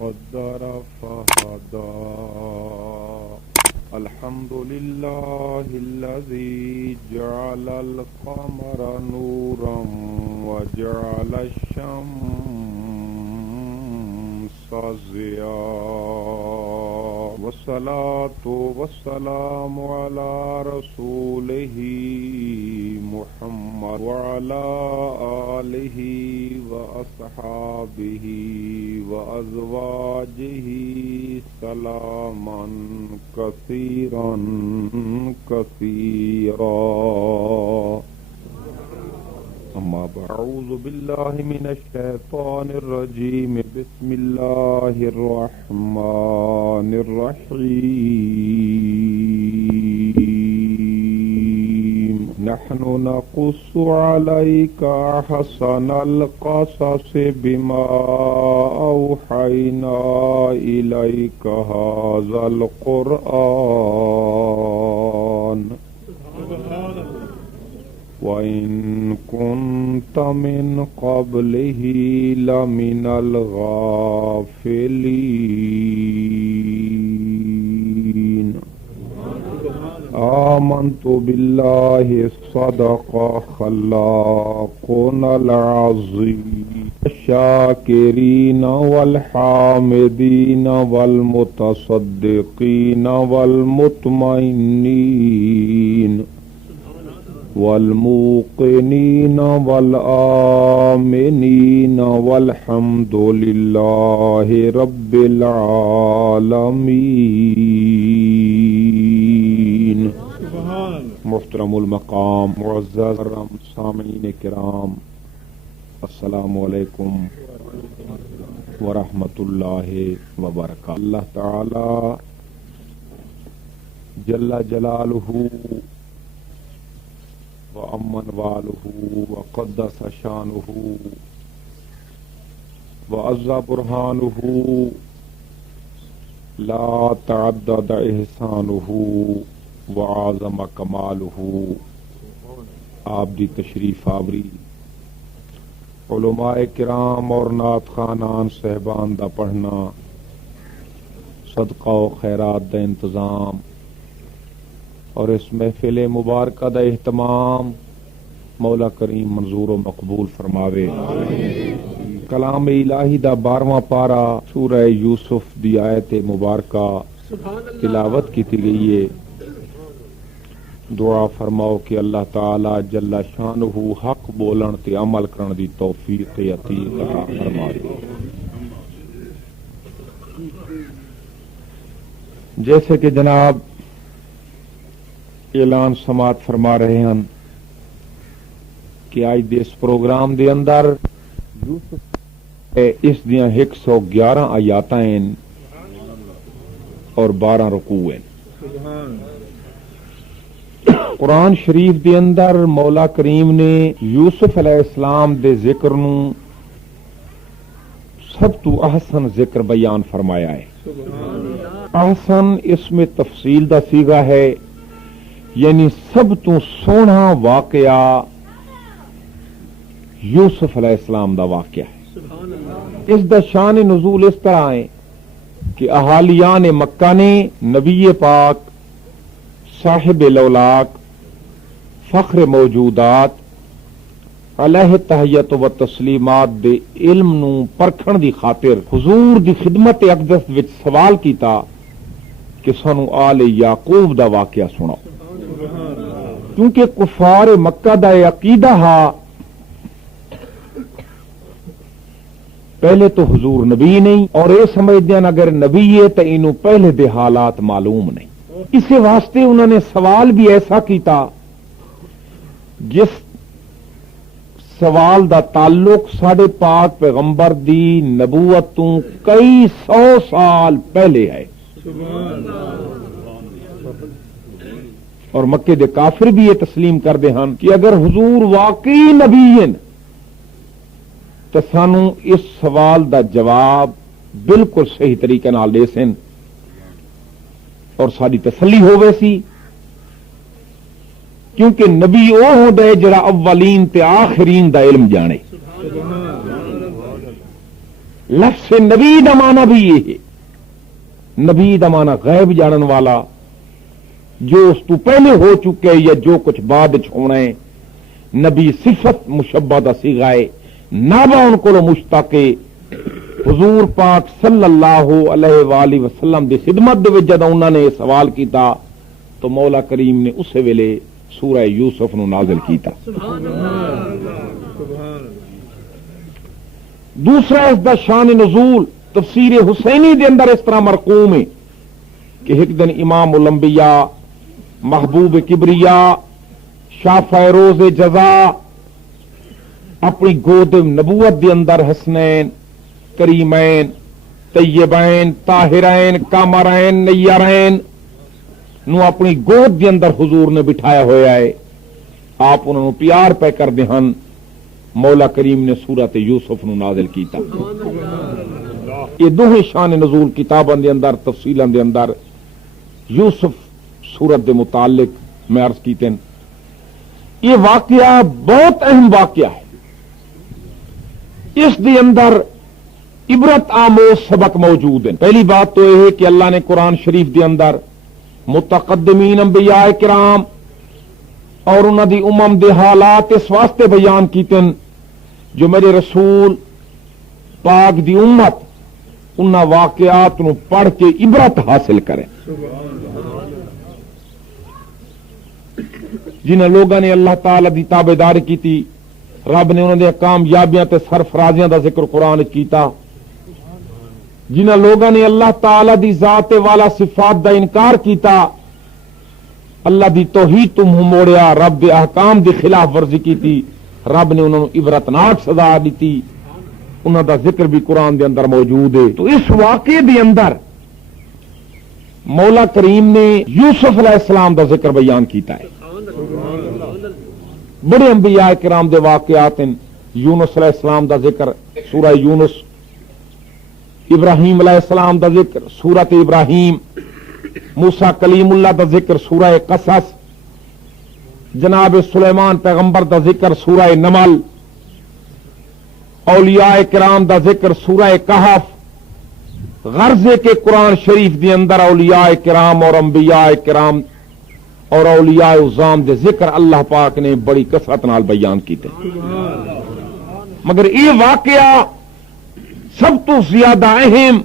قدر فهدى الحمد لله الذي جعل القمر نورا وجعل الشمس ضياء والصلاة والسلام على رسوله محمد وعلى آله وأصحابه وأزواجه سلاما كثيرا كثيرا أما بعد أعوذ بالله من الشيطان الرجيم بسم الله الرحمن الرحيم نحن نقص عليك أحسن القصص بما أوحينا إليك هذا القرآن وَإِن كُنتَ مِن قَبْلِهِ لَمِنَ الْغَافِلِينَ آمنت بالله صدق خلاقنا العظيم الشاكرين والحامدين والمتصدقين والمطمئنين والموقنين والآمنين والحمد لله رب العالمين. محترم المقام معزز سامعین کرام، السلام علیکم ورحمۃ اللہ وبرکاتہ. اللہ تعالی جل جلالہ وَأَمَّنْ وَالُهُ وَقَدَّسَ شَانُهُ وَعَزَّ بُرْهَانُهُ لَا تَعَدَّدَ إِحْسَانُهُ وَعَظَمَ كَمَالُهُ. آپ دی تشریف آوری علماء کرام اور نعت خوانان صاحبان دا پڑھنا، صدقہ و خیرات دا انتظام اور اس محفل مبارکہ دا اہتمام مولا کریم منظور و مقبول فرماوے. کلام الہی دا 12واں پارہ سورہ یوسف دی آیت مبارکہ تلاوت کی گئی ہے. دعا فرماؤ کہ اللہ تعالی جل شانہ حق بولن تے عمل کرن دی توفیق عطا فرمائے. جیسے کہ جناب اعلان سماعت فرما رہے ہیں کہ آج دے اس پروگرام دے اندر یوسف اس دیاں 111 آیاتاں ہیں اور 12 رکوع ہیں. قرآن شریف دے اندر مولا کریم نے یوسف علیہ السلام دے ذکر نو سب تو احسن ذکر بیان فرمایا ہے. احسن اس میں تفصیل دا صیغہ ہے، یعنی سب تو سونا واقعہ یوسف علیہ السلام دا واقعہ ہے. اس دا شان نزول اس طرح ہے کہ اہالیان مکہ نے نبی پاک صاحب لولاک فخر موجودات علیہ تحیت و تسلیمات دے علم نو پرکھن دی خاطر حضور دی خدمت اقدس وچ سوال کیتا کہ سانو آل یعقوب دا واقعہ سناؤ، کیونکہ کفار مکہ دا عقیدہ ہا پہلے تو حضور نبی نہیں، اور یہ سمجھتے ہیں اگر نبی ہے تو انہوں پہلے دے حالات معلوم نہیں. اسی واسطے انہوں نے سوال بھی ایسا کیتا جس سوال دا تعلق ساڈے پاک پیغمبر دی نبوت تو کئی 100 سال پہلے ہے. اور مکے دے کافر بھی یہ تسلیم کرتے ہیں کہ اگر حضور واقعی نبی ہیں تو سانو اس سوال دا جواب بالکل صحیح طریقے نال دے سن اور ساری تسلی ہووے سی، کیونکہ نبی او ہوندا ہے جڑا اولین تے آخرین دا علم جانے. لفظ نبی دا معنی بھی یہ ہے، نبی دا معنی غیب جانن والا، جو اس تو پہلے ہو چکے یا جو کچھ بعد ہونا ہے۔ نبی صفت مشبہ دا صیغہ ہے، نابا ان کو مشتاق حضور پاک صلی اللہ علیہ وآلہ وسلم دی خدمت دے وچ جدوں انہوں نے سوال کیتا تو مولا کریم نے اس ویلے سورہ یوسف نو نازل کیتا۔ دوسرا اس دا شان نزول تفسیر حسینی دے اندر اس طرح مرقوم ہے کہ ایک دن امام الانبیاء محبوب کبریا شافع روز جزا اپنی گود نبوت دے اندر حسنین کریمین طیبین طاہرین کامرین نیرین نو اپنی گود دے اندر حضور نے بٹھایا ہوا ہے، آپ انہوں پیار پہ کر دے ہن۔ مولا کریم نے سورت یوسف نو نازل کیتا۔ یہ دوہیں شان نزول کتاباں دے اندر تفصیلاں دے اندر یوسف سورت دے متعلق میں عرض کیتے ہیں۔ یہ واقعہ بہت اہم واقعہ ہے، اس دے اندر عبرت آموز سبق موجود ہیں۔ پہلی بات تو یہ ہے کہ اللہ نے قرآن شریف دے اندر متقدمین انبیاء کرام اور انہاں دی امم دے حالات اس واسطے بیان کیتے ہیں جو میرے رسول پاک دی امت انہاں واقعات نو پڑھ کے عبرت حاصل کریں۔ جنہاں لوگوں نے اللہ تعالی دی تابعداری کی تھی، رب نے انہوں نے کامیابیاں تے سرفرازیاں دا ذکر قرآن کیتا۔ جنہاں لوگوں نے اللہ تعالی دی ذات والا صفات دا انکار کیتا، اللہ دی توحید تو منہ موڑیا، رب دے احکام دی خلاف ورزی کی تھی، رب نے انہوں نے عبرتناک سزا دیتی، انہوں دا ذکر بھی قرآن دے اندر موجود ہے۔ تو اس واقعے دے اندر مولا کریم نے یوسف علیہ السلام دا ذکر بیان کیتا ہے۔ بڑے انبیاء کرام دے واقعات ہیں، یونس علیہ السلام دا ذکر سورہ یونس، ابراہیم علیہ السلام دا ذکر سورت ابراہیم، موسیٰ کلیم اللہ دا ذکر سورہ قصص، جناب سلیمان پیغمبر دا ذکر سورہ نمل، اولیاء کرام دا ذکر سورہ کہف۔ غرضے کے قرآن شریف دے اندر اولیاء کرام اور انبیاء کرام اور اولیاء عظام دے ذکر اللہ پاک نے بڑی کثرت نال بیان کیتے، مگر یہ واقعہ سب تو زیادہ اہم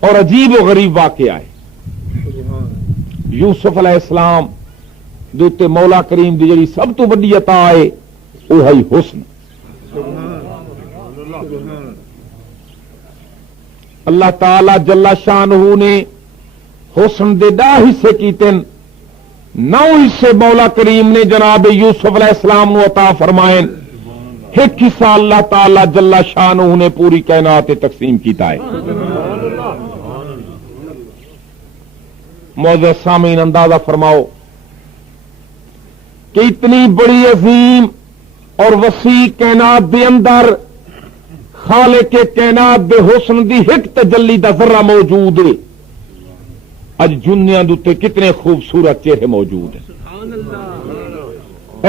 اور عجیب و غریب واقعہ ہے۔ یوسف علیہ السلام دوتے مولا کریم دی جڑی سب تو بڑی عطا ہے وہ ہے حسن۔ اللہ تعالی جل شانہ نے حسن دے 10 حصے کیتے، 9 حصے مولا کریم نے جناب یوسف علیہ السلام نو عطا فرمائے، ایک حصہ اللہ تعالی جل شانہ نے پوری کائنات تقسیم کیتا ہے۔ معزز سامعین اندازہ فرماؤ کہ اتنی بڑی عظیم اور وسیع کائنات دے اندر خالق کائنات دے حسن دی ایک تجلی دا ذرہ موجود ہے۔ اج دنیا دے کتنے خوبصورت چہرے موجود ہیں،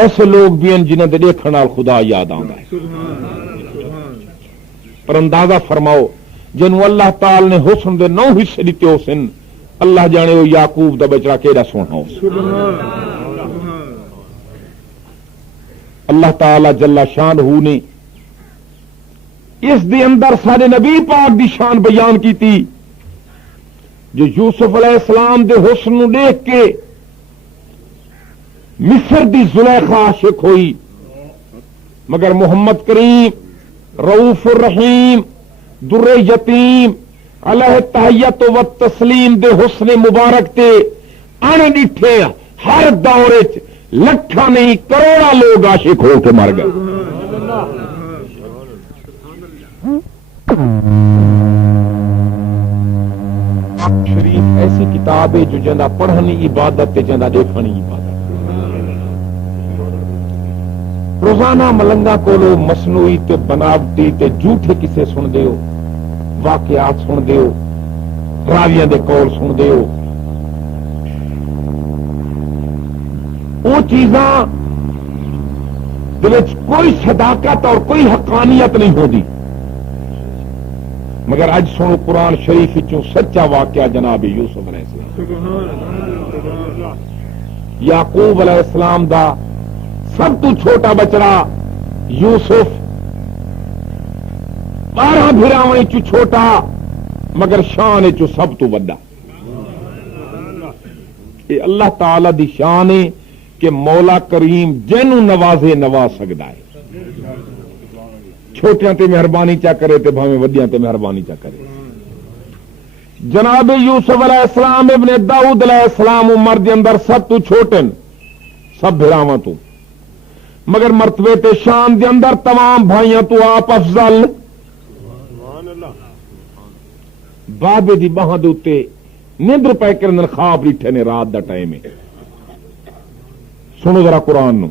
ایسے لوگ بھی ہیں جنہاں دے دیکھن نال خدا یاد آندا ہے، پر اندازہ فرماؤ جنوں اللہ تعالی نے حسن دے 9 حصے دیتے ہو سن، اللہ جانے وہ یعقوب دا بچڑا کیڑا سونا ہو۔ اللہ تعالی جل شانہ نے اس دے اندر سارے نبی پاک دی شان بیان کی تھی، جو یوسف علیہ السلام دے حسن نو دیکھ کے مصر دی زلیخا عاشق ہوئی، مگر محمد کریم رؤوف الرحیم در یتیم علیہ تحیت و تسلیم دے حسن مبارک تے آنے ڈٹھے ہر دور وچ لکھاں نہیں کروڑا لوگ عاشق ہو کے مر گئے۔ شریف ایسی کتاب ہے جو جندا پڑھنی عبادت تے جندا دیکھنی عبادت۔ روزانہ ملنگا کولو مصنوعی تے بناوٹی تے جھوٹے کسے سن دیو، واقعات سن دیو، راویاں دے قول سن دیو، وہ چیزاں دے وچ کوئی صداقت اور کوئی حقانیت نہیں ہوندی۔ مگر اج سنو قرآن شریف چوں سچا واقعہ جناب یوسف علیہ السلام یعقوب علیہ السلام دا سب تو چھوٹا بچڑا یوسف 12 بھراواں چ چھوٹا مگر شان چ سب تو بڑا. یہ اللہ تعالی دی شان ہے کہ مولا کریم جنوں نوازے نواز سکتا ہے. چھوٹیاں تے مہربانی چا کرے تے بھاویں وڈیاں تے مہربانی چا کرے. جناب یوسف علیہ السلام ابن داؤد علیہ السلام عمر دے اندر سب تو چھوٹے سب بھراواں تو مگر مرتبے تے شان دے اندر تمام بھائیاں تو آپ افضل. بابے دی باہاں دے اوتے نیندر پے کرن خواب ڈٹھے نے رات دا ٹائم ہے. سنو ذرا قرآن نو.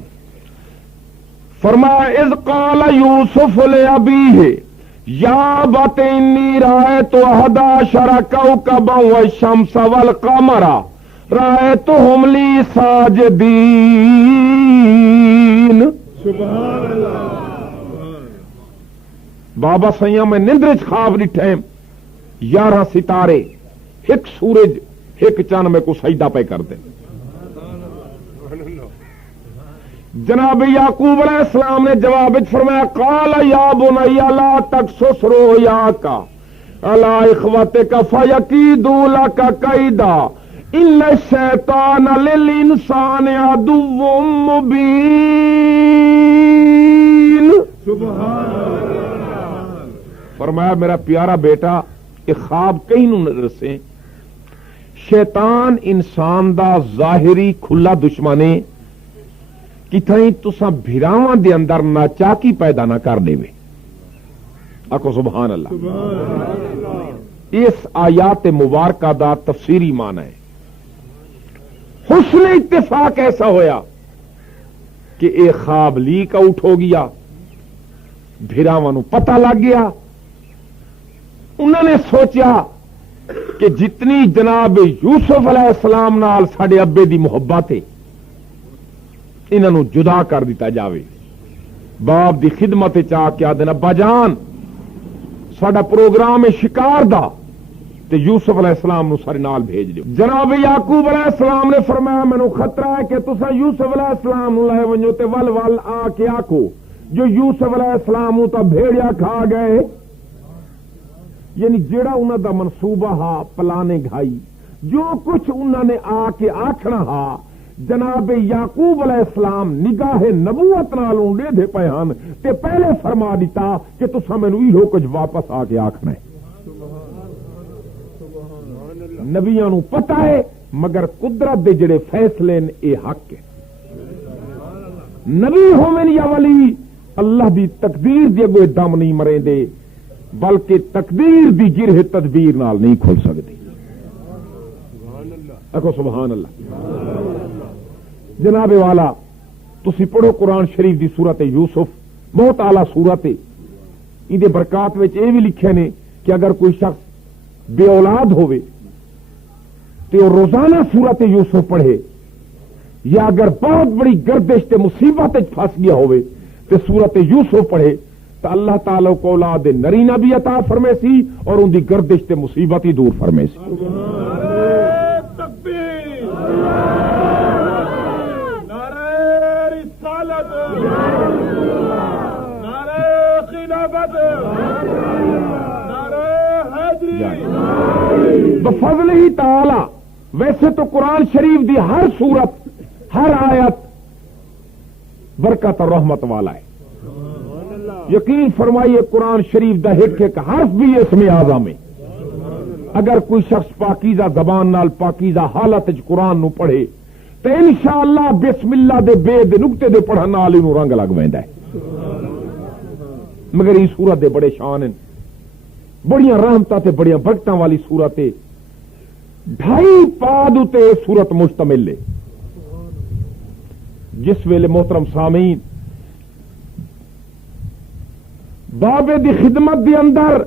فرمایا اذ قال یوسف لابیہ یا بت انی رأیت 11 کوکبا والشمس والقمر رأیتہم لی ساجدین. سبحان اللہ. بابا سیاں میں نیندرچ خواب ڈٹھے 11 ستارے ایک سورج ایک چاند میں کو سجدہ پہ کر دیں. جناب یعقوب علیہ السلام نے جواب فرمایا قال یا بنی لا تقصص رؤیاک علی اخوتک فیکیدوا لک کیدا ان الشیطان للانسان عدو مبین. سبحان اللہ. فرمایا میرا پیارا بیٹا یہ خواب کہیں نہ رسے. شیطان انسان دا ظاہری کھلا دشمن ہے کتھائیں تساں بھراواں دے اندر ناچاکی پیدا نہ کر دے. آکھو سبحان اللہ. اس آیات مبارکہ دا تفسیری معنی ہے حسن اتفاق ایسا ہویا کہ ایک خواب لیک آؤٹ ہو گیا. بھراواں نو پتہ لگ گیا. انہوں نے سوچا کہ جتنی جناب یوسف علیہ السلام نال ساڈے ابے دی محبت ہے انہوں جدا کر دیتا جاوے. باپ دی خدمت چاہ کے آدھے ابا جان ساڈا پروگرام ہے شکار دا تے یوسف علیہ السلام نو سارے نال بھیج دیو. جناب یعقوب علیہ السلام نے فرمایا مینوں خطرہ ہے کہ تساں یوسف علیہ السلام نو لے ونجو تے ول ول آ کے آکھو جو یوسف علیہ السلام نو تا بھیڑیا کھا گئے. یعنی جیڑا انہاں دا منصوبہ ہا پلانے گھائی جو کچھ انہوں نے آ کے آکھنا ہا جناب یعقوب علیہ السلام نگاہ نبوت نالوں لے دے پے ہن تے پہلے فرما دیتا کہ تساں مینوں ایہو کچھ واپس آ کے آکھنا ہے. نبیاں نوں پتہ ہے مگر قدرت دے جڑے فیصلے نے اے حق ہے. نبی ہوویں یا ولی اللہ دی تقدیر دے اگے دم نہیں مریں دے بلکہ تقدیر دی گرہ تدبیر نال نہیں کھل سکتی. آکھو سبحان اللہ. جناب والا تسی پڑھو قرآن شریف دی سورت یوسف بہت اعلی سورت ہے. ان برکات وچ یہ بھی لکھے نے کہ اگر کوئی شخص بے اولاد ہوئے تو روزانہ سورت یوسف پڑھے یا اگر بہت بڑی گردش تے مصیبت پھنس گیا ہوئے تو سورت یوسف پڑھے تو اللہ تعالی کو اولاد نرینہ بھی عطا فرمے سی اور ان دی گردش تے مصیبت ہی دور فرمے سی. بفضل ہی تعالی. ویسے تو قرآن شریف دی ہر سورت ہر آیت برکت اور رحمت والا ہے. یقین فرمائیے قرآن شریف دا ایک ایک حرف بھی اسم اعظم ہے. اگر کوئی شخص پاکیزہ زبان نال پاکیزہ حالت قرآن نو پڑھے تو انشاءاللہ بسم اللہ دے بے دے نقطے دے پڑھن نال انہوں رنگ لگ ویندا ہے. مگر یہ سورت دے بڑے شان ہیں بڑیاں رحمتاں تے بڑیاں برکتاں والی سورت ہے. 2.5 پاد تے سورت مشتمل ہے. جس ویلے محترم سامعین بابے دی خدمت دی اندر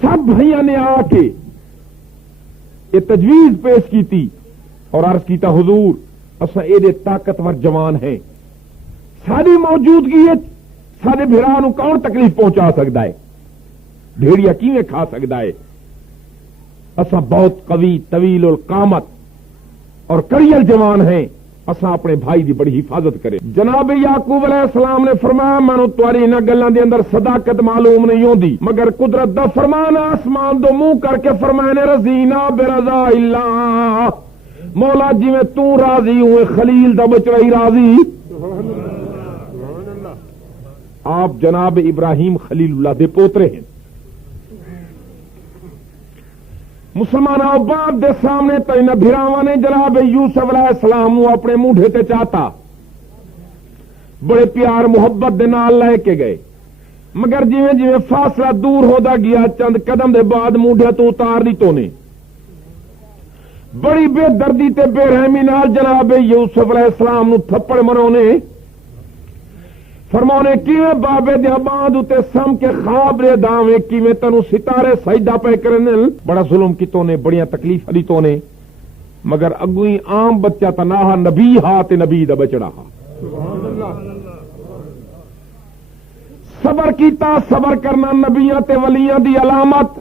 سب بھائیاں نے آ کے یہ تجویز پیش کی تھی اور عرض کیتا حضور اساں ایڈے طاقتور جوان ہیں ساری موجودگی سارے بھرا نو کون تکلیف پہنچا سکتا ہے. بھیڑیا کیویں کھا سکتا ہے؟ اساں بہت قوی طویل القامت اور کڑیل جوان ہیں، اساں اپنے بھائی دی بڑی حفاظت کرے۔ جناب یعقوب علیہ السلام نے فرمایا مینوں تہاڈی انہاں گلاں دے اندر صداقت معلوم نہیں ہوندی، مگر قدرت دا فرمان آسمان دو منہ کر کے فرمائے نے رضینا برضا اللہ، مولا جویں تو راضی ہوئے خلیل دا بچڑا ہی راضی۔ آپ جناب ابراہیم خلیل اللہ دے پوترے ہیں۔ مسلمانوں باپ دے سامنے تو انہاں بھراواں نے جناب یوسف علیہ السلام اپنے موڈے تے چاہتا، بڑے پیار محبت دے نال لے کے گئے، مگر جویں جویں فاصلہ دور ہوتا گیا چند قدم دے بعد موڈے تو اتار دیتو نے۔ بڑی بے دردی تے بے رحمی نال جناب یوسف علیہ السلام نو تھپڑ مرونے، فرمانے کیویں بابے دیا باندھ اتے سم کے خواب رے داویں کیویں تنو ستارے سجدہ پہ کرنے، بڑا ظلم کیتوں نے، بڑیاں تکلیف دیتوں نے، مگر اگوئی عام بچہ تناہا نبی ہا تے نبی دا بچڑا ہا۔ صبر کیتا، صبر کرنا نبیاں تے ولیاں دی علامت۔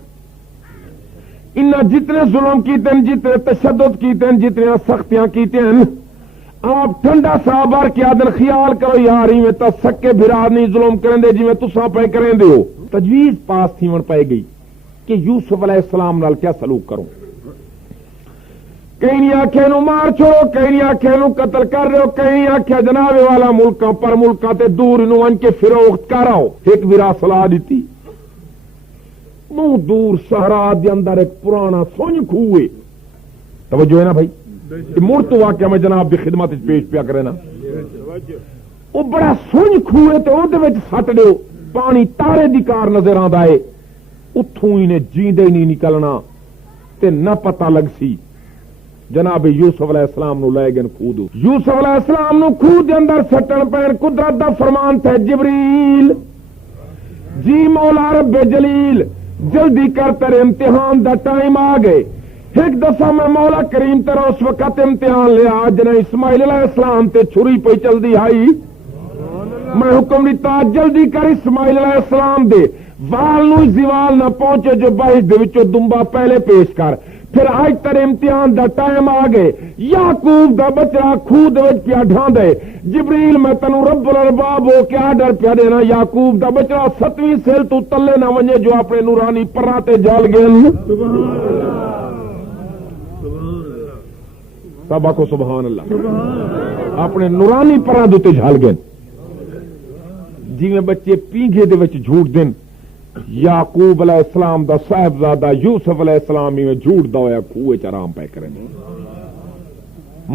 انہاں جتنے ظلم کیتے ہیں، جتنے تشدد کیتے ہیں، جتنے سختیاں کیتے ہیں، آپ ٹھنڈا صحابار کیا دن خیال کرو یار میں تو سکے بھرا نہیں ظلم کریں دے جی میں تساں پہ کریں دے ہو۔ تجویز پاس تھی من پائے گئی کہ یوسف علیہ السلام نال کیا سلوک کروں۔ کہیں آخیا نو مار چھوڑو، کہیں آخیا نو قتل کر رہے ہو، کہیں آخیا جناب والا ملکاں پر ملکاں تے دور نو ان کے فروخت کراؤ۔ ایک بھرا صلاح دیتی، نو دور صحرا دے اندر ایک پرانا سونج کھوئے، توجہ ہے نا بھائی، مڑ تو واقعہ میں جناب دی خدمت پیش پیا کرے نا، وہ بڑا سونج کھوئے تے او دے وچ سٹ دیو، پانی تارے دی کار نظر آندا ہے، اتھوں ہی نے جیندے نہیں نکلنا تے نہ پتہ لگ سی۔ جناب یوسف علیہ السلام نو لے گن خود، یوسف علیہ السلام نو خود دے اندر سٹن پین قدرت دا فرمان تھے جبریل جی مولا رب جلیل جلدی کر تیرے امتحان دا ٹائم آ گئے۔ ایک دفعہ میں مولا کریم تیرا اس وقت امتحان لیا جنہیں اسماعیل علیہ السلام تے چھری پہ چل دی آئی، میں حکم دیتا جلدی کر اسماعیل علیہ السلام دے وال نو زوال نہ پہنچے جو باہر دے وچوں دمبا پہلے پیش کر، پھر آج تیرے امتحان دا ٹائم آ گئے، یعقوب دا بچڑا کھوہ دے وچ پیا ڈھاندے، جبریل میں تنو رب الارباب ہو کے آڈر پیا دینا یعقوب دا بچڑا 7ویں سیل تو تلے نہ ونجے جو اپنے نورانی پراتے جال گئے۔ سبا کو سبحان اللہ، اپنے نورانی پرا دوتے جھال گئے، جی میں بچے پینگے دے وچ جھوٹ دن، یعقوب علیہ السلام دا صاحبزادہ یوسف علیہ السلام میں جھوٹ دا ہویا کھوئے چرام پہ کریں۔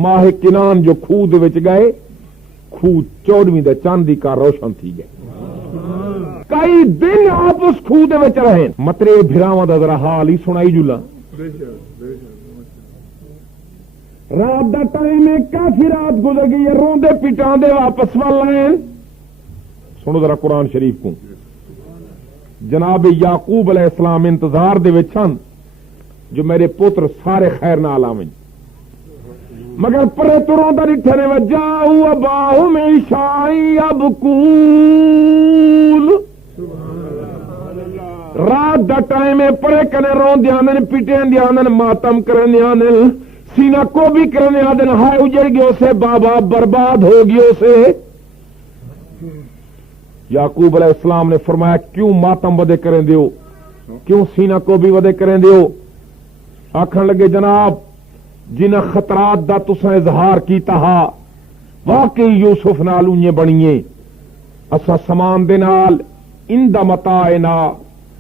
ماہ کنان جو کھوہ دے وچ گئے، کھوہ 14ویں دا چاندی کا روشن تھی گئے، کئی دن آپ اس کھوہ دے وچ رہے، مترے بھراواں دا ذرا حال ہی سنائی جلا۔ رات دا ٹائم ہے، کافی رات گزر گئی ہے، روندے پٹان دے واپس والے سنو ذرا قرآن شریف کو۔ جناب یعقوب علیہ السلام انتظار دے وچھن جو میرے پتر سارے خیر نال آویں، مگر پرے تو روندا ڈٹھنے وجاؤ اباہم عشاء یبکون۔ رات دا ٹائم ہے، پرے کنے روندیاں نے، پٹیندیاں نے، ماتم کرندیاں نے، سینہ کو بھی کرنے آدن ہائے اجڑ گئے اسے، بابا برباد ہو گئے اسے۔ یعقوب علیہ السلام نے فرمایا کیوں ماتم ودے کریں دیو، کیوں سینہ کو بھی ودے کریں دیو؟ آکھن لگے جناب جنہ خطرات دا تساں اظہار کیتا ہا واقعی یوسف نال اونجے بنیے، اسا سامان دے نال اندا متاعنا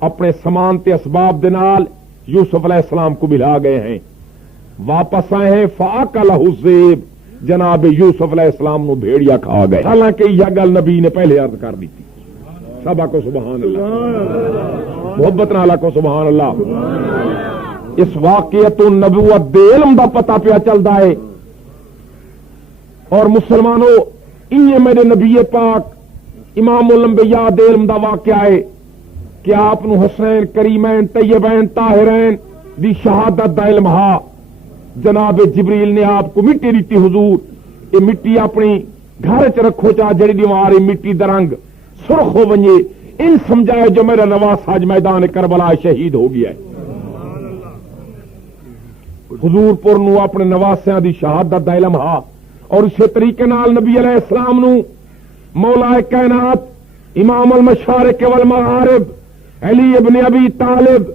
اپنے سامان تے اسباب دے نال یوسف علیہ السلام کو ملا گئے ہیں، واپس آئے ہیں، فاکلہ الذئب، جناب یوسف علیہ السلام نو بھیڑیا کھا گئے۔ حالانکہ یہ گل نبی نے پہلے عرض کر دی تھی۔ سبا کو سبحان اللہ، محبت نالا کو سبحان اللہ۔ اس واقعیت نبوت دے علم دا پتہ پیا چلتا ہے، اور مسلمانوں انہیں میرے نبی پاک امام الانبیاء دے علم دا واقعہ ہے کہ آپ نو حسین کریمین طیبین طاہرین دی شہادت دا علم ہا۔ جناب جبریل نے آپ کو مٹی دیتی، حضور یہ مٹی اپنی گھر چ رکھو، چاہ جڑی دیوار مٹی دا رنگ سرخ ہو ونجے، ان سمجھائے جو میرا نواز آج میدان کربلا شہید ہو گیا ہے. حضور پور نو اپنے نواسیاں دی شہادت دا علم ہا اور اسی طریقے نال نبی علیہ السلام نو مولا کائنات امام المشارق والمغارب علی ابن ابی طالب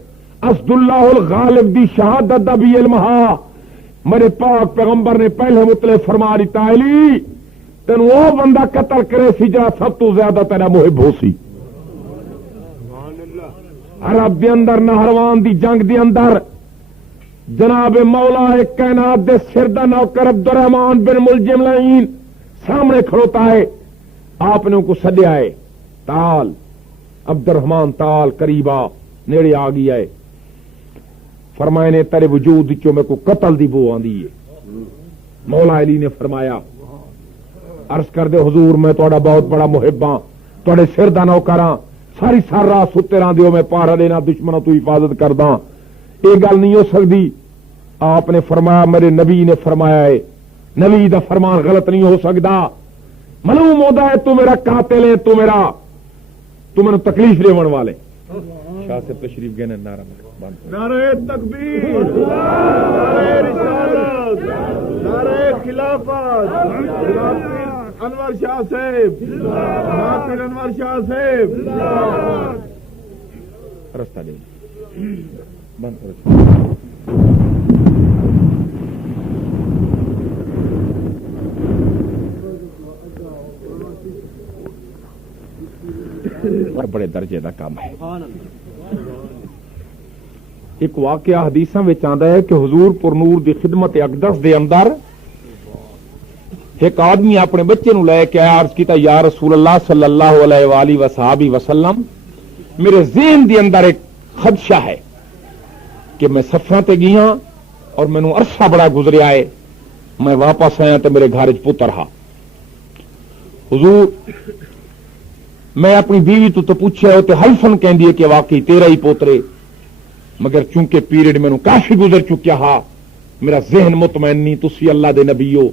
اسد اللہ الغالب دی شہادت دا بھی علم ہا. میرے پاک پیغمبر نے پہلے مطلع فرما دیتا علی تین وہ بندہ قتل کرے سی جا سب تو زیادہ تیرا محب ہو سی. عرب دے اندر نہروان دی جنگ دے اندر جناب مولا کائنات دے سردہ نوکر عبد الرحمان بن ملجم لعین سامنے کھڑوتا ہے. آپ نے ان کو سدیا ہے تال عبد الرحمان تال قریبا نیڑے آ گیا ہے. فرمائے نے تیرے وجود چو میں کو قتل دی بو آندی ہے. مولا علی نے فرمایا عرض کر دے حضور میں تھوڑا بہت بڑا محب ہاں تھوڑے سردہ نوکر ہاں ساری سار رات ستے رہاں دیو میں پارا دینا دشمنوں تو حفاظت کرداں یہ گل نہیں ہو سکتی. آپ نے فرمایا میرے نبی نے فرمایا ہے نبی دا فرمان غلط نہیں ہو سکتا. معلوم ہوتا ہے تو میرا قاتل ہے تو میرے تکلیف دیون والے. شاہ سے تشریف گئے نعرہ نعرہ تکبیر نعرہ رسالت نعرہ خلافت انور شاہ صاحب ناصر انور شاہ صاحب رستہ دے بند کرو. بڑے درجے کا کام ہے. ایک واقعہ حدیثاں وچ آندا ہے کہ حضور پرنور دی خدمت اقدس دے اندر ایک آدمی اپنے بچے نو لے کے عرض کیتا یا رسول اللہ صلی اللہ علیہ وآلہ وصحابہ وسلم میرے ذہن دے اندر ایک خدشہ ہے کہ میں سفراں تے گیا اور مینوں عرصہ بڑا گزریا ہے میں واپس آیا تے میرے گھر وچ پتر ہا. حضور میں اپنی بیوی تو پوچھا تے حلفن کہندی ہے کہ واقعی تیرا ہی پوترے مگر چونکہ پیریڈ مینوں کافی گزر چکیا ہا میرا ذہن مطمئن نہیں. تسی اللہ دے نبیو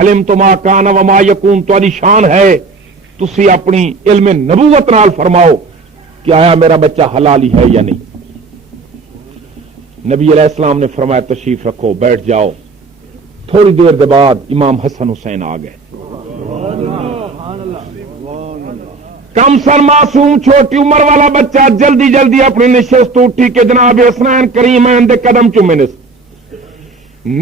علم تو ما کان و ما یکون تہاڈی شان ہے تسی اپنی علم نبوت نال فرماؤ کہ آیا میرا بچہ حلالی ہے یا نہیں. نبی علیہ السلام نے فرمایا تشریف رکھو بیٹھ جاؤ. تھوڑی دیر دے بعد امام حسن حسین آ گئے. کم سر معصوم چھوٹی عمر والا بچہ جلدی جلدی اپنی نشست اٹھی کہ جناب حسنین کریمین دے قدم چومے نے.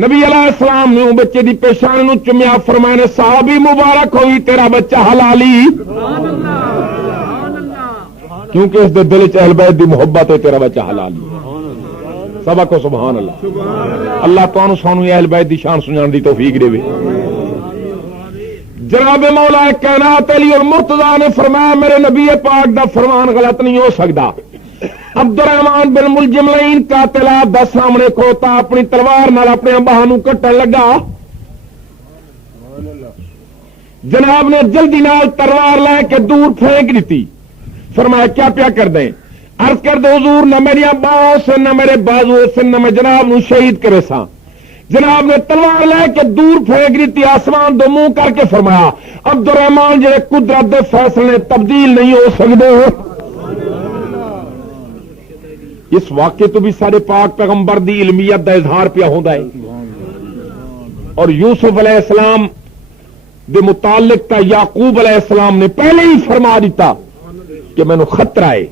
نبی علیہ السلام نے بچے دی پیشانی نو چومیا فرمایا نے صحابی مبارک ہوئی تیرا بچہ حلالی کیونکہ اس دے دل چ اہل بیت دی محبت ہے تیرا بچہ حلالی. سبا کو سبحان اللہ. اللہ تانوں سانوں اہل بیت دی شان سنان دی توفیق دے. جناب مولا کائنات علی المرتضیٰ نے فرمایا میرے نبی پاک دا فرمان غلط نہیں ہو سکتا. عبد الرحمان بن ملجم لعین قاتل آپ دا سامنے کھوتا اپنی تلوار نال اپنے باہ نو کٹن لگا. جناب نے جلدی نال تلوار لے کے دور پھینک دیتی. فرمایا کیا پیا کر دیں. عرض کر دو حضور نہ میری باہوں سے نہ میرے بازو سے نہ میں جناب نو شہید کرے سا. جناب نے تلوار لے کے دور پھینک دیتی آسمان دو منہ کر کے فرمایا عبد الرحمان جی قدرت دے فیصلے تبدیل نہیں ہو سکتے. اس واقعے تو بھی سارے پاک پیغمبر دی علمیت دا اظہار پیا ہوندا ہے. اور یوسف علیہ السلام دے متعلق تا یعقوب علیہ السلام نے پہلے ہی فرما دیتا کہ مینوں خطرہ ہے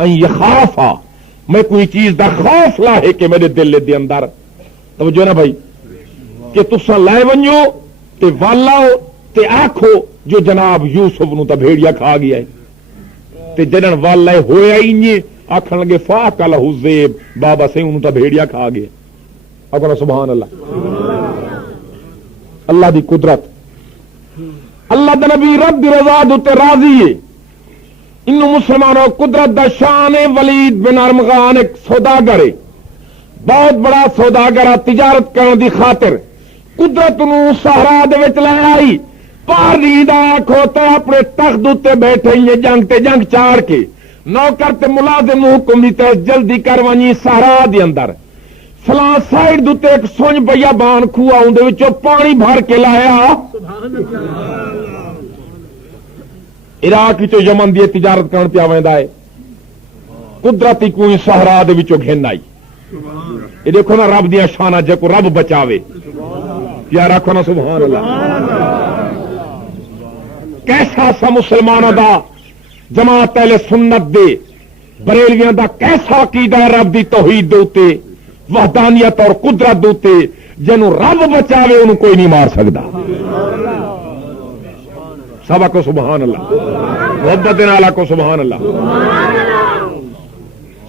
ان یخافا میں کوئی چیز دا خوف لاہے کہ میرے دل دے اندر توجہ نا بھائی کہ تسا لے ونجو تے والاؤ تے آکھو جو جناب یوسف نو تا بھیڑیا کھا گیا ہے تے جنن والا ہویا ہی نہیں آکھن لگے فاق لہو زیب بابا سے انہوں تا بھیڑیا کھا گیا. اکھنا سبحان اللہ. اللہ دی قدرت اللہ دا نبی رب دی رضا دوتے راضی ہے. انہوں مسلمانوں قدرت دا شان ولید بن ارمغان ایک سوداگر ہے بہت بڑا سوداگر تجارت کرنے دی خاطر قدرت نو صحرا دے وچ لے آئی. پار نیدا کھوتا اپنے تخت تے بیٹھے یہ جنگ تے جنگ چاڑ کے نوکر تے ملازم حکم دیتے جلدی کر ونی صحرا دے اندر فلاں سائیڈ دوتے ایک سونج بیا بان کھوا اندے وچوں پانی بھر کے لایا. عراق چو یمن دی تجارت کرن پیا ویندا ہے قدرتی کوئی صحرا دے وچوں گھن آئی یہ دیکھو نا رب دیا شانہ جے کو رب بچاوے یا رکھو نا سبحان اللہ کیسا سا مسلمانوں دا جماعت اہل سنت دے بریلویاں دا کیسا عقیدہ رب دی توحید دے اوتے وحدانیت اور قدرت دے اوتے جنوں رب بچاوے انہوں کوئی نہیں مار سکدا سبا کو سبحان اللہ محبت نالا کو سبحان اللہ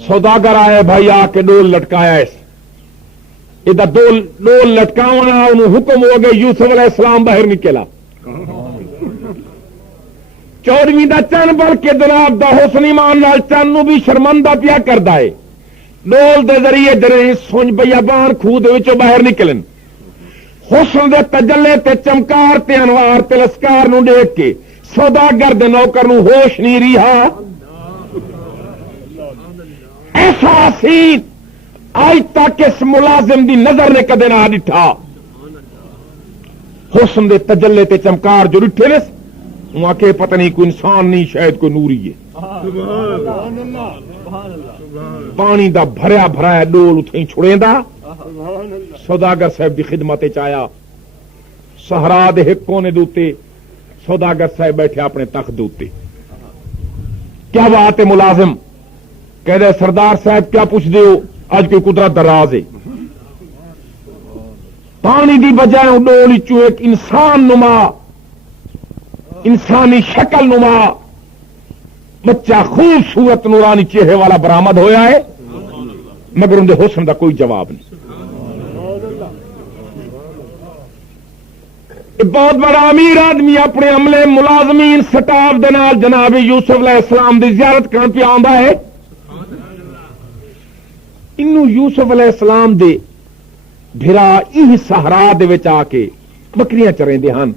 سوداگر آئے بھائی آ کے ڈول لٹکایا اس ادھر ڈول لٹکاونا انہوں حکم ہو گئے یوسف علیہ السلام باہر نکلا 14ویں دا چن بل کے جناب دا حسن ایمان نال چن نو بھی شرمندہ پیا کردا ہے ڈول دے ذریعے جڑے سنج بیابان خوہ دے وچوں باہر نکلن حسن دے تجلے تے چمکار تے انوار تے لسکار نو دیکھ کے سوداگر دے نوکر نو ہوش نہیں رہا ایسا حسین آج تک اس ملازم دی نظر نے کدے نہ ڈٹھا حسن دے تجلے تے چمکار جو ڈٹھے نے وہاں کے پتہ نہیں کوئی انسان نہیں شاید کوئی نوری ہے پانی دا بھریا بھرایا ڈول اتھیں چھڑیں دا سوداگر صاحب دی خدمت چایا صحرا دے ایک کونے دوتے سوداگر صاحب بیٹھے اپنے تخت دوتے کیا بات ہے ملازم کہہ دے سردار صاحب کیا پوچھ دیو آج کوئی قدرت دراز ہے پانی دی بجائے ڈول چو ایک انسان نما انسانی شکل نما بچہ خوبصورت نورانی چہرے والا برآمد ہویا ہے مگر ان دے حسن دا کوئی جواب نہیں بہت بڑا امیر آدمی اپنے عملے ملازمین سٹاف دے نال جناب یوسف علیہ السلام دی زیارت کرن پہ آندا ہے انو یوسف علیہ السلام دے بھرا یہ صحرا دے وچ آ کے بکریاں چریندے ہن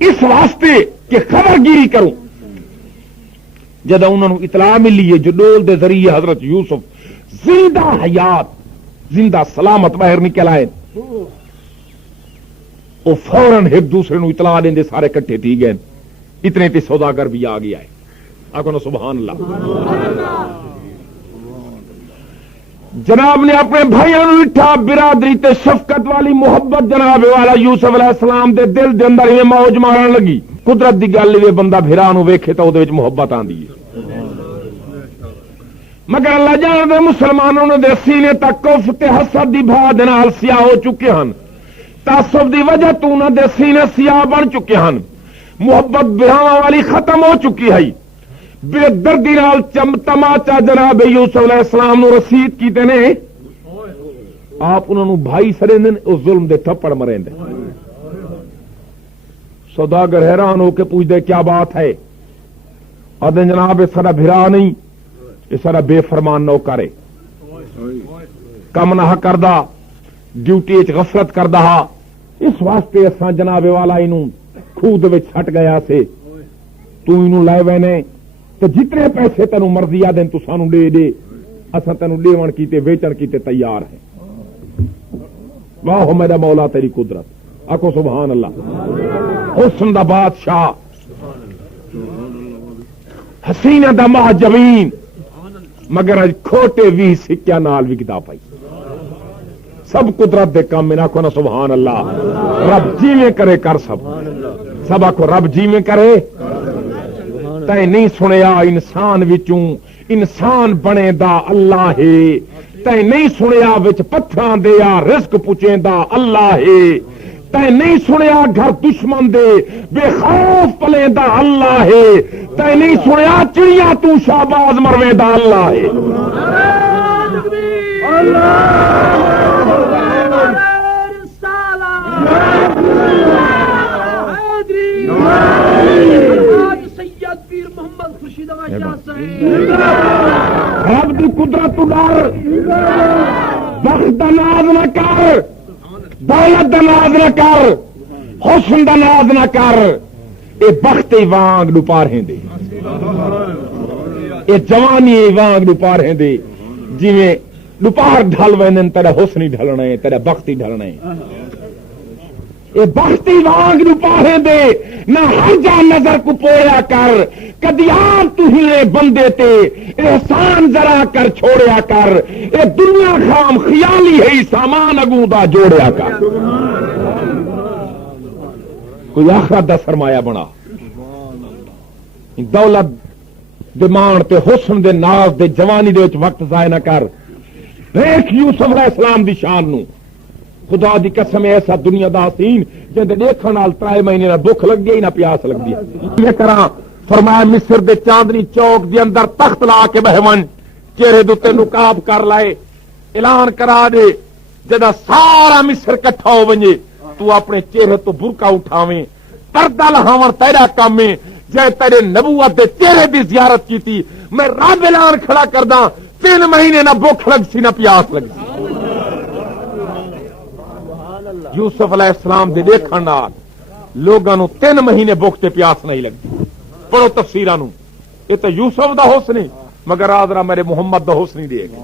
اس واسطے کہ خبر گیری کروں جدہ انہوں نے اطلاع ملی ہے جو ڈول دے ذریعے حضرت یوسف زندہ حیات زندہ سلامت باہر نکل آئے وہ فوراً ایک دوسرے نو اطلاع دیں دے سارے کٹھے تھی گئے اتنے تے سوداگر بھی آ گیا ہے آگو نا سبحان اللہ جناب نے اپنے بھائیوں نو اٹھا برادری تے شفقت والی محبت جناب والا یوسف علیہ السلام دے دل دے اندر ہی موج مارن لگی قدرت دی گل وے بندہ بھرا نو ویکھے تو دے وچ محبت آندی ہے مگر اللہ جان دے مسلمانوں نے دے سینے تک کفر تے حسد دی بھا دے نال سیاہ ہو چکے ہن تعصب دی وجہ تو نہ دے سینے سیاہ بن چکے ہن محبت بھراواں والی ختم ہو چکی ہے بے دردی نال تماچا جناب یوسف علیہ السلام نو رسید کیتے نے آپ انہوں نے بھائی سرندے اس ظلم دے تھپڑ مرندے سوداگر حیران ہو کے پوچھ دے کیا بات ہے آدھے جناب اس طرح بھرا نہیں اس طرح بے فرمان نوکر ہے کم نہ کردہ ڈیوٹی غفلت کردہ اس واسطے اساں جناب والا انہوں خود وچ چھٹ گیا سے تو انہوں لائے وینے تو جتنے پیسے تینوں مرضی آ دیں تو سانو دے دے اساں تینوں دیون کیتے ویچن کیتے تیار ہیں واہ میرا مولا تیری قدرت آکو سبحان اللہ حسن دا بادشاہ حسینہ دا محجبین مگر اج کھوٹے بھی سکیا نال وکدا پائی سب قدرت دے کام میں آکو نا سبحان اللہ رب جی میں کرے کر سب آکو رب جی میں کرے تے نہیں سنیا انسان وچوں انسان بنے دا اللہ ہے تے نہیں سنیا وچ پتھراں دے یا رزق پوچھیں دا اللہ ہے تے نہیں سنیا گھر دشمن دے بے خوف پلے دا اللہ ہے تے نہیں سنیا چڑیاں تو شہباز مروے دا اللہ ہے رب دی قدرت ڈر بخت دا ناز نہ کر دولت دا ناز نہ کر حسن دا ناز نہ کر اے بخت وانگ ڈپار ہیں دے اے جوانی وانگ ڈپار ہیں دے جی میں ڈپار ڈھل وین تیرا حسن ہی ڈھلنا ہے تیرا بخت ہی ڈھلنا ہے اے بختی وانگ نو پاہے دے نہ ہر جا نظر کو پویا کر کدی آپ تو ہی بندے تے احسان ذرا کر چھوڑیا کر اے دنیا خام خیالی ہے سامان اگوں دا جوڑیا کر کوئی آخرت دا سرمایہ بنا دولت دمان تے حسن دے ناز دے جوانی دے وچ وقت ضائع نہ کر دیکھ یوسف علیہ السلام دی شان نو خدا دی قسم ایسا دنیا دا حسین جے دیکھن نال 3 مہینے نہ بھوک لگ گئی نہ پیاس لگ گئی یہ کراں فرمایا مصر دے چاندنی چوک دے اندر تخت لا کے بہون چہرے دے نقاب کر لائے اعلان کرا دے جدا سارا مصر کٹھا ہو ونجے تو اپنے چہرے تو برقع اٹھاویں پردہ لہاون تیرا کام ہے جے تیرے نبوت دے چہرے دی زیارت کیتی میں رب اعلان کھڑا کردا 3 مہینے نہ بھوک لگ سی نہ پیاس لگ سی یوسف علیہ السلام دے دیکھن نال لوگاں نو 3 مہینے بھوک تے پیاس نہیں لگتی پڑھو تفسیراں نو یہ تو یوسف دا حسن ہے مگر آدرا میرے محمد دا حسن نہیں دے گا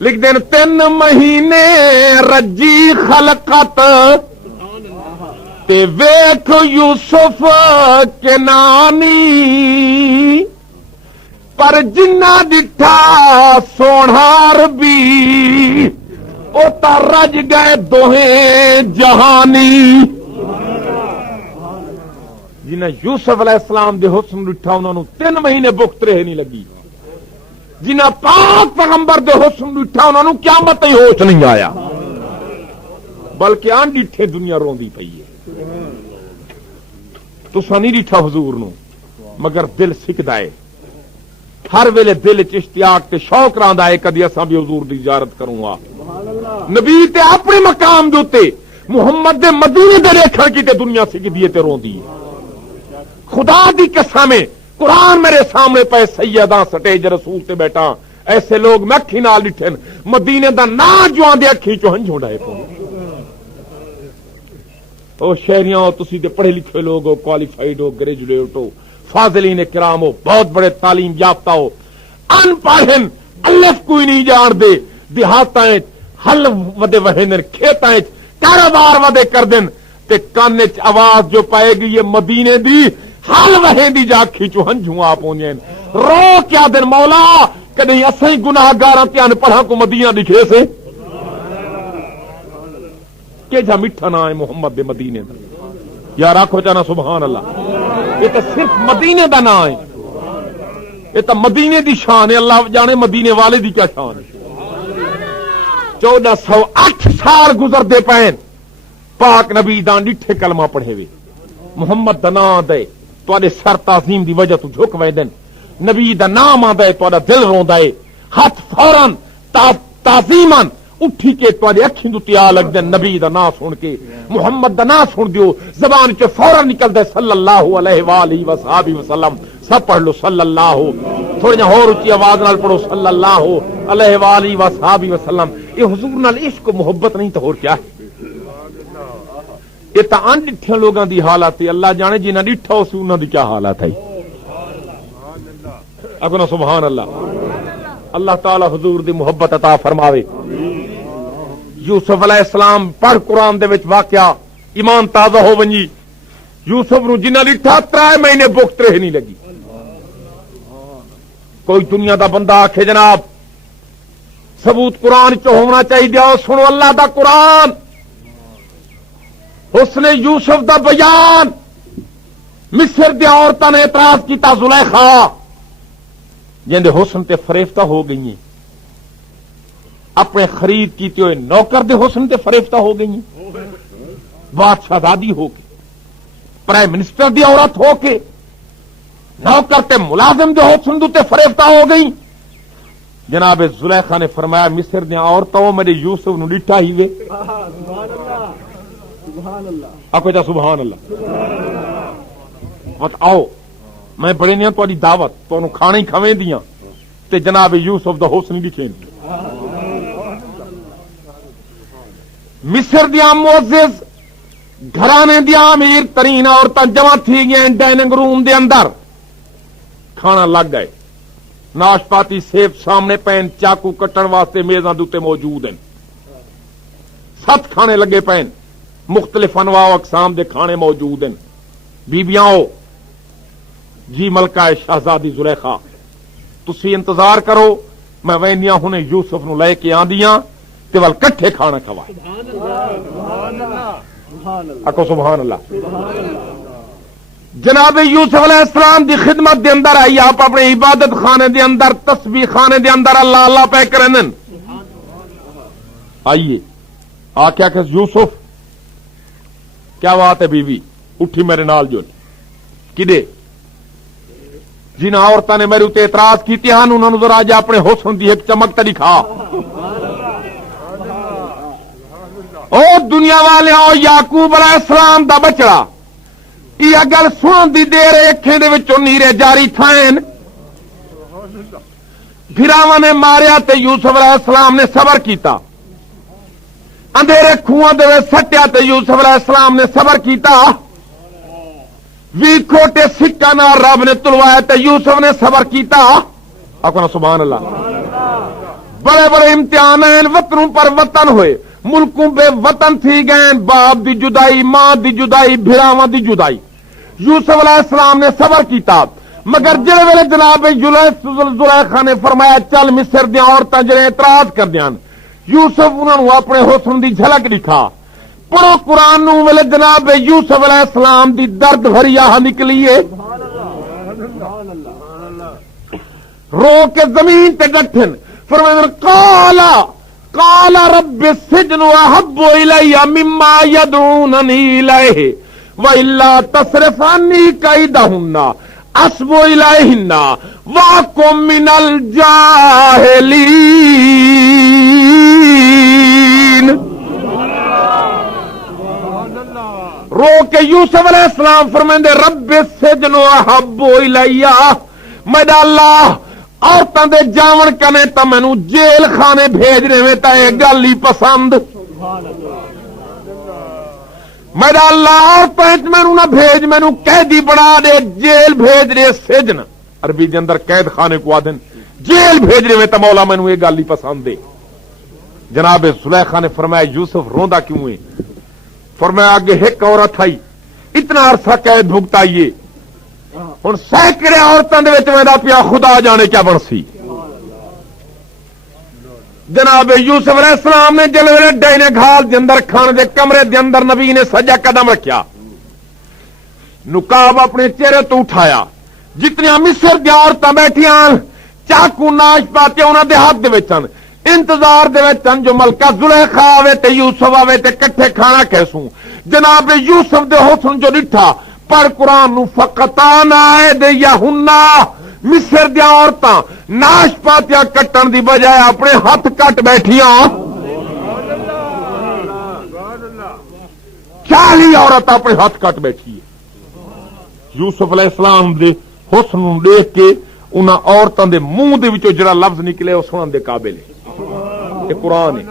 لکھ دین 3 مہینے رجی خلقت تے ویکھ یوسف کنانی پر جنہ ڈٹھا سونہار بھی او تا رج گئے دوہیں جہانی جنہ یوسف علیہ السلام دے حسن ڈٹھا انہوں نے 3 مہینے بھوک ترے نہیں لگی جنہ پاک پیغمبر دے حسن ڈٹھا انہوں نے قیامت ہی ہوش نہیں آیا بلکہ آن ڈٹھے دنیا روندی پئی ہے تساں نہیں ڈٹھا حضور نو مگر دل سکدا ہے ہر ویلے دل چ اشتیاق تے شوق راندا ہے کدی اساں بھی حضور دی زیارت کروں گا نبی تے اپنے مقام دے اوتے محمد دے مدینے دے دیکھن کی تے دنیا سکدی ہے تے روندی ہے خدا دی قسم قرآن میرے سامنے پہ سیداں سٹیج رسول تے بیٹھا ایسے لوگ میں اکھی نال ڈٹھن مدینے دا نا جو آندے اکھی چوں ہنجھوں ڈائے پو او شہریاں تسی تے پڑھے لکھے لوگ ہو کوالیفائیڈ ہو گریجویٹ ہو فاضلین کرام ہو بہت بڑے تعلیم یافتہ ہو ان پڑھن الف کوئی نہیں جان دے دیہاتاں ہل ودے وہندن کھیتاں کاروبار ودے کر دن تے کان وچ آواز جو پائے گی یہ مدینے دی ہل وہندی جا کھچو ہنجھوں آپ ہونیں رو کیا دن مولا کدی اسیں گناہگاراں تے ان پڑھاں کو مدینہ دکھے سے کہ جا میٹھا نہ ہے محمد دے مدینے دا یا راکھو چانا سبحان اللہ یہ تو صرف مدینے دا نہ ہے یہ تو مدینے دی شان ہے اللہ جانے مدینے والے دی کیا شان ہے 1408 سال گزر دے پین پاک نبی دان ڈٹھے کلمہ پڑھے وے محمد دا نام دے تو سر تعظیم دی وجہ تو جھک وے دن نبی دا نام آدھے تو دل روندا ہے ہاتھ فوراً تعظیماً اٹھی کے تھوڑے اکھیں دو تیا لگ دے نبی دا نام سن کے محمد دا نام سن دیو زبان چ فوراً نکل دے صلی اللہ علیہ وآلہ وصحابہ وسلم سب پڑھ لو صلی اللہ تھوڑی اور اونچی آواز نال پڑھو صلی اللہ علیہ وآلہ وصحابہ وسلم یہ حضور نال عشق و محبت نہیں تو اور کیا ہے یہ تا ان ڈٹھے لوگاں دی حالت ہے اللہ جانے جنہاں ڈٹھا اس انہاں دی کیا حالت ہے اگنا سبحان اللہ اللہ تعالی حضور دی محبت عطا فرماوے یوسف علیہ السلام پڑھ قرآن دے وچ واقعہ ایمان تازہ ہو ونجی یوسف نو جنہاں ڈٹھا 3 مہینے بھوک ترے نہیں لگی کوئی دنیا دا بندہ آکھے جناب ثبوت قرآن چ ہونا چاہیے سنو اللہ دا قرآن حسن یوسف دا بیان مصر دی عورتاں نے اعتراض کیتا زلیخا جندے حسن تے فریفتہ ہو گئی ہیں اپنے خرید کیتے ہوئے نوکر دے حسن تے فریفتہ ہو گئی ہیں بادشاہ دادی ہو کے پرائم منسٹر دی عورت ہو کے نوکر تے ملازم دے حسن تے فریفتہ ہو گئی جناب زلیخا نے فرمایا مصر دی عورتوں میرے یوسف نو ڈٹھا ہی وے آپ جا سبحان اللہ بس آؤ میں بڑے نیاں تو دعوت تو کھانے ہی کھویں دیاں تے جناب یوسف دا حسن لکھیں مصر دیا معزز گھرانے دیا امیر ترین عورتاں جمع تھی گئیں ڈائننگ روم دے اندر کھانا لگ گئے ناشپاتی سیب سامنے پین چاقو کٹن واسطے میزاں دوتے موجود ہیں 7 کھانے لگے پے، مختلف انواع و اقسام دے کھانے موجود ہیں. بیبیاں جی ملکہ شہزادی زلیخا تسی انتظار کرو، میں وینیاں ہنے یوسف نو لے کے آندیاں تے ول کٹھے کھانا کھوائے. اکو سبحان اللہ. جناب یوسف علیہ السلام دی خدمت دے اندر آئی، آپ اپنے عبادت خانے دے اندر تسبیح خانے دے اندر اللہ اللہ پہ کرن. آئیے آ کیا کہ یوسف کیا بات ہے بیوی اٹھی میرے نال جو کدے جن عورتوں نے میرے اتنے اعتراض کیتے ہیں انہوں نے ذرا جا اپنے حسن دی ایک چمک تے دکھا. او دنیا والے او یعقوب علیہ السلام دا بچڑا یہ گل سنن دی دیر اکھیں دے وچوں نیرے جاری تھائن. پھراواں نے ماریا تے یوسف علیہ السلام نے صبر کیتا، اندھیرے کھواں دے وچ سٹیا تے یوسف علیہ السلام نے صبر کیتا. 20 کھوٹے سکہ نال رب نے تلوایا تے یوسف نے صبر کیتا. آکھو نا سبحان اللہ. بڑے بڑے امتحان ہیں، وطنوں پر وطن ہوئے، ملکوں بے وطن تھی گئے، باپ دی جدائی، ماں دی جدائی، بھراواں دی جدائی. یوسف علیہ السلام نے صبر کیتا، مگر جڑے ویلے جناب زلیخا نے فرمایا چل مصر دیاں عورتاں جڑے اعتراض کر دیاں، یوسف انہوں نے اپنے حسن دی جھلک دکھا. پڑھو قرآن نو ویلے جناب یوسف علیہ السلام دی درد بھری آہ نکلی ہے، رو کے زمین تے ڈٹھن. فرمایا قال رب السجن احب الی مما يدعوننی الیہ وإلا تصرف عنی کیدہن اصب الیہن واکن من الجاہلین. رو کے یوسف علیہ السلام فرمائندے رب السجن احب الی، میرا اللہ عورتاں دے جاون کنے تا مینوں جیل خانے بھیجنے میں تا یہ گل ہی پسند. میرا اللہ عورتاں مینوں نہ بھیج، مینوں قیدی بنا دے، جیل بھیج دے. سجن عربی دے اندر قید خانے کو آدن، جیل بھیجنے میں تا مولا مینوں یہ گل ہی پسند ہے. جناب زلیخا نے فرمایا یوسف روندا کیوں ہے؟ فرمایا آگے ایک عورت آئی اتنا عرصہ قید بھگتائیے، ہن سینکڑے عورتوں دے وچ میرا پیا خدا جانے کیا بن سی. جناب یوسف علیہ السلام نے جلوے ڈینے گھال دے اندر کھانے دے کمرے دے اندر نبی نے سجا قدم رکھیا، نقاب اپنے چہرے تو اٹھایا. جتنی مصر دی عورتاں بیٹھیاں چاقو ناش پاتے انہاں دے ہاتھ دے وچ انتظار دے وچ جو ملکہ زلیخا آوے تے یوسف آوے تے کٹھے کھانا کیسوں. جناب یوسف دے حسن جو ڈٹھا پڑھ قرآن نو فقطان ایدیہن، مصر دیا عورتاں ناش پاتیاں کٹن دی بجائے اپنے ہاتھ کٹ بیٹھیاں. 40 عورت اپنے ہاتھ کٹ بیٹھی ہے. یوسف علیہ السلام دے حسن نو دیکھ کے انہاں عورتاں دے منہ دے وچوں جڑا لفظ نکلے او سنن دے قابل ہے. یہ قرآن ہے.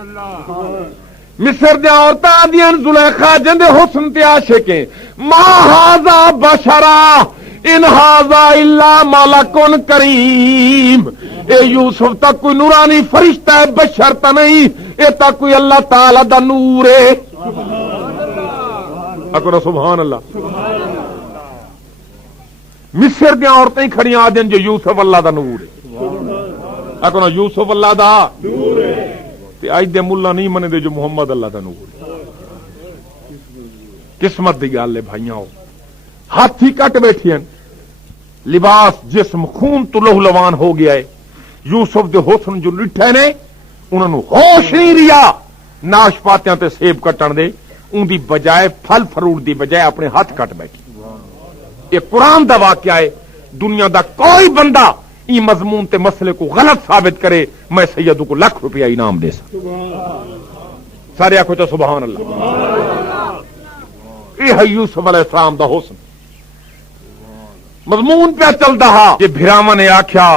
مصر دیا عورتاں آدیاں زلیخا جندے حسن تے عاشق ہیں، ما ھذا بشرا ان ھذا الا ملک کریم. اے یوسف تک کوئی نورانی فرشتہ ہے، بشر تا نہیں، اے تک کوئی اللہ تعالی دا نور ہے. اکو سبحان اللہ. مصر دیا عورتیں کھڑیاں آدیاں جو یوسف اللہ دا نور ہے. اکو یوسف اللہ دا نور ہے. اج دے ملا نہیں منے دے جو محمد اللہ دا نور ہے. قسمت دی گل ہے بھائیاں. ہاتھی کٹ بیٹھی ہیں، لباس جسم خون تو لہو لوان ہو گیا ہے. یوسف دے حسن جو لٹھے نے انہوں نے ہوش نہیں ریا ناش پاتیاں تے سیب کٹن دے، ان دی بجائے پھل فروٹ دی بجائے اپنے ہاتھ کٹ بیٹھی. یہ قرآن دا واقعہ ہے. دنیا دا کوئی بندہ ای مضمون تے مسئلے کو غلط ثابت کرے میں سیدوں کو لاکھ روپیہ انعام دے سکتا. سارے آخو تو سبحان اللہ. یہ ہے یوسف علیہ السلام دا حسن. مضمون پہ چل رہا یہ بھراواں نے آخیا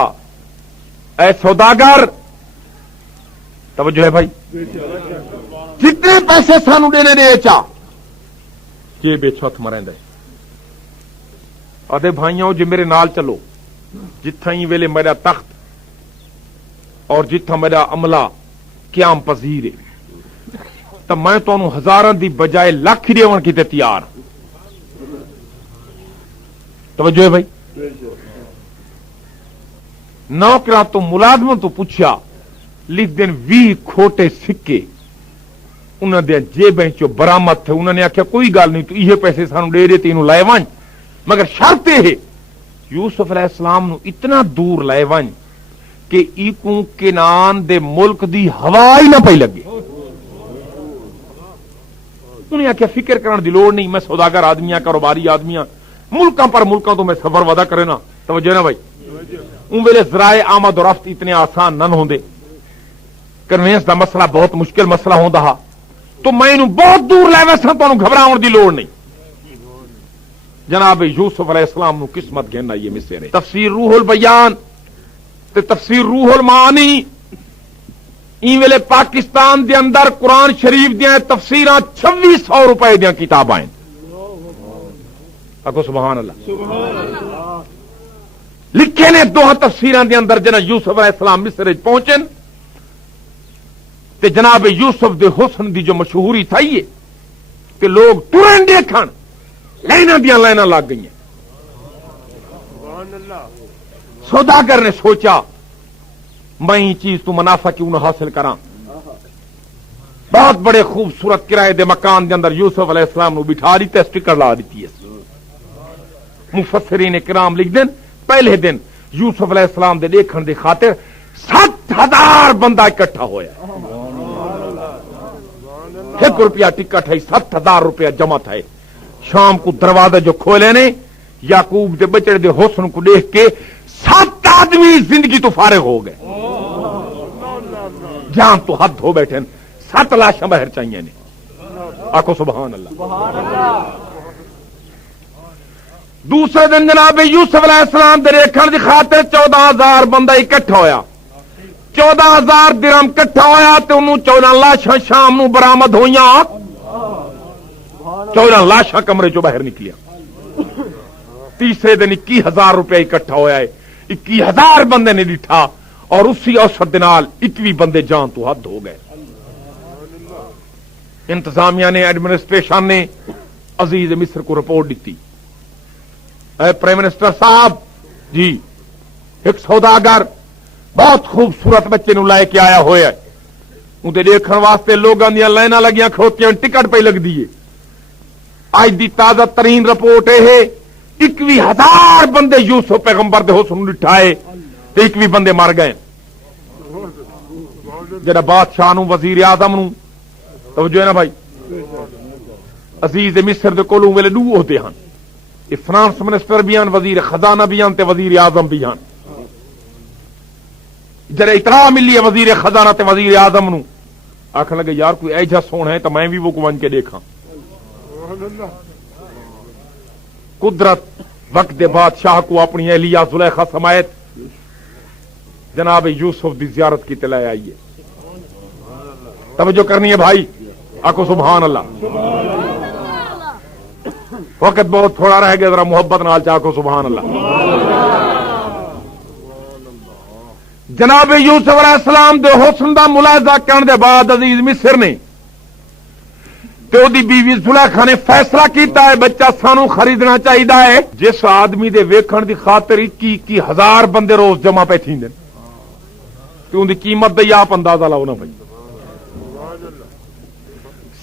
اے سوداگر، توجہ ہے بھائی، جتنے پیسے سانو دینے دے چا یہ بے چھت مریندا ہے. آدھے بھائیوں جی میرے نال چلو، جتھا ہی ویلے میرا تخت اور جتھا میرا عملہ قیام پذیر ہے، تو میں تمہیں ہزاراں دی بجائے لاکھ دیون کی تیار ہوں۔ توجہ ہے بھائی؟ نوکراں تو ملازموں تو پوچھا، لکھ دین 20 کھوٹے سکے انہوں نے جیبیں چو برامت تھے۔ انہوں نے آخیا کوئی گل نہیں، تو یہ پیسے سانو دے دے تینوں لائے ون، مگر شرط ہے یوسف علیہ السلام نو اتنا دور لائے ون کہ ایکوں کنان دے ملک دی ہوا ہی نہ پئی لگے۔ انہیں آخیا فکر کرنے دی لوڑ نہیں، میں سوداگر آدمیاں، کاروباری آدمیاں، ملکاں پر ملکاں تو میں سفر ودا کرے نا۔ توجہ نا بھائی؟ ان ویلے ذرائع آمد و رفت اتنے آسان نہ ہوندے، کنوینس دا مسئلہ بہت مشکل مسئلہ ہوندا ہا، تو میں انہوں بہت دور لے ویسا تو گھبراؤن دی لوڑ نہیں۔ جناب یوسف علیہ السلام نو قسمت گھننا یہ مصر ہے۔ تفسیر روح البیان تے تفسیر روح المعانی، این ویلے پاکستان دے اندر قرآن شریف دیاں تفسیراں 2600 روپے دیاں کتاباں ہیں۔ آکھو سبحان اللہ۔ لکھے نے دو تفسیراں دے اندر جناب یوسف علیہ السلام مصر وچ پہنچن تے جناب یوسف دے حسن دی جو مشہوری تھئی ہے کہ لوگ ٹرن دیکھن، لائناں دیاں لائناں لگ گئی ہیں۔ سوداگر نے سوچا میں یہ چیز تو منافع کیوں نہ حاصل کراں، بہت بڑے خوبصورت کرائے دے مکان دے اندر یوسف علیہ السلام نو بٹھا دی تے سٹکر لا دیتی ہے۔ مفسرین کرام لکھ دین پہلے دن یوسف علیہ السلام دے دیکھن دی خاطر 7000 بندہ اکٹھا ہویا۔ 1 روپیہ ٹکٹ ہے، 7000 روپیہ جمع ہے۔ شام کو دروازہ جو کھولے نے یعقوب دے بچڑے دے حسن کو دیکھ کے 7 آدمی زندگی تو فارغ ہو گئے، جان تو حد ہو بیٹھے، 7 لاشاں باہر چاہیے نے۔ آکھو سبحان اللہ۔ دوسرے دن جناب یوسف علیہ السلام دے دیکھن دی خاطر 14000 بندہ اکٹھا ہویا، 14000 درہم اکٹھا ہویا تے انہوں 14 لاشاں شام نو برآمد ہوئیاں، 14 لاشاں کمرے چو باہر نکلیا۔ تیسرے دن 21000 روپے اکٹھا ہویا ہے، 21000 بندے نے ڈٹھا اور اسی اوسط دنال 21 بندے جان تو حد ہو گئے۔ انتظامیہ نے، ایڈمنسٹریشن نے عزیز مصر کو رپورٹ دیتی، اے پرائم منسٹر صاحب جی، ایک سوداگر بہت خوبصورت بچے نو لائے کے آیا ہوا ہے، اندے دیکھن واسطے لوگاں دیاں لائناں لگیاں کھڑوتیاں، ٹکٹ پہ لگ دیے۔ آج دی تازہ ترین رپورٹ ہے 21000 بندے یوسف پیغمبر دے حسن اٹھائے تے 21 بندے مر گئے۔ جڑا بادشاہ نو، وزیر اعظم نو، توجہ ہے نا بھائی، عزیز مصر دے کولوں ویلے 2 عہدے ہن، فرانس منسٹر بھی ہن، وزیر خزانہ بھی ہن تے وزیر اعظم بھی ہن۔ جڑا اطلاع ملی ہے وزیر خزانہ تے وزیر اعظم نو، آکھن لگے یار کوئی ایجا سونا ہے تو میں بھی وہ کو ون کے دیکھاں۔ قدرت وقت دے بادشاہ کو اپنی اہلیہ زلیخا سمیت جناب یوسف دی زیارت کی تلائے آئی ہے۔ توجہ کرنی ہے بھائی، آکو سبحان اللہ۔ وقت بہت تھوڑا رہ گیا، ذرا محبت نال چاکو سبحان اللہ۔ جناب یوسف علیہ السلام دے حسن دا ملاحظہ کرنے دے بعد عزیز مصر نے تے دی بیوی زلیخا نے فیصلہ کیتا ہے بچہ سانو خریدنا چاہیے ہے، جس آدمی دے ویکھن دی خاطر 21,000 بندے روز جمع پہ تھیندے تے ان دی قیمت دا آپ اندازہ لاؤ نا بھائی۔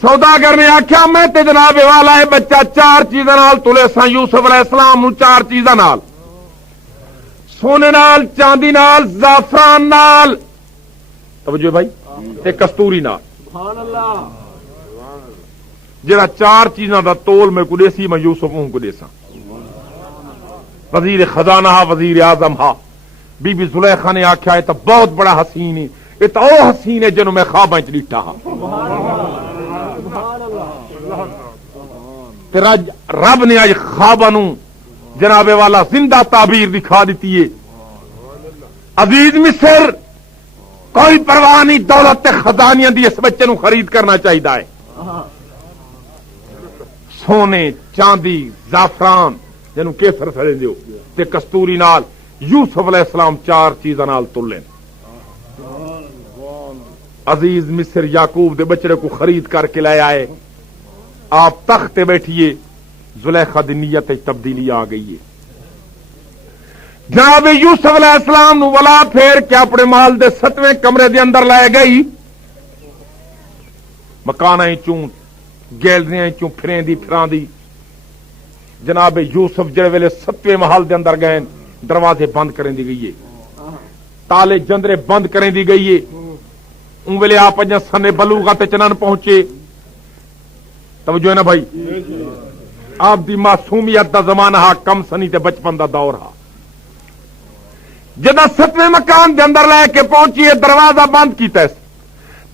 سوداگر نے آخیا میں تے جناب والا ہے بچہ 4 چیزاں نال تلے سا یوسف علیہ السلام نو، 4 چیزاں نال، سونے نال، چاندی نال، زعفران نال، توجہ بھائی، تے کستوری نال۔ سبحان اللہ۔ جڑا 4 چیزاں دا تول میں کو دیسی میں یوسف ہوں کو دیسا، وزیر خزانہ ہا، وزیر اعظم ہا۔ بی بی زلیخا نے آخیا یہ تو بہت بڑا حسین ہے، یہ تو وہ حسین ہے جنہوں میں خواباں چ ڈٹھا ہا۔ رب نے آج خواباں نو جناب والا زندہ تعبیر دکھا دیتی ہے۔ عزیز مصر کوئی پرواہ نہیں، دولت تے خزانیاں دی اس بچے نو خرید کرنا چاہیے ہے۔ سونے، چاندی، زعفران جنوں کیسر سڑے دیو تے کستوری نال یوسف علیہ السلام 4 چیزاں نال تلن۔ عزیز مصر یعقوب دے بچڑے کو خرید کر کے لے آئے. آپ تخت تے بیٹھیے. زلیخا دی نیت تبدیلی آ گئی ہے. جناب یوسف علیہ السلام نو ولا پھیر کے اپنے محل دے 7ویں کمرے دے اندر لے گئی. مکان چوں گیلریاں چوں پھریں دی پھراں دی. جناب یوسف جڑے ویلے 7ویں محل دے اندر گئے دروازے بند کریں دی گئی ہے, تالے جندرے بند کریں دی گئی ہے. ان ویلے آپ اجا سنے بلوغت چنن پہنچے. توجہ ہے نا بھائی, آپ دی معصومیت دا زمانہ ہا, کم سنی تے بچپن دا دور ہا. جدہ 7ویں مکان دے اندر لے کے پہنچیے دروازہ بند کیتا ہے.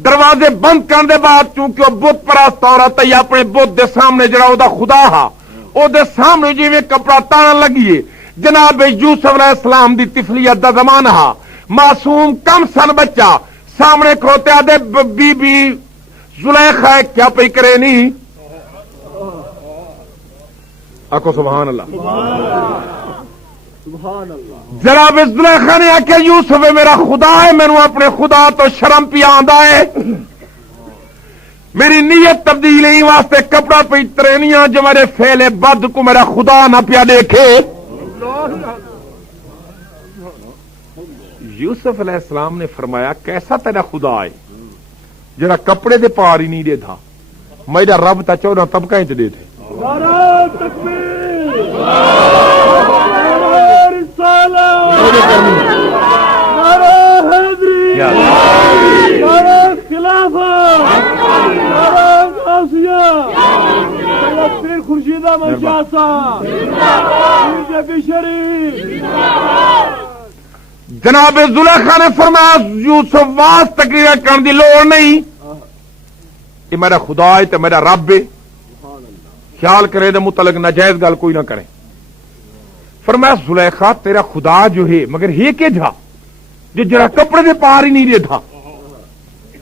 دروازے بند کرنے دے بعد چونکہ بت پرست عورت ہے اپنے بت دے سامنے جڑا او دا خدا ہا او دے سامنے جی میں کپڑا تانا لگیے. جناب یوسف علیہ السلام دی طفلیت دا زمانہ ہا, معصوم کم سن بچہ سامنے کھوتے آدھے بی بی زلیخا کیا پہ کرے نہیں. آکو سبحان اللہ. جناب زلیخا نے آکھیا یوسف میرا خدا ہے, مینوں اپنے خدا تو شرم پی آندا ہے. میری نیت تبدیلی واسطے کپڑا پہ ترینیاں جو میرے فعل بد کو میرا خدا نہ پیا دیکھے. یوسف علیہ السلام نے فرمایا کیسا تیرا خدا ہے جڑا کپڑے دے پار ہی نہیں دے تھا. میرا رب تا 14 طبقہ دے تھے. جناب زلیخا نے فرمایا یوسف واس تقریر کرنے کی لوڑ نہیں, یہ میرا خدا ہے تو میرا رب ہے, خیال کرے دے متعلق ناجائز گل کوئی نہ کرے. فرمایا زلیخا تیرا خدا جو ہے مگر ہے کہ جا جو جڑا کپڑے دے پار ہی نہیں دیتا,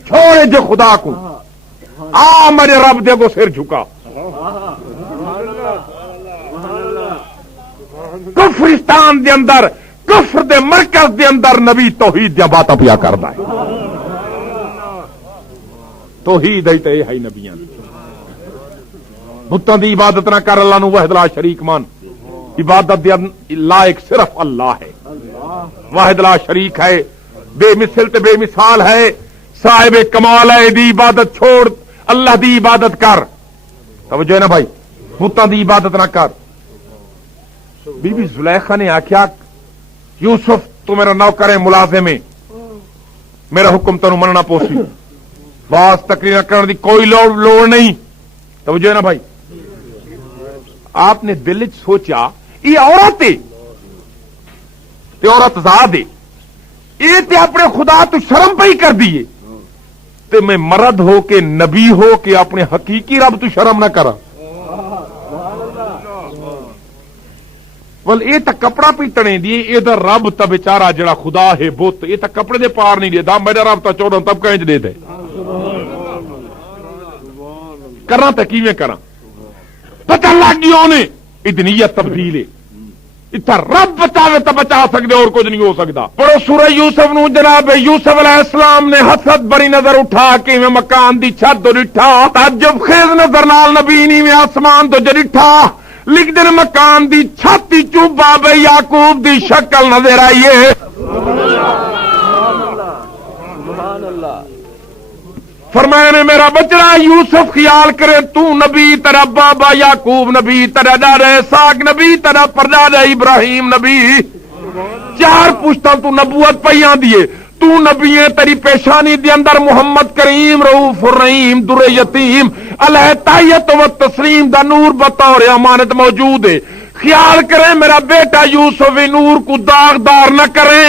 چھوڑے جو خدا کو, آ میرے رب دے کو سر جھکا. کفرستان دے اندر کفر دے مرکز دے اندر نبی توحید دیا باتاں پیا کردا ہے. توحید ہی تے ہے نبیاں. بتاں دی عبادت نہ کر, اللہ نو وحدہ لا شریک مان. عبادت دے لائق صرف اللہ ہے, واحد لا شریک ہے, بے مثل تے بے مثال ہے, صاحب کمال ہے. دی عبادت چھوڑ, اللہ دی عبادت کر. توجہ ہے نا بھائی, بتاں دی عبادت نہ کر. بی بی زلیخا نے آخیا یوسف تو میرا نوکر ہے, ملازم ہے, میرا حکم تینوں مننا پوسی, باز تقریر کرنے دی کوئی لوڑ نہیں. توجہ ہے نا بھائی. آپ نے دل چ سوچا یہ عورت ہے تے عورت ذات ہے, یہ تے اپنے خدا تو شرم پہ ہی کر دیے, تے میں مرد ہو کے نبی ہو کے اپنے حقیقی رب تو شرم نہ کرا. بل یہ تو کپڑا پی تنے دی, یہ تو رب تا بیچارہ جڑا خدا ہے بت, یہ تو کپڑے دے پار نہیں دیتا. میرا رب تا 14 طبقہ دے دے کرنا تو کیویں کرا. پتہ لگ گیا انہیں ادنیت تبدیل ہے. اتنا رب بچاوے تو بچا سکتے اور کچھ نہیں ہو سکتا. پڑھو سورہ یوسف نو. جناب یوسف علیہ السلام نے حسد بڑی نظر اٹھا کے میں مکان دی چھت تو ڈٹھا, تعجب خیز نظر نال نبی نہیں میں آسمان تو جڑٹھا. لکھ دن مکان دی چھتی چو بابے یعقوب دی شکل نظر آئیے. فرمایا نے میرا بچڑا یوسف خیال کرے تو نبی, تیرا بابا یعقوب نبی, تیرا دادا اسحاق نبی, تیرا پردادا ابراہیم نبی. 4 پشتاں تو نبوت پہیاں دیے. تو نبی ہے, تیری پیشانی دے اندر محمد کریم رؤوف الرحیم در یتیم علیہ تحیت و تسلیم دا نور بطور امانت موجود ہے. خیال کرے میرا بیٹا یوسف نور کو داغدار نہ کرے.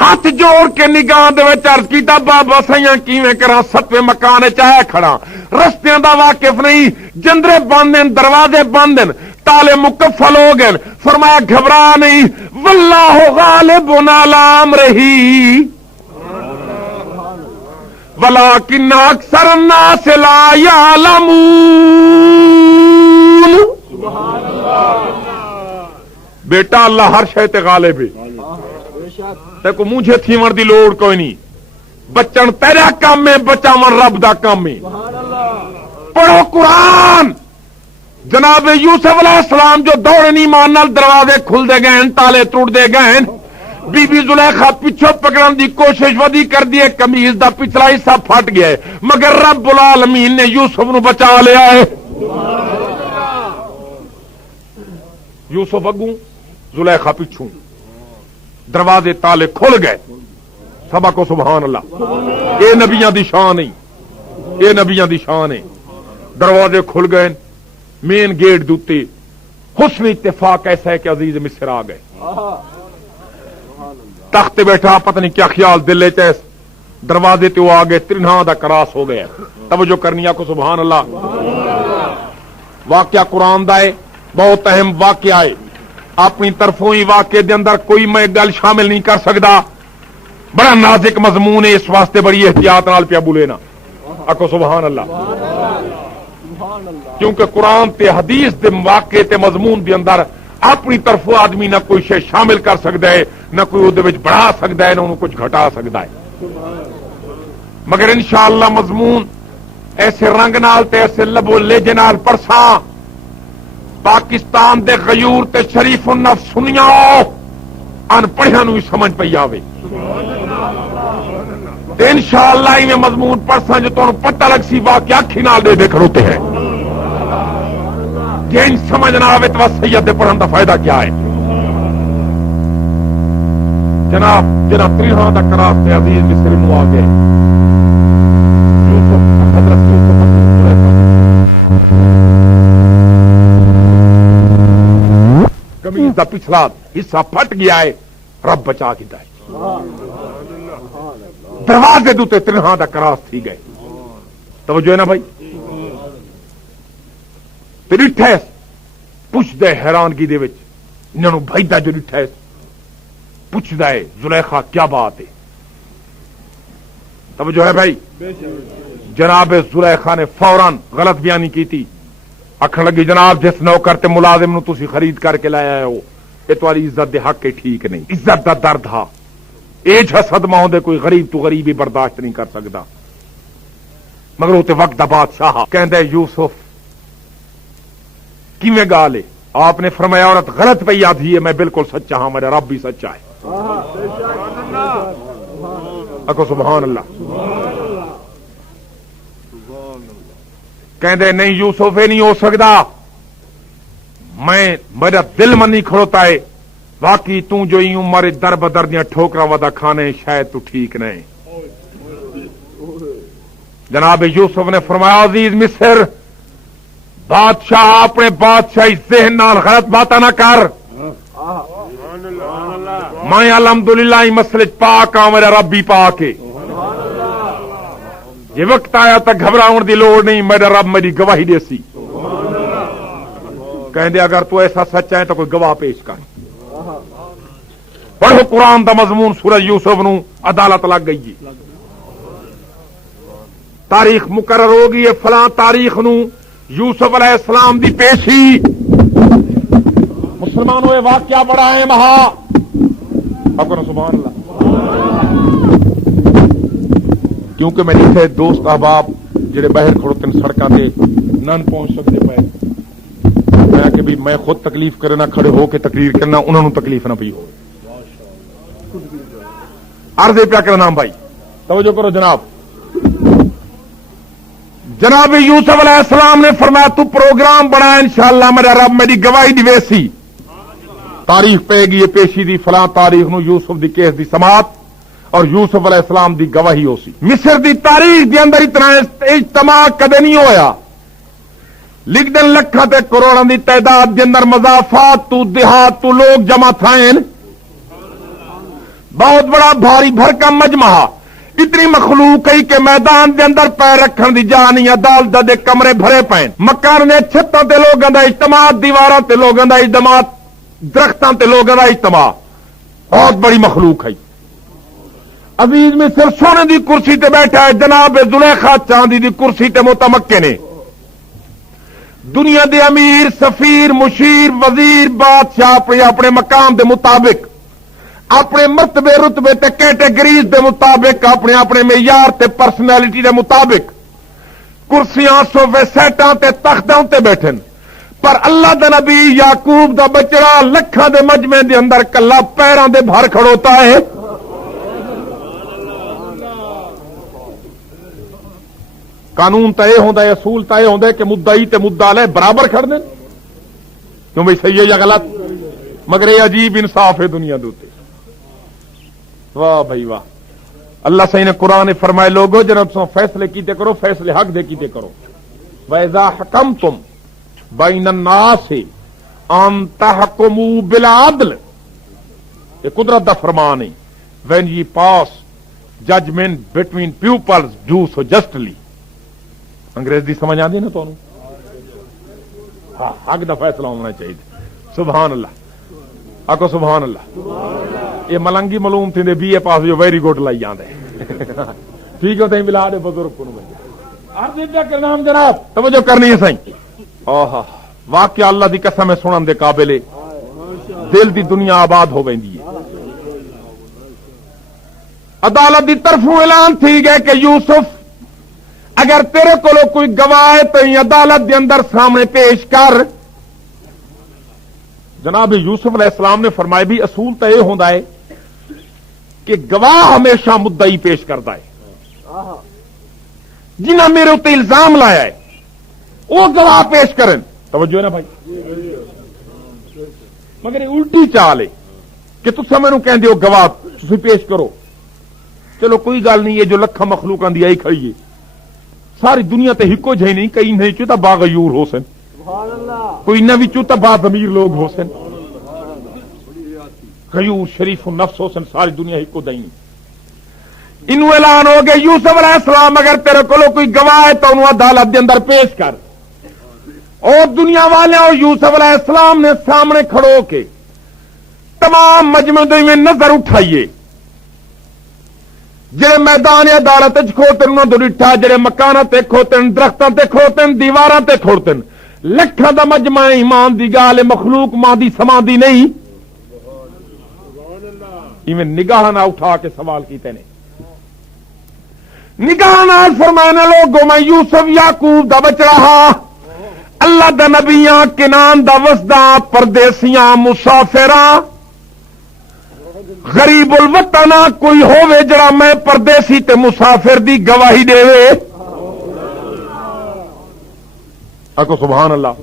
ہاتھ جوڑ کے نگاہ دے وچ عرض کیتا بابا سیاں کیویں کراں, 7ویں مکان چاہے کھڑا, رستیاں دا واقف نہیں, جندرے بند ہیں, دروازے بند ہیں, تالے مکفل ہو گئے. فرمایا گھبرا نہیں, واللہ غالب علی امرہ ولکن اکثر الناس لا یعلمون. بیٹا اللہ ہر شے تے غالب ہے, تے کو مجھے تھیون دی لوڑ کوئی نہیں، بچن تیرا کام ہے، بچاون رب دا کام ہے۔ پڑھو قرآن۔ جناب یوسف علیہ السلام جو دوڑ نہیں مان نال دروازے کھل دے گئے، تالے ٹوٹ دے گئے، بی بی زلیخا پچھو پکڑن دی کوشش ودی کر دی، قمیض دا پچھلا حصہ پھٹ گیا ہے، مگر رب العالمین نے یوسف نو بچا لیا ہے۔ یوسف اگوں، زلیخا پچھوں، دروازے تالے کھل گئے۔ سبا کو سبحان اللہ۔ اے نبیاں دی شان ہے، اے نبیاں دی شان ہے۔ دروازے کھل گئے، مین گیٹ دوتے حسن اتفاق ایسا ہے کہ عزیز مصر آ گئے۔ تخت بیٹھا، پتہ نہیں کیا خیال دل لیتے، دروازے تے وہ آ گئے، ترنہا دا کراس ہو گیا۔ توجہ کرنی کو سبحان اللہ۔ واقعہ قرآن دا ہے، بہت اہم واقعہ ہے۔ اپنی طرفوں ہی واقعے دے اندر کوئی میں گل شامل نہیں کر سکتا، بڑا نازک مضمون ہے، اس واسطے بڑی احتیاط نال پیا بولینا۔ اکو سبحان اللہ۔ کیونکہ قرآن تے حدیث دے واقعے تے مضمون دے اندر اپنی طرف آدمی نہ کوئی شے شامل کر سکتا ہے، نہ کوئی وہ بڑھا سکتا ہے، نہ انہوں کچھ گھٹا سکتا ہے۔ مگر انشاءاللہ مضمون ایسے رنگ نال تے ایسے لبو لیجے نال پرساں پاکستان دے غیور تے شریف النفس سنیاں ان پڑھیاں نو سمجھ پئی آوے۔ تے انشاءاللہ میں مضمون پرساں جو تمہیں پتہ لگ سی واقعہ اکھی نال دے کھڑوتے ہیں۔ جے ان سمجھ نہ آوے تو سید دے پڑھن دا فائدہ کیا ہے؟ جناب جناب تریہاں دا کراس تے عزیز مصر نو آ گئے۔ یوسف حضرت یوسف قمیض دا پچھلا حصہ پھٹ گیا ہے، رب بچا کیتا ہے۔ دروازے دوتے تنہا دا کراس تھی گئے۔ توجہ ہے نا بھائی؟ ڈٹھے پوچھ دے حیرانگی دے وچ انہوں بھائی دا جو ڈٹھے پوچھ دے زلیخا کیا بات ہے؟ توجہ ہے بھائی؟ جناب زلیخا نے فوراً غلط بیانی کی تھی، آکھن لگی جناب جس نوکر تے ملازم نو تسی خرید کر کے لایا ہو یہ تمہاری عزت دے حق کے ٹھیک نہیں، عزت دا درد ہا، ایج حسد ماں دے کوئی غریب تو غریبی برداشت نہیں کر سکتا۔ مگر وہ تے وقت دا بادشاہ کہندے یوسف کیویں گال ہے؟ آپ نے فرمایا عورت غلط پہ یاد ہی ہے، میں بالکل سچا ہاں، میرا رب بھی سچا ہے۔ اکو سبحان اللہ۔ کہندے نہیں یوسف یہ نہیں ہو سکتا، میں میرا دل من نہیں کھڑوتا ہے، باقی تو جو یوں مارے در بدر دیا ٹھوکرا ودا کھانے شاید تو ٹھیک نہیں۔ جناب یوسف نے فرمایا عزیز مصر بادشاہ اپنے بادشاہی ذہن نال غلط باتاں نہ کر، میں الحمدللہ مسئلے پاک ہاں، میرا رب بھی پاک ہے، یہ وقت آیا تک گھبراؤن دی لوڑ نہیں، میرا رب میری گواہی دے سی۔ کہندے اگر تو ایسا سچا ہے تو کوئی گواہ پیش کر۔ پڑھو قرآن دا مضمون سورہ یوسف نو، عدالت لگ گئی جی، تاریخ مقرر ہو گئی ہے، فلاں تاریخ نو یوسف علیہ السلام دی پیشی۔ مسلمانوں یہ واقعہ بڑا ہے مہا، آپ کو سبحان اللہ۔ کیونکہ میں اتنے دوست احباب جڑے باہر کھڑوتے ہیں سڑکاں تے نہ پہنچ سکتے پے، میں کہ بھی میں خود تکلیف کرنا کھڑے ہو کے تقریر کرنا، انہوں نے تکلیف نہ پی ہو۔ عرض پیا کرنا بھائی، توجہ کرو جناب۔ جناب یوسف علیہ السلام نے فرمایا تو پروگرام بنا انشاءاللہ میرا رب میری گواہی دی ویسی، تاریخ پہ گی یہ پیشی دی فلاں تاریخ نو یوسف دی کیس دی سماعت اور یوسف علیہ السلام دی گواہی ہو سی۔ مصر دی تاریخ دی اندر اتنا اجتماع کدے نہیں ہویا، لکھ دن لکھاں تے کروڑاں دی تعداد دے اندر مضافات تو دیہات تو لوگ جمع تھائیں، بہت بڑا بھاری بھرکم مجمع، اتنی مخلوق ہے کہ میدان دے اندر پیر رکھن دی جا نہیں، عدالت دے کمرے بھرے پے، مکان نے چھتاں تے لوگاں دا اجتماع، دیواراں تے لوگاں دا اجتماع، درختاں تے لوگاں دا اجتماع، بہت بڑی مخلوق ہے۔ عزیز مصر سونے دی کرسی تے بیٹھا ہے، جناب زلیخا چاندی دی کرسی تے متمکن ہے، دنیا دے امیر سفیر مشیر وزیر بادشاہ اپنے اپنے مقام دے مطابق اپنے مرتبے رتبے تے کیٹیگریز دے مطابق اپنے اپنے معیار تے پرسنالٹی دے مطابق کرسیاں صوفے سیٹاں تے تختاں تے بیٹھن، پر اللہ دا نبی یعقوب دا بچڑا لکھاں دے مجمع دے اندر کلا پیراں دے بھر کھڑوتا ہے۔ قانون تے ہوندا ہے، اصول تے ہوندا ہے کہ مدعی تے مدعا علیہ برابر کھڑ دین، کیوں بھئی صحیح ہے یا غلط؟ مگر یہ عجیب انصاف ہے دنیا دے اوتے۔ واہ بھائی واہ، اللہ صحیح نے قرآن فرمائے لوگو جناب تم فیصلے کیتے کرو، فیصلے حق دے کیتے کرو۔ وَإِذَا حَكَمْتُمْ بَيْنَ النَّاسِ أَن تَحْكُمُوا بِالْعَدْلِ، یہ قدرت دا فرمان ہے۔ When ye pass judgment between pupils, do so justly۔ انگریز دی سمجھ آندی نا تو ہاں، حق دا فیصلہ ہونا چاہیے۔ سبحان اللہ، آکو سبحان اللہ۔ یہ ملنگی معلوم تھے بی اے پاس جو ویری گڈ لائی جاندے ٹھیک ہوتے ہیں ملا دے بزرگ کو عرض کر نام جناب توجہ کرنی ہے سائیں۔ آہا واقعہ اللہ دی قسم ہے سنن دے قابل ہے، دل دی دنیا آباد ہو ویندی ہے۔ عدالت دی طرفوں اعلان تھی گئے کہ یوسف اگر تیرے کولو کوئی گواہ ہے تو عدالت دے اندر سامنے پیش کر۔ جناب یوسف علیہ السلام نے فرمایا بھی اصول تو یہ ہوندا ہے کہ گواہ ہمیشہ مدعی پیش کرتا ہے، جنہاں میرے اتنے الزام لایا ہے وہ گواہ پیش کرن۔ توجہ ہے نا بھائی؟ مگر یہ الٹی چال ہے کہ تسا مینوں کہندے ہو گواہ تسی پیش کرو، چلو کوئی گل نہیں ہے، جو لکھاں مخلوقاں دی آئی کھڑی ہے، ساری دنیا تے ہکو جہی نہیں، کئی نہیں چوتا باغیور ہو سن، کوئی نہ بھی چوتا با ضمیر لوگ ہو سن، غیور شریف النفس ہو سن، ساری دنیا ہکو دئی۔ انہوں اعلان ہو گیا یوسف علیہ السلام اگر تیرے کولو کوئی گواہ ہے تو انہوں عدالت دے اندر پیش کر۔ اور دنیا والے اور یوسف علیہ السلام نے سامنے کھڑو کے تمام مجمع میں نظر اٹھائیے، جڑے میدان عدالت کھوتے انہوں نے ڈٹھا، جڑے مکاناں تے کھوتے درختاں تے کھوتے دیواراں تے کھوتے لکھاں دا مجمع ایمان دی گال مخلوق ماں دی سما دی نہیں، ایویں نگاہ نہ اٹھا کے سوال کیتے نے، نگاہ نال فرمانے لوگوں میں یوسف یعقوب دا بچڑا ہاں، اللہ دا نبیاں کنان دا وسداں پردیسیاں مسافراں غریب الوطن کوئی ہووے جڑا میں پردیسی تے مسافر دی گواہی دے وے۔ آکو سبحان اللہ۔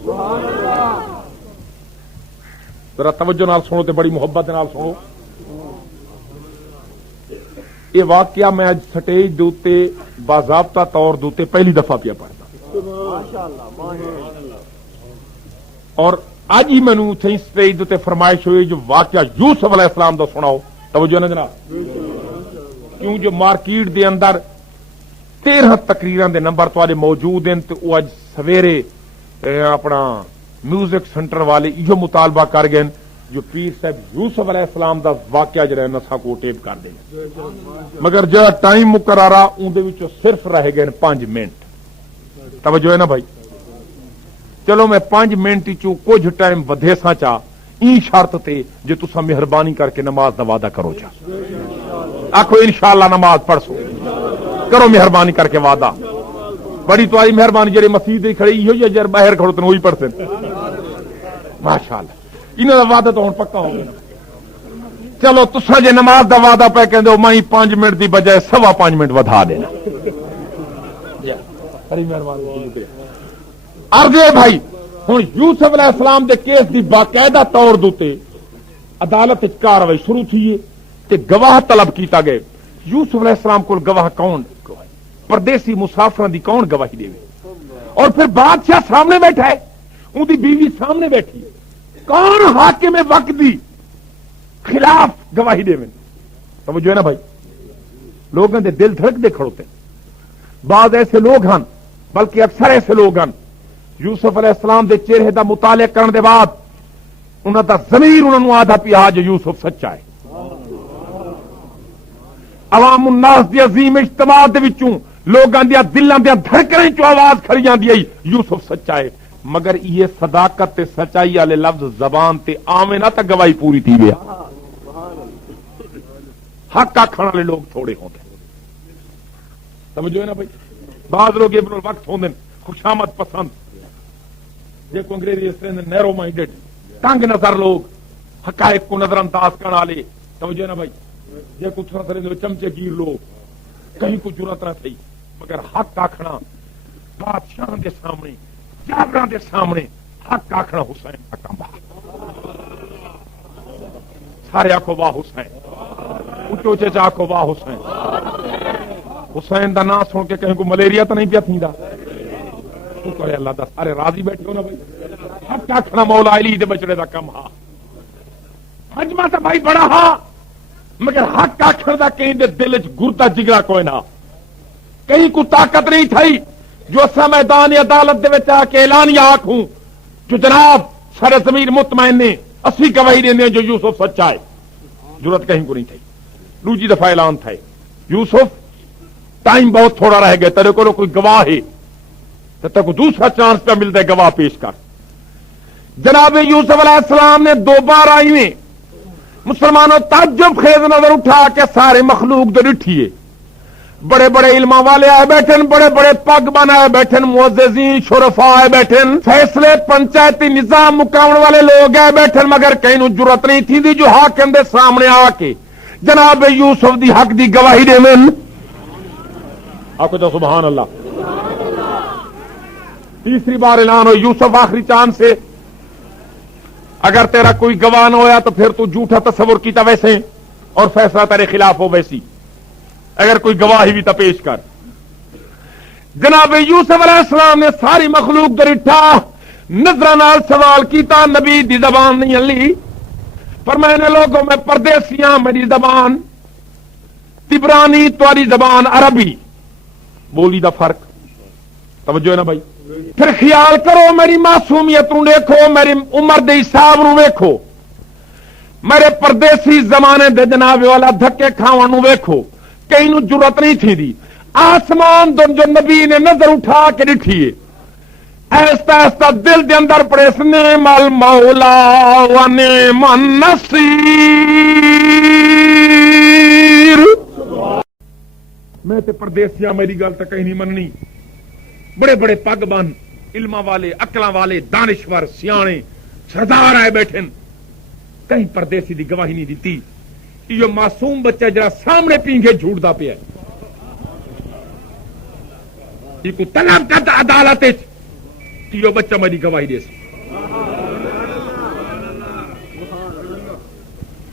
ذرا توجہ نال سنو تے بڑی محبت نال سنو۔ یہ واقعہ میں اج سٹیج دوتے باضابطہ طور دوتے پہلی دفعہ پیا پڑھتا اور اج ہی مینوں تھیں سٹیج دوتے فرمائش ہوئی جو واقعہ یوسف علیہ السلام دا سناؤ۔ توجہ نا جناب، کیوں جو مارکیٹ دے اندر 13 تقریراں دے نمبر تواڈے موجود ہیں تے او اج سویرے اپنا میوزک سینٹر والے یہ مطالبہ کر گئے جو پیر صاحب یوسف علیہ السلام دا واقعہ جڑا نسا کو ٹیپ کر دیں، مگر جڑا ٹائم مقررہ اون دے وچوں صرف رہ گئے 5 منٹ۔ توجہ ہے نا بھائی؟ چلو میں 5 منٹ چوں کچھ ٹائم ودھے سا چا این شرط تے جو تسا مہربانی کر کے نماز دا وعدہ کرو جا، آکھو انشاءاللہ نماز پڑھ سو، کرو مہربانی کر کے وعدہ۔ بڑی تمہاری مہربانی جڑے مسجد کھڑی ہو یا جڑے باہر کھڑو تے وہی پڑھتے ماشاءاللہ، انہاں دا وعدہ تو ہن پکا ہو گیا۔ چلو تسا جے نماز دا وعدہ پہ کہندے ہو میں 5 منٹ دی بجائے 5.25 منٹ ودھا دینا۔ بڑی مہربانی ارجے بھائی۔ ہوں یوسف علیہ السلام دے کیس دی باقاعدہ طور دوتے عدالت کاروائی شروع تھی تے گواہ طلب کیتا گئے۔ یوسف علیہ السلام کو گواہ کون؟ پردیسی مسافران دی کون گواہی دے؟ اور پھر بادشاہ سامنے بیٹھا ہے، ان دی بیوی سامنے بیٹھی ہے، کون حاکم وقت دی خلاف گواہی دے؟ توجہ ہے نا بھائی؟ لوگوں دے دل دھڑک دے کھڑوتے، بعض ایسے لوگ ہیں بلکہ اکثر ایسے لوگ ہیں یوسف علیہ السلام دے چہرے دا مطالعہ کرنے دے بعد انہاں دا ضمیر انہاں نوں آدھا پیا جو یوسف سچا ہے۔ عوام الناس دی عظیم اجتماع دے وچوں لوگاں دیا دلاں دیا دھڑکناں چوں آواز کھڑی جاندی آئی یوسف سچا ہے، مگر یہ صداقت تے سچائی والے لفظ زبان تے آویں نہ تے گواہی پوری تھی ویا۔ حق آکھن والے لوگ تھوڑے ہوتے ہیں. سمجھو نا بھائی. بعض لوگ ابن الوقت ہوندے خوشامد پسند, جے کو انگریزی اس طرح نیرو مائنڈڈ تنگ نظر لوگ, حقائق کو نظر انداز کرنے والے. سمجھو نا بھائی. جے کو تھوڑا چمچے گیر لوگ, کہیں کو ضرورت نہ تھی, مگر حق آکھنا بادشاہ دے سامنے, جابراں دے سامنے حق آکھنا حسین کا کام. سارے آکھو واہ حسین, اونچے اونچے آکھو واہ حسین. حسین دا نام سن کے کہیں کو ملیریا تو نہیں پیا تھیندا. شکر ہے اللہ دا, سارے راضی بیٹھے ہو نا بھائی. حق آکھنا مولا علی دے بچڑے دا کم ہا. حجمہ تو بھائی بڑا ہا, مگر حق آخر دا کہیں دے دل چ گردا جگرا کوئی نہ, کہیں کو طاقت نہیں تھی جو اسا میدان عدالت دے وچ آ کے اعلانیہ آکھوں جو جناب سر ضمیر مطمئن نے اسی گواہی دینے جو یوسف سچا ہے. ضرورت کہیں کو نہیں تھی. دوسری دفعہ اعلان تھا, یوسف ٹائم بہت تھوڑا رہ گیا, تیرے کو کوئی گواہ ہے تو تیرے کو دوسرا چانس پہ ملتا ہے, گواہ پیش کر. جناب یوسف علیہ السلام نے 2 بار آئی میں مسلمانوں تعجب خیز نظر اٹھا کے سارے مخلوق دے اٹھیے. بڑے بڑے علماء والے آئے بیٹھن, بڑے بڑے پگ بنائے بیٹھن, معززین شرفاء آئے بیٹھن, فیصلے پنچایتی نظام مقام والے لوگ آئے بیٹھن, مگر کہیں نو جرت نہیں تھی دی جو حاکم دے سامنے آ کے جناب یوسف دی حق دی گواہی دے من. آپ کو سبحان اللہ. تیسری بار اعلان ہو, یوسف آخری چاند سے اگر تیرا کوئی گواہ نہ ہویا تو پھر تو جھوٹا تصور کیتا ویسے اور فیصلہ تیرے خلاف ہو ویسی, اگر کوئی گواہی بھی تو پیش کر. جناب یوسف علیہ السلام نے ساری مخلوق درٹھا, نظر نال سوال کیتا, نبی دی زبان نہیں ہلی, پر میں نے لوگوں میں پردیسیاں, میری زبان تبرانی, تمہاری زبان عربی, بولی دا فرق. توجہ ہے نا بھائی. پھر خیال کرو میری معصومیت نو دیکھو, میری عمر دے حساب نو ویکھو, میرے پردیسی زمانے دے جناب والا دھکے کھاون نو ویکھو, کہیں نو جرت نہیں تھی دی. آسمان دن جو نبی نے نظر اٹھا کے ڈٹھیے, ایستا ایستا دل دے اندر پڑے, نعم المولا و نعم النصیر. میں تے پردیسیاں میری گل تک کہیں نہیں مننی. بڑے بڑے پگ بن, علماء والے, عقلاں والے, دانشور, سیانے, سردار آئے بیٹھن, کہیں پردیسی دی گواہی نہیں دیتی. یہ معصوم بچہ جڑا سامنے پینگے جھوٹدا پیا, یہ کو طلب کرتا عدالت یہ بچہ میری گواہی دے سی.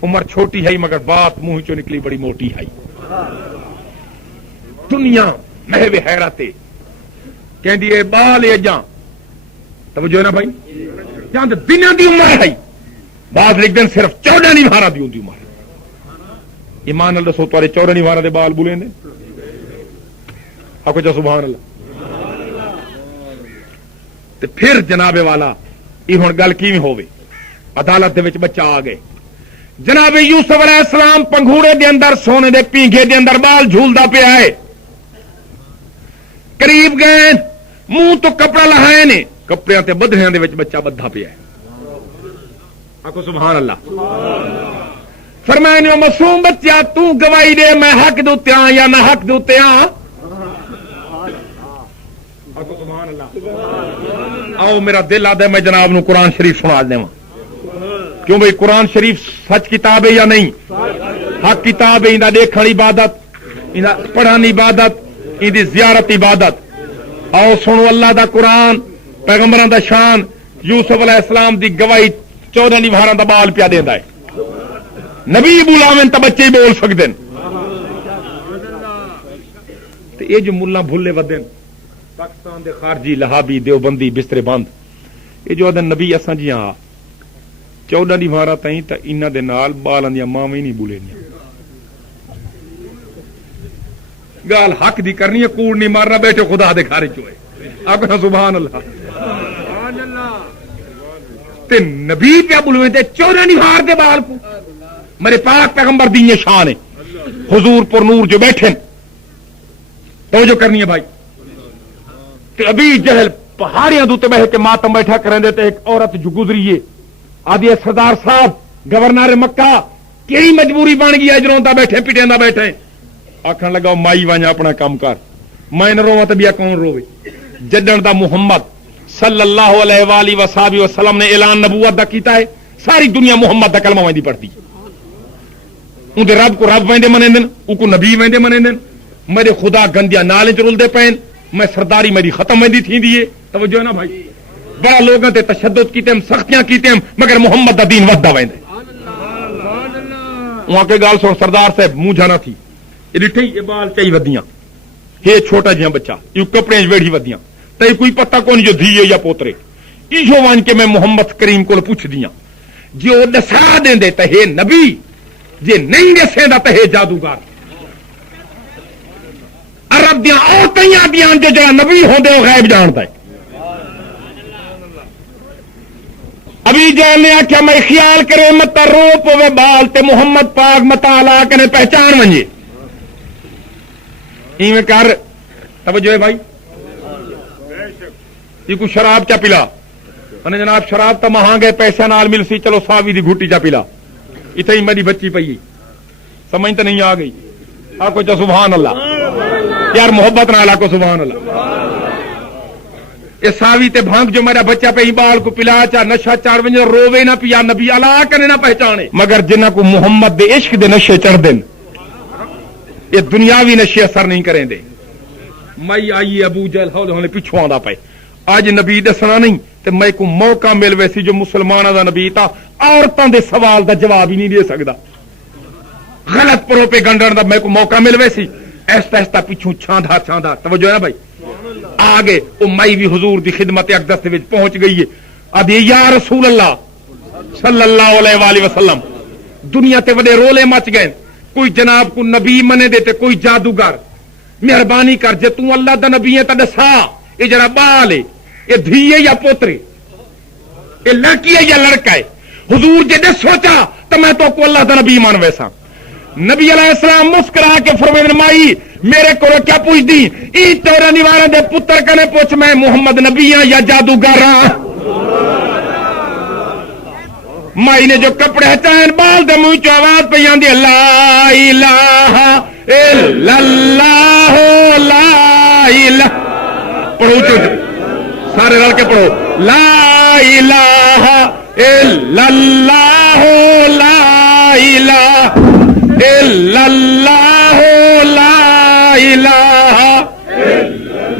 عمر چھوٹی ہے مگر بات منہ چوں نکلی بڑی موٹی ہے. دنیا محو حیرت کہندی اے بال اجاں. توجہ نا بھائی, چاند دنیا دی عمر ہے, بعض لکھ دین صرف 14 نہیں مہارا دی ہوندی عمر. ایمان نال دسو تارے 14 نہیں مہارا دے بال بولے نے, آکو جا سبحان اللہ. تے پھر جناب والا یہ ہن گل کیویں ہوے, عدالت دے وچ بچہ آ گئے. جناب یوسف علیہ السلام پنگھوڑے دے اندر, سونے دے پینگے دے اندر بال جھولدا پیا ہے. قریب گئے, منہ تو کپڑا لہائے نے, کپڑیاں تے بدھیاں دے وچ بچہ بدھا پیا ہے. آکو سبحان اللہ. فرمایا نے معصوم بچہ تو گواہی دے, میں حق دے اوتے ہاں یا نہ حق دے اوتے ہاں. آکو سبحان اللہ. آؤ میرا دل آدا ہے میں جناب نو قرآن شریف سنا دیواں. کیوں بھائی قرآن شریف سچ کتاب ہے یا نہیں؟ حق کتاب ہے. اندا دیکھن عبادت, اندا پڑھن عبادت, اندی زیارت عبادت. آؤ سنو اللہ دا قرآن, پیغمبراں دا شان. یوسف علیہ السلام دی گواہی 14 نوہاراں دا بال پیا دیندا ہے. نبی بلاویں تے بچے بول سکدے. تے اے جو ملہ بھلے ودن پاکستان دے خارجی, لہابی, دیوبندی, بسترے بند, یہ جو آدھے نبی اساں جی ہاں 14 دی مارا تائیں تا انہاں دے نال بالاں دیاں ماویں نہیں بولینیاں. گال حق دی کرنی ہے, کوڑ نہیں مارنا, بیٹھے خدا دے گھر چ ہوئے. آکھنا سبحان اللہ. تے نبی پیا بولویں تے 14 دی مار دے بال کو. میرے پاک پیغمبر دی یہ شان ہے. حضور پر نور جو بیٹھے توجہ کرنی ہے بھائی. تے ابھی جہل پہاڑیاں دوتے بہ کے ماتم بیٹھا کریں دیتے, ایک عورت جو گزری ہے آدھی سردار صاحب گورنر مکہ کیڑی مجبوری بن گئی ہے جروندا بیٹھے پٹیندا بیٹھے آکھن لگا مائی ونجا اپنا کام کر میں نہ رواں تے بیا کون روے جدن دا محمد صلی اللہ علیہ وآلہ وصحبہ وسلم نے اعلان نبوت دا کیتا ہے ساری دنیا محمد دا کلمہ ویندی پڑھتی اون دے رب کو رب ویندے منیندن او کو نبی ویندے منیندن میرے خدا گندیا نال چ رلدے پین میں سرداری میری ختم ویندی تھیندی ہے توجہ ہے نا بھائی بڑا لوگاں تے تشدد کیتے ہم سختیاں کیتے ہم مگر محمد دا دین ودا ویندے وہاں کے گال سن سردار صاحب منہ جانا تھی یہ ڈٹھی یہ بال چاہی ودیاں یہ چھوٹا جہاں بچہ یہ کپڑے ویڑی ودیاں تے کوئی پتہ کون جو دھی یا پوترے ایشو وان کے میں محمد کریم کو پوچھ دیاں جو دسا دیں دے تے نبی جے نہیں دسے دا تے جادوگر عرب دیاں عورتیاں دیاں جو جڑا نبی ہوندے او غیب جاندا ہے ابھی جان نے آخیا میں خیال کرے مت رو پوے بال تے محمد پاک متا لا کے پہچان ونجے ایویں کر توجہ ہے بھائی یہ کوئی شراب چا پلا انہیں جناب شراب تو مہاں گئے پیسے نال مل سی چلو ساوی دی گھوٹی چا پلا اتنے ہی میری بچی پئی سمجھ تو نہیں آ گئی آ کو چا سبحان اللہ یار محبت نال آ کو سبحان اللہ یہ ساوی تے بھانگ جو میرا بچہ پہ بال کو پلا چا نشہ چار ونجے رووے نہ پیا نبی اللہ کنے نہ پہچانے مگر جنہ کو محمد دے عشق دے نشے چڑھ دین یہ دنیاوی نشے اثر نہیں کریں دے مائی آئی ابو جہل ہولے ہولے پیچھو آندا پے آج نبی دسنا نہیں تے میں کو موقع مل ویسی جو مسلماناں دا نبی تا عورتاں دے سوال دا جواب ہی نہیں دے سکدا غلط پروپیگنڈا دا میں کو موقع مل ویسی ایستا ایستا پیچھو چھاندا چھاندا توجہ ہے نا بھائی آگے وہ مائی بھی حضور دی خدمت اقدس دے وچ پہنچ گئی ہے اب یا رسول اللہ صلی اللہ علیہ وآلہ وسلم دنیا تے وڈے رولے مچ گئے کوئی جناب کو نبی منے دے تے کوئی جادوگر مہربانی کر جے تو اللہ دا نبی ہے تا دسا یہ جڑا بال ہے یہ دھی ہے یا پوترے یہ لڑکی ہے یا لڑکا ہے حضور جے دے سوچا تو میں تو کو اللہ دا نبی مان ویسا نبی علیہ السلام مسکرا کے فرمائے مائی میرے کو کیا پوچھ دی ای تیرا نیوارا دے پتر کنے پوچھ میں محمد نبی ہاں یا جادوگر ہاں مائی نے جو کپڑے ہٹائے بال دے منہ چ آواز پہ آندی لا الہ الا اللہ لا الہ پڑھو سارے رل کے پڑھو لا الہ الا اللہ لا الہ الا اللہ لا الہ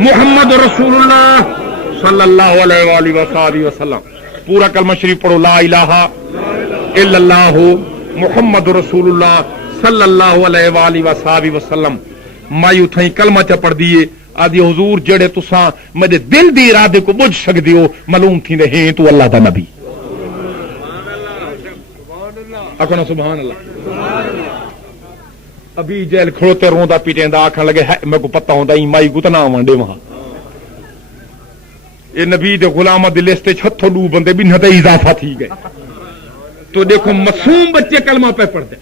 محمد رسول اللہ صلی اللہ علیہ وآلہ وآلہ وسلم پورا کلمہ شریف پڑھو لا الہ الا اللہ محمد رسول اللہ صلی اللہ علیہ وآلہ وآلہ وسلم مائی اتھائی کلمہ چا پڑھ دیئے آدھی حضور جڑے تساں میرے دل دی ارادے کو بجھ سکدے ہو معلوم تھی دے ہیں تو اللہ دا نبی آکھنا سبحان اللہ ابھی جیل کھڑوتے روندا پیٹیندا آکھن لگے میں کو پتہ ہوندا ای مائی کو تے نہ وانڈے وہاں یہ نبی دے غلاماں دی لسٹ وچ ہتھوں ڈو بندے بھی نہ تے اضافہ تھی گئے تو دیکھو معصوم بچے کلمہ پہ پڑھتے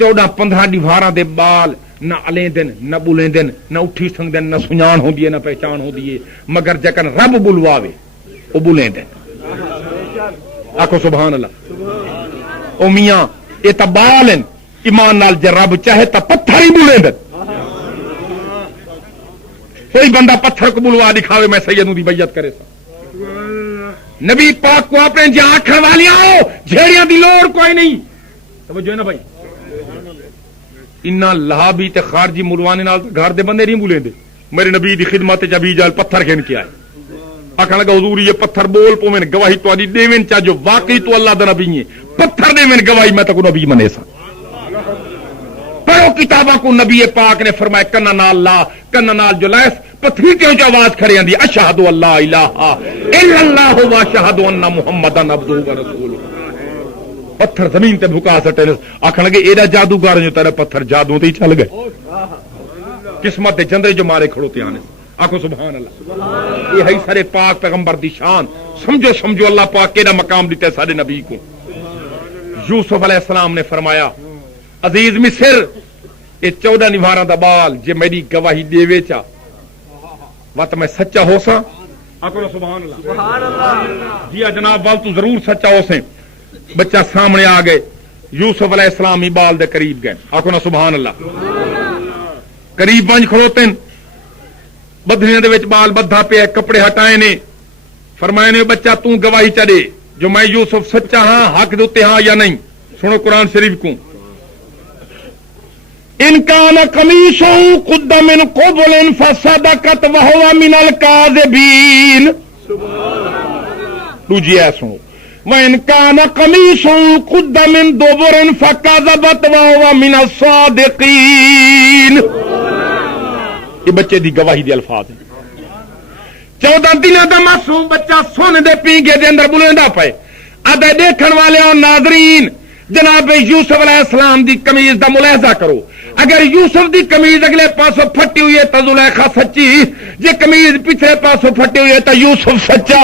14-15 دیواراں دے بال نہ الیندن نہ بولیندن نہ اٹھی سنگدن نہ سنجان ہوندی ہے نہ پہچان ہوندی ہے مگر جکن رب بلواوے او بولیندن آکھو سبحان اللہ او میاں اے تا بالن ایمان نال جے رب چاہے تا پتھر ہی بولیندن کوئی بندہ پتھر کو بلوا دکھاوے میں سیدوں دی بیعت کرے سا نبی پاک کو اپنے جہاں آکھن والیاں ہو جھیڑیاں دی لوڑ کوئی نہیں توجہ ہے نا بھائی انہاں لہابی تے خارجی ملوانے نال گھر دے بندے نہیں بولیں دے میرے نبی دی خدمت چ ابھی جال پتھر کھین کے آئے آکھن لگا حضور یہ پتھر بول پو میں گواہی تو دی دیوین چا جو واقعی تو اللہ دا نبی ہے پتھر دیوین گواہی میں تو نبی منے سا پڑھو کتاباں کو نبی پاک نے فرمایا کنا نال لا کنا نال جو لائس پتھری تے جو آواز کھڑی آندی اشہد اللہ الہ الا اللہ و اشہد ان محمدن عبدہ و رسولہ پتھر زمین تے بھکا سٹے آکھن لگے ایڈا جادوگر جو تیرے پتھر جادو تے ہی چل گئے قسمت دے جندرے جو مارے کھڑوتے آنے آکھو سبحان اللہ یہ ہے سارے پاک پیغمبر دی شان سمجھو سمجھو اللہ پاک کیڑا مقام دیتا ہے سارے نبی کو یوسف علیہ السلام نے فرمایا عزیز مصر یہ 14 نوہاراں دا بال جے میری گواہی دیوے چا وقت میں سچا ہو سا آکھو سبحان اللہ جی جناب وال تو ضرور سچا ہو سیں بچہ سامنے آ گئے یوسف علیہ السلام ہی بال دے قریب گئے. آکو نا سبحان اللہ. قریب بنج کھڑوتے بدھیاں دے وچ بال بدھا پیا, کپڑے ہٹائے نے, فرمائے نے بچہ تو گواہی چڑے جو میں یوسف سچا ہاں, حق دے تے ہاں یا نہیں. سنو قرآن شریف کو, ان کان قمیصہ قد من قبل فصدقت وهو من الكاذبین. دوجی ہے سنو, وَإِنْ كَانَ قَمِيصُهُ قُدَّ مِنْ دُبُرٍ فَكَذَبَتْ وَهُوَ مِنَ الصَّادِقِينَ. یہ بچے دی گواہی دے الفاظ ہیں. 14 دنوں دا معصوم بچہ سونے دے پینگے دے اندر بلیندا پئے. ادے دیکھن والے اور ناظرین جناب یوسف علیہ السلام دی قمیض دا ملاحظہ کرو. اگر یوسف دی قمیض اگلے پاسوں پھٹی ہوئی ہے تو زلیخا سچی, جے قمیض پچھلے پاسوں پھٹی ہوئی ہے تو یوسف سچا.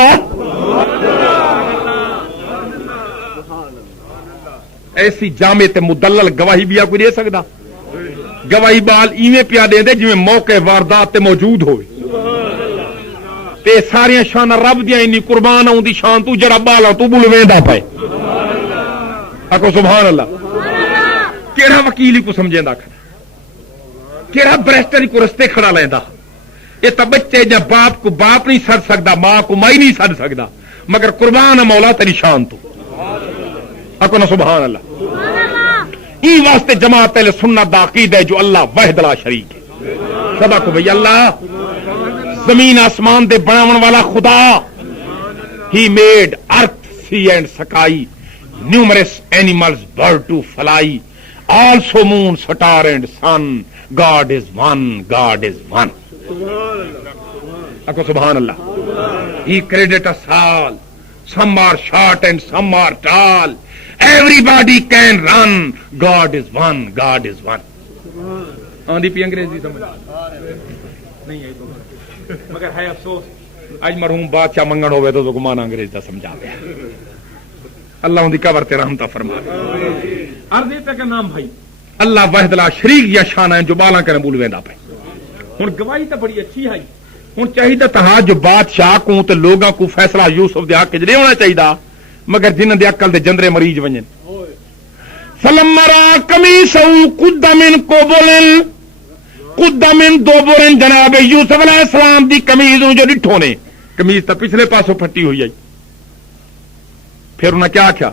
ایسی جامع تے مدلل گواہی بھی کوئی دے سکتا؟ گواہی بال ایویں پیا دے دے جویں موقع واردات تے موجود ہوئے. تے ساری شان رب دیا انی قربان آؤں دی شان تو جڑا بالا تو بلویندا پائے. آکو سبحان اللہ. کیڑا وکیل کو سمجھیندا کھڑا, کیڑا برسٹر کو رستے کھڑا لیندا. یہ تو بچے جب باپ کو باپ نہیں سڑ سکتا, ماں کو مائی نہیں سڑ سکتا, مگر قربان مولا تیری شان تو. آکو نا سبحان اللہ. ای واسطے جماعت اہل سنت دا عقیدہ ہے جو اللہ وحدہ لا شریک ہے. سبا کو بھئی اللہ زمین آسمان دے بناون والا خدا. He made earth sea and sky, numerous animals bird to fly, also moon, star and sun. God is one, God is one. Ako subhanallah. He created us all. Some are short and some are tall. Everybody can run. God is one, God is one. آندھی پی انگریزی سمجھ نہیں ہے تو مگر ہے افسوس اج مرحوم بادشاہ منگن ہوئے تو گمان انگریز دا سمجھا گیا. اللہ ان دی قبر تے رحمت فرما. عرض تے کا نام بھائی اللہ وحدہ لا شریک یا شان ہے جو بالا کرے بول ویندا پے. ہن گواہی تے بڑی اچھی ہے. ہن چاہیے تھا جو بادشاہ کو تے لوگاں کو فیصلہ یوسف دے حق وچ نہیں ہونا چاہیے, مگر جنہاں دے عقل دے جندرے مریض ونجن. فلما قمیصہ قد من قبل قد من دبر, جناب یوسف علیہ السلام دی قمیض جو ڈٹھو نے, قمیض تے پچھلے پاسوں پھٹی ہوئی ہے. پھر انہوں نے کیا کیا؟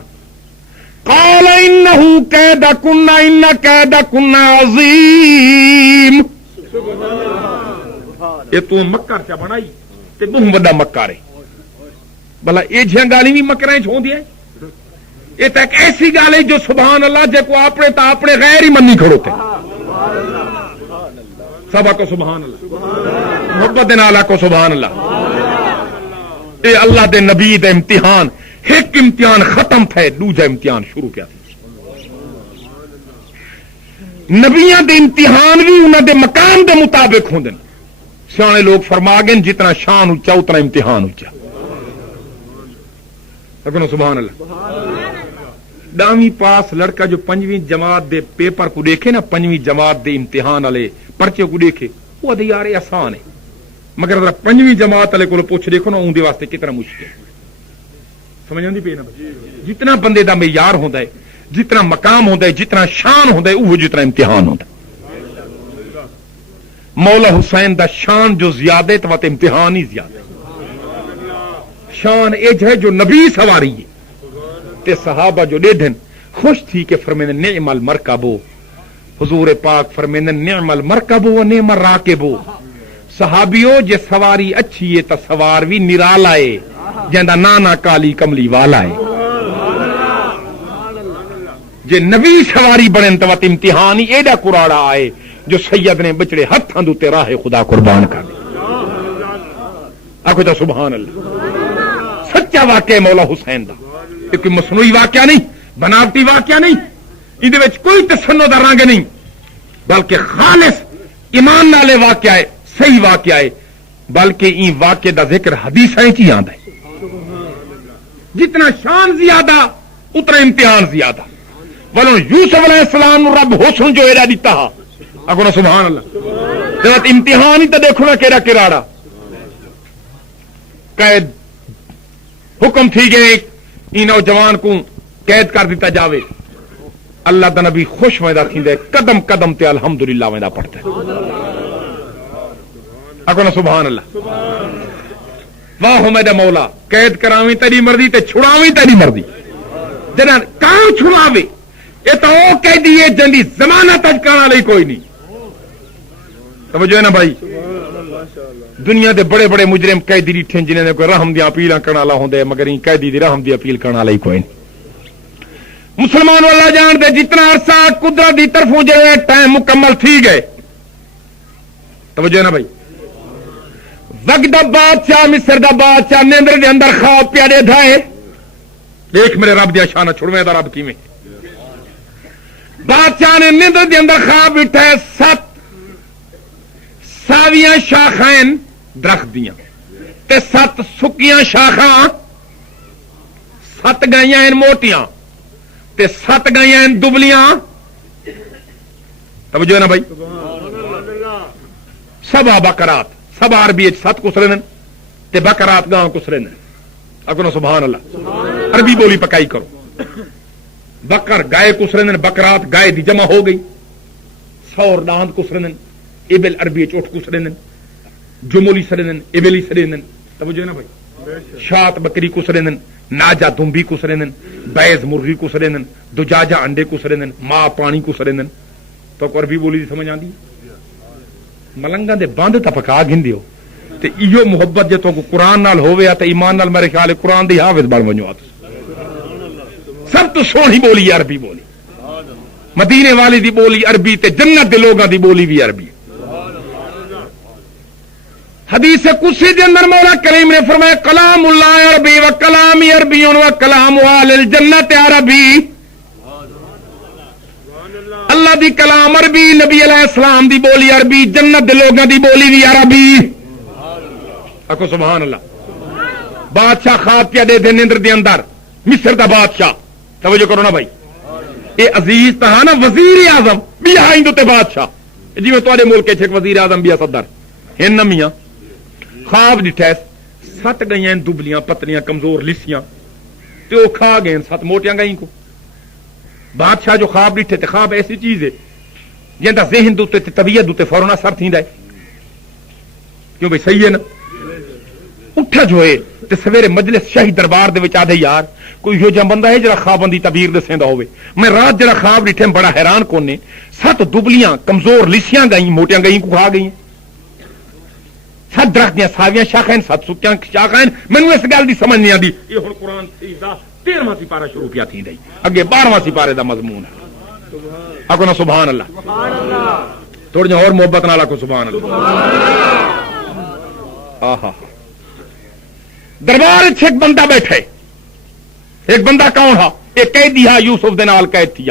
قال انه کیدکن ان کیدکن عظیم. یہ تو مکر چا بنائی تے بہت بڑا مکر ہے. بھلا یہ جھیاں گالی بھی مکریں چھوندی ہے. یہ تو ایک ایسی گال ہے جو سبحان اللہ جے کو اپنے تا اپنے غیر ہی منی کھڑو تے. سبا کو سبحان اللہ, محبت نال کو سبحان اللہ. اے اللہ دے نبی دے امتحان, ایک امتحان ختم تھے, دوجا امتحان شروع کیا تھا. نبیاں دے امتحان بھی انہاں دے مقام دے مطابق ہوندے. سیانے لوگ فرما گئے جتنا شان اونچا اتنا امتحان اونچا. لیکن سبحان اللہ. 10ویں پاس لڑکا جو 5ویں جماعت دے پیپر کو دیکھے نا, 5ویں جماعت دے امتحان والے پرچے کو دیکھے, وہ دے یار آسان ہے, مگر ذرا 5ویں جماعت والے کو پوچھ دیکھو نا اون دے واسطے کتنا مشکل ہے. سمجھ آندی پئی نا؟ جتنا بندے دا معیار ہوندا ہے, جتنا مقام ہوندا ہے, جتنا شان ہوندا ہے, وہ جتنا امتحان ہوندا ہے. مولا حسین دا شان جو زیادہ ہے تو امتحان ہی زیادہ ہے. شان ایج ہے جو نبی سواری ہے تے صحابہ جو ڈیڈھن خوش تھی کہ فرمینے نعم المرکب, حضور پاک فرمینے نعم المرکب و نعم الراکب. صحابیوں جے سواری اچھی ہے تو سوار بھی نرالا ہے, جہاں نانا کالی کملی والا ہے. جے نبی سواری بنے تو امتحان ہی ایڈا کراڑا آئے جو سید نے بچڑے ہتھاں دے راہ خدا قربان کر دے. آکھو تو سبحان اللہ. سچا واقعہ مولا حسین دا, یہ کوئی مصنوعی واقعہ نہیں, بناوٹی واقعہ نہیں, یہ کوئی تصنع دا رنگ نہیں, بلکہ خالص ایمان نالے واقعہ ہے, صحیح واقعہ ہے. بلکہ این واقعے دا ذکر حدیثاں چ ہی آندا ہے. جتنا شان زیادہ اتنا امتحان زیادہ. ولو یوسف علیہ السلام رب حسن جو ایڈا دیتا ہا, اگو نا سبحان اللہ. امتحان ہی تو دیکھو نا کیڑا کراڑا. قید حکم تھی گئے این نوجوان کو قید کر دیتا جاوے. اللہ دا نبی خوش ویندا تھیندا قدم قدم تے الحمدللہ ویندا پڑھتا ہے. اکو نا سبحان اللہ. واہ میرا مولا قید کراویں تیری مرضی تے چھڑاویں تیری مرضی. جنا کہاں چھڑاوے یہ تو وہ قیدی ہے جنی ضمانت تک کرنا لئی کوئی نہیں. توجہ ہے نا بھائی. دنیا دے بڑے بڑے مجرم قیدی ڈٹھے جنہاں نے کوئی رحم دی اپیل کرنا والا ہوندے مگر ان قیدی دی رحم دی اپیل کرنا لئی کوئی نہیں. مسلمان والا جان دے جتنا عرصہ قدرت دی طرفوں جو ٹائم مکمل تھی گئے. توجہ ہے نا بھائی. وقت دا بادشاہ مصر دا بادشاہ نیندر دے اندر خواب پیادے دھائے. دیکھ میرے رب دیا شانہ چھڑویں دا رب کیویں. بادشاہ نے نیندر دے اندر خواب اٹھائے 7 ساویاں شاخائن درخت دیاں تے 7 سکیاں شاخاں 7 گائیاں ان موٹیاں تے 7 گائیاں ان دبلیاں. توجہ ہے نا بھائی. سبا بکرات سبا عربی 7 کسرن تے بکرات گاؤں کسرن. اکو نا سبحان اللہ. عربی بولی پکائی کرو. بکر گائے کسرن بکرات گائے دی جمع ہو گئی. سور داند کسرن ابل عربی چوٹ کسرن جمولی سرنن ابلی سرنن. توجہ ہے نا بھائی. شات بکری کسرن ناجا دمبی کسرن بیز مرغی کسرن دجاجا انڈے کسرن ماں پانی کسرن. تو عربی بولی سمجھ آندی. ملنگاں دے بند تا پکا گھندیو تے ایو محبت جے تو کو قرآن نال ہوے تے ایمان نال میرے خیال قرآن دی حافظ بن ونجو آ. سب تو سونی بولی عربی بولی. مدینے والی دی بولی عربی تے جنت دے لوگاں دی بولی بھی عربی. حدیث قدسی دے اندر مولا کریم نے فرمایا کلام اللہ عربی و کلام عربی و کلام اہل الجنت عربی. اللہ دی کلام عربی نبی علیہ السلام دی بولی عربی جنت دے لوگاں دی بولی بھی عربی. اکو سبحان اللہ. بادشاہ خواب پیا دے دے نیندر دے اندر مصر دا بادشاہ. توجہ کرو نا بھائی. اے عزیز تہا نا وزیر اعظم بھی ہائیں تے بادشاہ جی میں تواڈے ملک وچ ایک وزیر اعظم بھی صدر ہن نمیاں خواب ڈٹھے 7 گئیاں دبلیاں پتلیاں کمزور لسیاں تے او کھا گئے 7 موٹیاں گئیں کو. بادشاہ جو خواب ڈٹھے تے خواب ایسی چیز ہے جندا ذہن دے تے طبیعت دے فوراً اثر تھیندا ہے. کیوں بھئی صحیح ہے نا. اٹھا جو ہے تے سویرے مجلس شاہی دربار دے وچ آدھے یار کوئی ہو جا بندہ ہے جڑا خواباں دی تعبیر دسیندا ہوے. میں رات جڑا خواب ڈٹھے بڑا حیران کونے 7 دبلیاں کمزور لسیاں گئیں موٹیاں گئیں کو کھا گئیں. 7 درخت دیاں ساویاں شاخیں 7 سکیاں شاخیں. مینوں اس گل دی سمجھ نہیں آندی. یہ ہن قرآن دا 13واں سپارہ شروع کیا تھی دئی اگے 12واں سپارے دا مضمون ہے. اکو نا سبحان اللہ. تھوڑی اور محبت نال اکو سبحان اللہ. آہا دربار ایک بندہ بیٹھے. ایک بندہ کون ہا؟ ایک قیدی ہا یوسف دے نال قید تھی.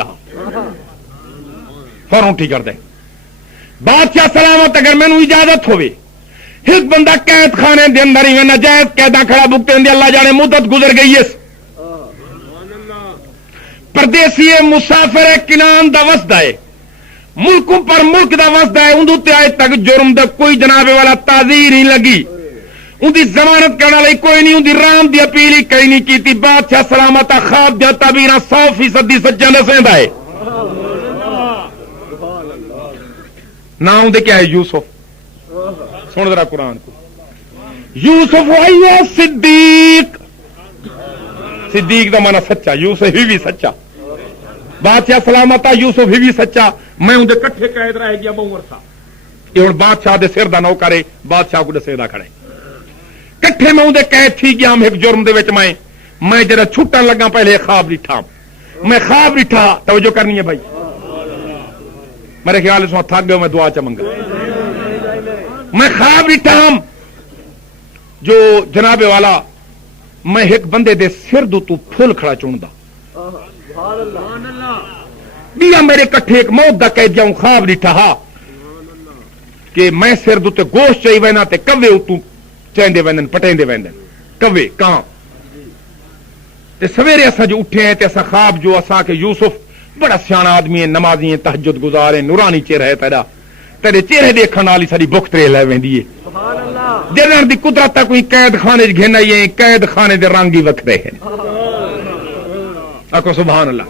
فوراں اٹھی کر دے بادشاہ سلامت اگر مینوں اجازت ہوے ایک بندہ قید خانے دے اندر ہی ناجائز قیدا کھڑا بکتے اندے اللہ جانے مدت گزر گئی ہے. پردیسی مسافر کنان دا وسدا ہے ملکوں پر ملک دا وسدا ہے. اندو تے آج تک جرم دا کوئی جناب والا تعزیر نہیں لگی. اندی ضمانت کرنے لئی کوئی نہیں. اندی رام دی اپیل ہی کئی نہیں کیتی. بادشاہ سلامت خواب دیا تعبیراں 100% سچا دسیندا ہے. نام دے کیا ہے؟ یوسف. سن ذرا قرآن کو. یوسف وہی ہے صدیق. صدیق دا مانا سچا. یوسف ہی بھی سچا. بادشاہ سلامت یوسف ہی بھی سچا. میں اندے کٹھے قید رہ گیا بہت عرصہ. یہ ہن بادشاہ دے سر دا نوکر ہے. بادشاہ کو دسے دا کھڑے کٹھے میں اندے قید تھی گیا. ہم ایک جرم دے وچ میں جڑا چھٹن لگا پہلے خواب ڈٹھا. میں خواب ڈٹھا. توجہ کرنی ہے بھائی. میرے خیال سے تھک گئے. میں دعا چ منگا. میں خواب ڈٹھا جو جناب والا میں ایک بندے دے سر دو تو پھول کھڑا چوندا. بیا میرے کٹھے ایک موت دا قید جاؤں خواب ڈٹھا کہ میں سر دو تے گوشت چاہی وینا تے کوے اتوں چیندے ویندن پٹیندے ویندن کوے کان. تے سویرے اسا جو اٹھے ہیں تے اسا خواب جو اسا کہ یوسف بڑا سیانا آدمی ہے نمازی ہیں تہجد گزار ہیں نورانی چہرہ ہے تیرا تیرے چہرے دیکھن والی ساری بخ ترے لے ویندی ہے. جنہاں دی قدرت تا کوئی قید خانے وچ گھن آئی ہے. قید خانے دے رنگ ہی وکھرے ہیں. آکھو سبحان اللہ.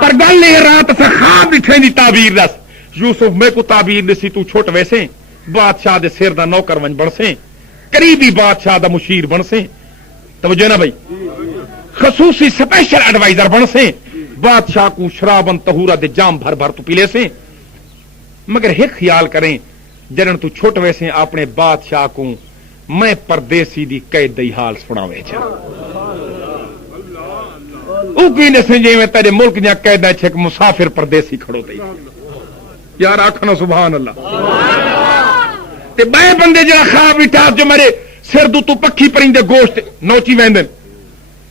پر پر گل یہ رات سے خواب دکھنے دی تعبیر دس یوسف میں کو تعبیر دسی تو چھوٹ ویسے بادشاہ دے سر دا نوکر ون بن سے قریبی بادشاہ دا مشیر بن سے توجہ نا بھائی خصوصی سپیشل ایڈوائزر بن سے بادشاہ کو شرابن طہورا دے جام بھر بھر تو پیلے سے مگر ایک خیال کریں جنن تو چھوٹ ویسے اپنے بادشاہ کو میں پردیسی دی قید دی حال سناوے چھا او کی نے جی میں تیرے ملک جا قید ہے ایک مسافر پردیسی کھڑو تے یار آکھنا سبحان اللہ تے بے بندے جڑا خواب اٹھا جو میرے سر دو تو پکھی پرندے گوشت نوچی ویندن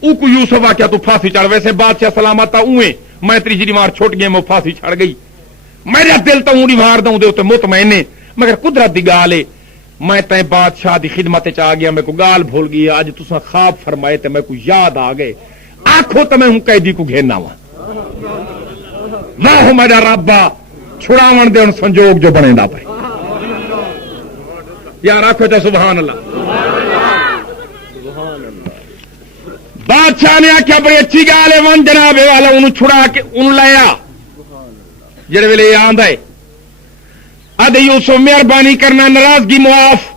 او کو یوسف آ کیا تو پھانسی چڑھ ویسے بادشاہ سلامت اویں میں تیری جڑی مار چھوٹ گیا میں پھانسی چڑھ گئی میرا دل تو اونی مار دوں دے اوتے مطمئن مگر قدرت دی گال ہے میں تے بادشاہ دی خدمت چ آ گیا میں کو گال بھول گئی اج تساں خواب فرمائے تے میں کو یاد آ گئے آکھو تے میں ہوں قیدی کو گھیرنا وا واہ میرا ربا چھڑاون دے ان سنجوگ جو بنے دا پے یار آکھو تے سبحان اللہ بادشاہ نے آخیا بڑی اچھی گال ہے ون جناب والا انہوں چھڑا کے ان لایا جڑے ویلے آندا ہے آدھے یوسف مہربانی کرنا ناراضگی معاف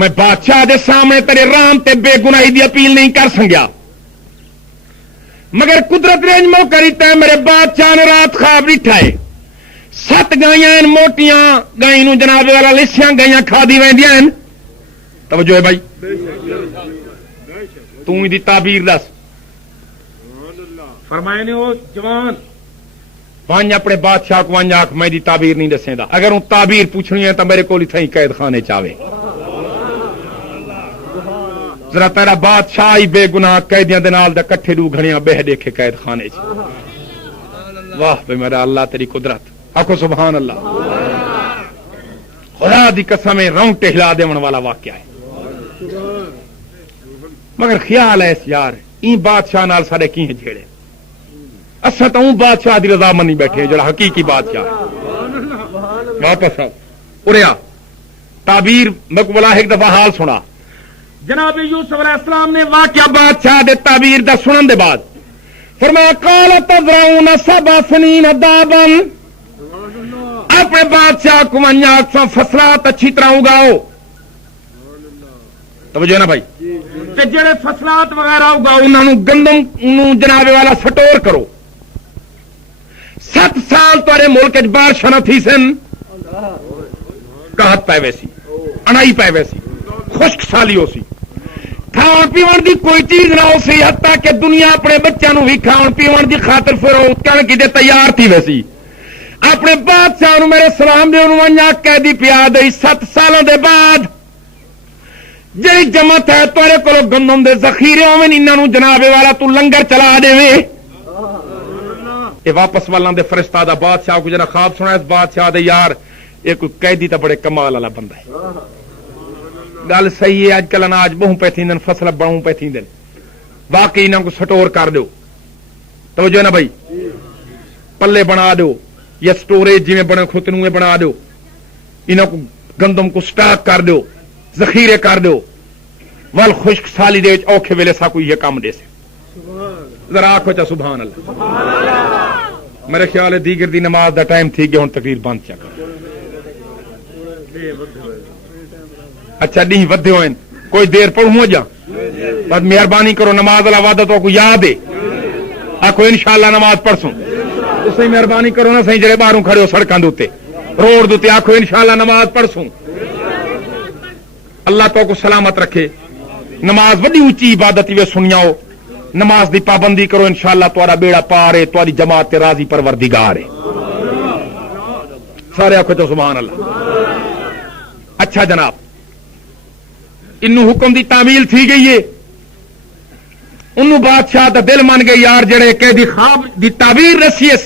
میں بادشاہ دے سامنے تیرے رام تے بے گناہی دی اپیل نہیں کر سنگیا مگر قدرت رنج مو کری تے میرے بادشاہ نے رات خواب ڈٹھائے 7 گائیاں موٹیاں گائیں نو جناب والا لسیاں گائیاں کھا دی ویندیاں ہیں توجہ ہے بھائی تو دی تعبیر دس فرمائے نے او جوان وانج اپنے بادشاہ کو وانج آکھ میں دی تعبیر نہیں دسیں دا اگر ہوں تعبیر پوچھنی ہے تو میرے کو تھیں قید خانے چاہے ذرا تیرا بادشاہ ہی بے گناہ قیدیاں دے نال دے کٹھے دو گھڑیاں بہ دیکھے قید خانے چ واہ بے میرا اللہ تیری قدرت آکھو سبحان اللہ خدا دی قسم رونگٹے ہلا دیون والا واقعہ ہے مگر خیال ہے یار این بادشاہ نال سارے کی ہیں جھیڑے اصل تو بادشاہ دی رضا منی بیٹھے جڑا حقیقی بادشاہ واپس آؤ اریا تعبیر میں کو بلا ایک دفعہ حال سنا جناب یوسف علیہ السلام نے واقعہ بادشاہ دے تعبیر دا سنن دے بعد فرمایا قال تزرعون 7 سنین دابا اپنے بادشاہ کو منیاک فصلات اچھی طرح اگاؤ توجہ نا بھائی کہ جڑے فصلات وغیرہ اگاؤ انہوں گندم جناب والا سٹور کرو 7 سال تارے ملک بارش نہ تھی سن قحط پائے ویسی انائی پائے ویسی خشک سالی ہو سی کھان پیون دی کوئی چیز نہ ہو سی حتیٰ کہ دنیا اپنے بچوں بھی کھان پیون دی خاطر فروخت کرنے کی تیار تھی ویسی اپنے بادشاہ نو میرے سلام دے انہوں قیدی پیا دئی 7 سالوں دے بعد جی جمت ہے تیرے کو گندم دے ذخیرے ہوئے انہوں جناب والا تو لنگر چلا دے یہ واپس والا دے فرشتہ دا بادشاہ کو جنا خواب سنا اس بادشاہ دے یار یہ کوئی قیدی تا بڑے کمال والا بندہ ہے گل صحیح ہے اج کل اناج بہوں پہ تھیندن فصل بہوں پہ تھیندن واقعی انہوں کو سٹور کر دو توجہ نا بھائی پلے بنا دو یا سٹوریج جی میں بنے کھوتنوے بنا دو انہوں کو گندم کو سٹاک کر دو ذخیرے کر دو ول خشک سالی دے اوکھے ویلے سا کوئی یہ کام دے سے ذرا آنکھو چا سبحان اللہ میرے خیال ہے دیگر دی نماز دا ٹائم تھی کہ ہن تقریر بند چا کر اچھا نہیں ودے ہوئے کوئی دیر پڑھوں جا بس مہربانی کرو نماز اللہ وعدہ تو کو یاد ہے آکھو انشاءاللہ نماز پڑھسوں اس سے مہربانی کرو نا صحیح جڑے باہروں کھڑے ہو سڑکاں دوتے روڈ دوتے آکھو انشاءاللہ نماز پڑھسوں اللہ تو کو سلامت رکھے نماز بڑی اونچی عبادت وے سنیاؤ نماز دی پابندی کرو انشاءاللہ تہاڈا بیڑا پار ہے تہاڈی جماعت تے راضی پروردگار ہے سارے آکھو تو سبحان اللہ اچھا جناب انہوں حکم دی تعمیل تھی گئی ہے انہوں بادشاہ دا دل من گئی یار جڑے قیدی خواب دی تعبیر رسی ہے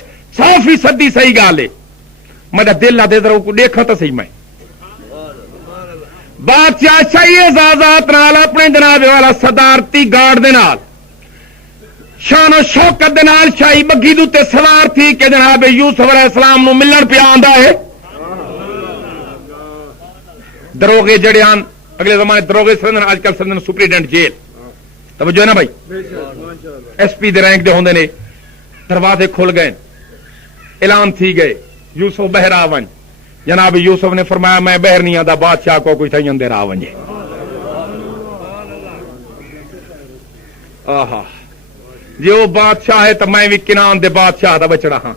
100% صحیح گال ہے میرا دل لا دے ذرا کو دیکھا تو صحیح میں بادشاہ شاہی اعزازات نال اپنے جناب والا صدارتی گارڈ دے نال شان و شوکت دے نال شاہی بگھی دے تے سوار تھی کہ جناب یوسف علیہ السلام نو ملن پیا آندا ہے دروغے جڑے آن اگلے زمانے دروغے سندن آج کل سندن سپریڈنٹ جیل توجہ ہے نا بھائی ایس پی دے رینک دے ہوندے نے دروازے کھل گئے, اعلان تھی گئے یوسف بہر آ ون. جناب یوسف نے فرمایا میں بہر نہیں آتا, بادشاہ کو کوئی تھی اندر آ ونجے. آہا جی وہ بادشاہ ہے تو میں بھی کنان دے بادشاہ دا بچڑا ہاں.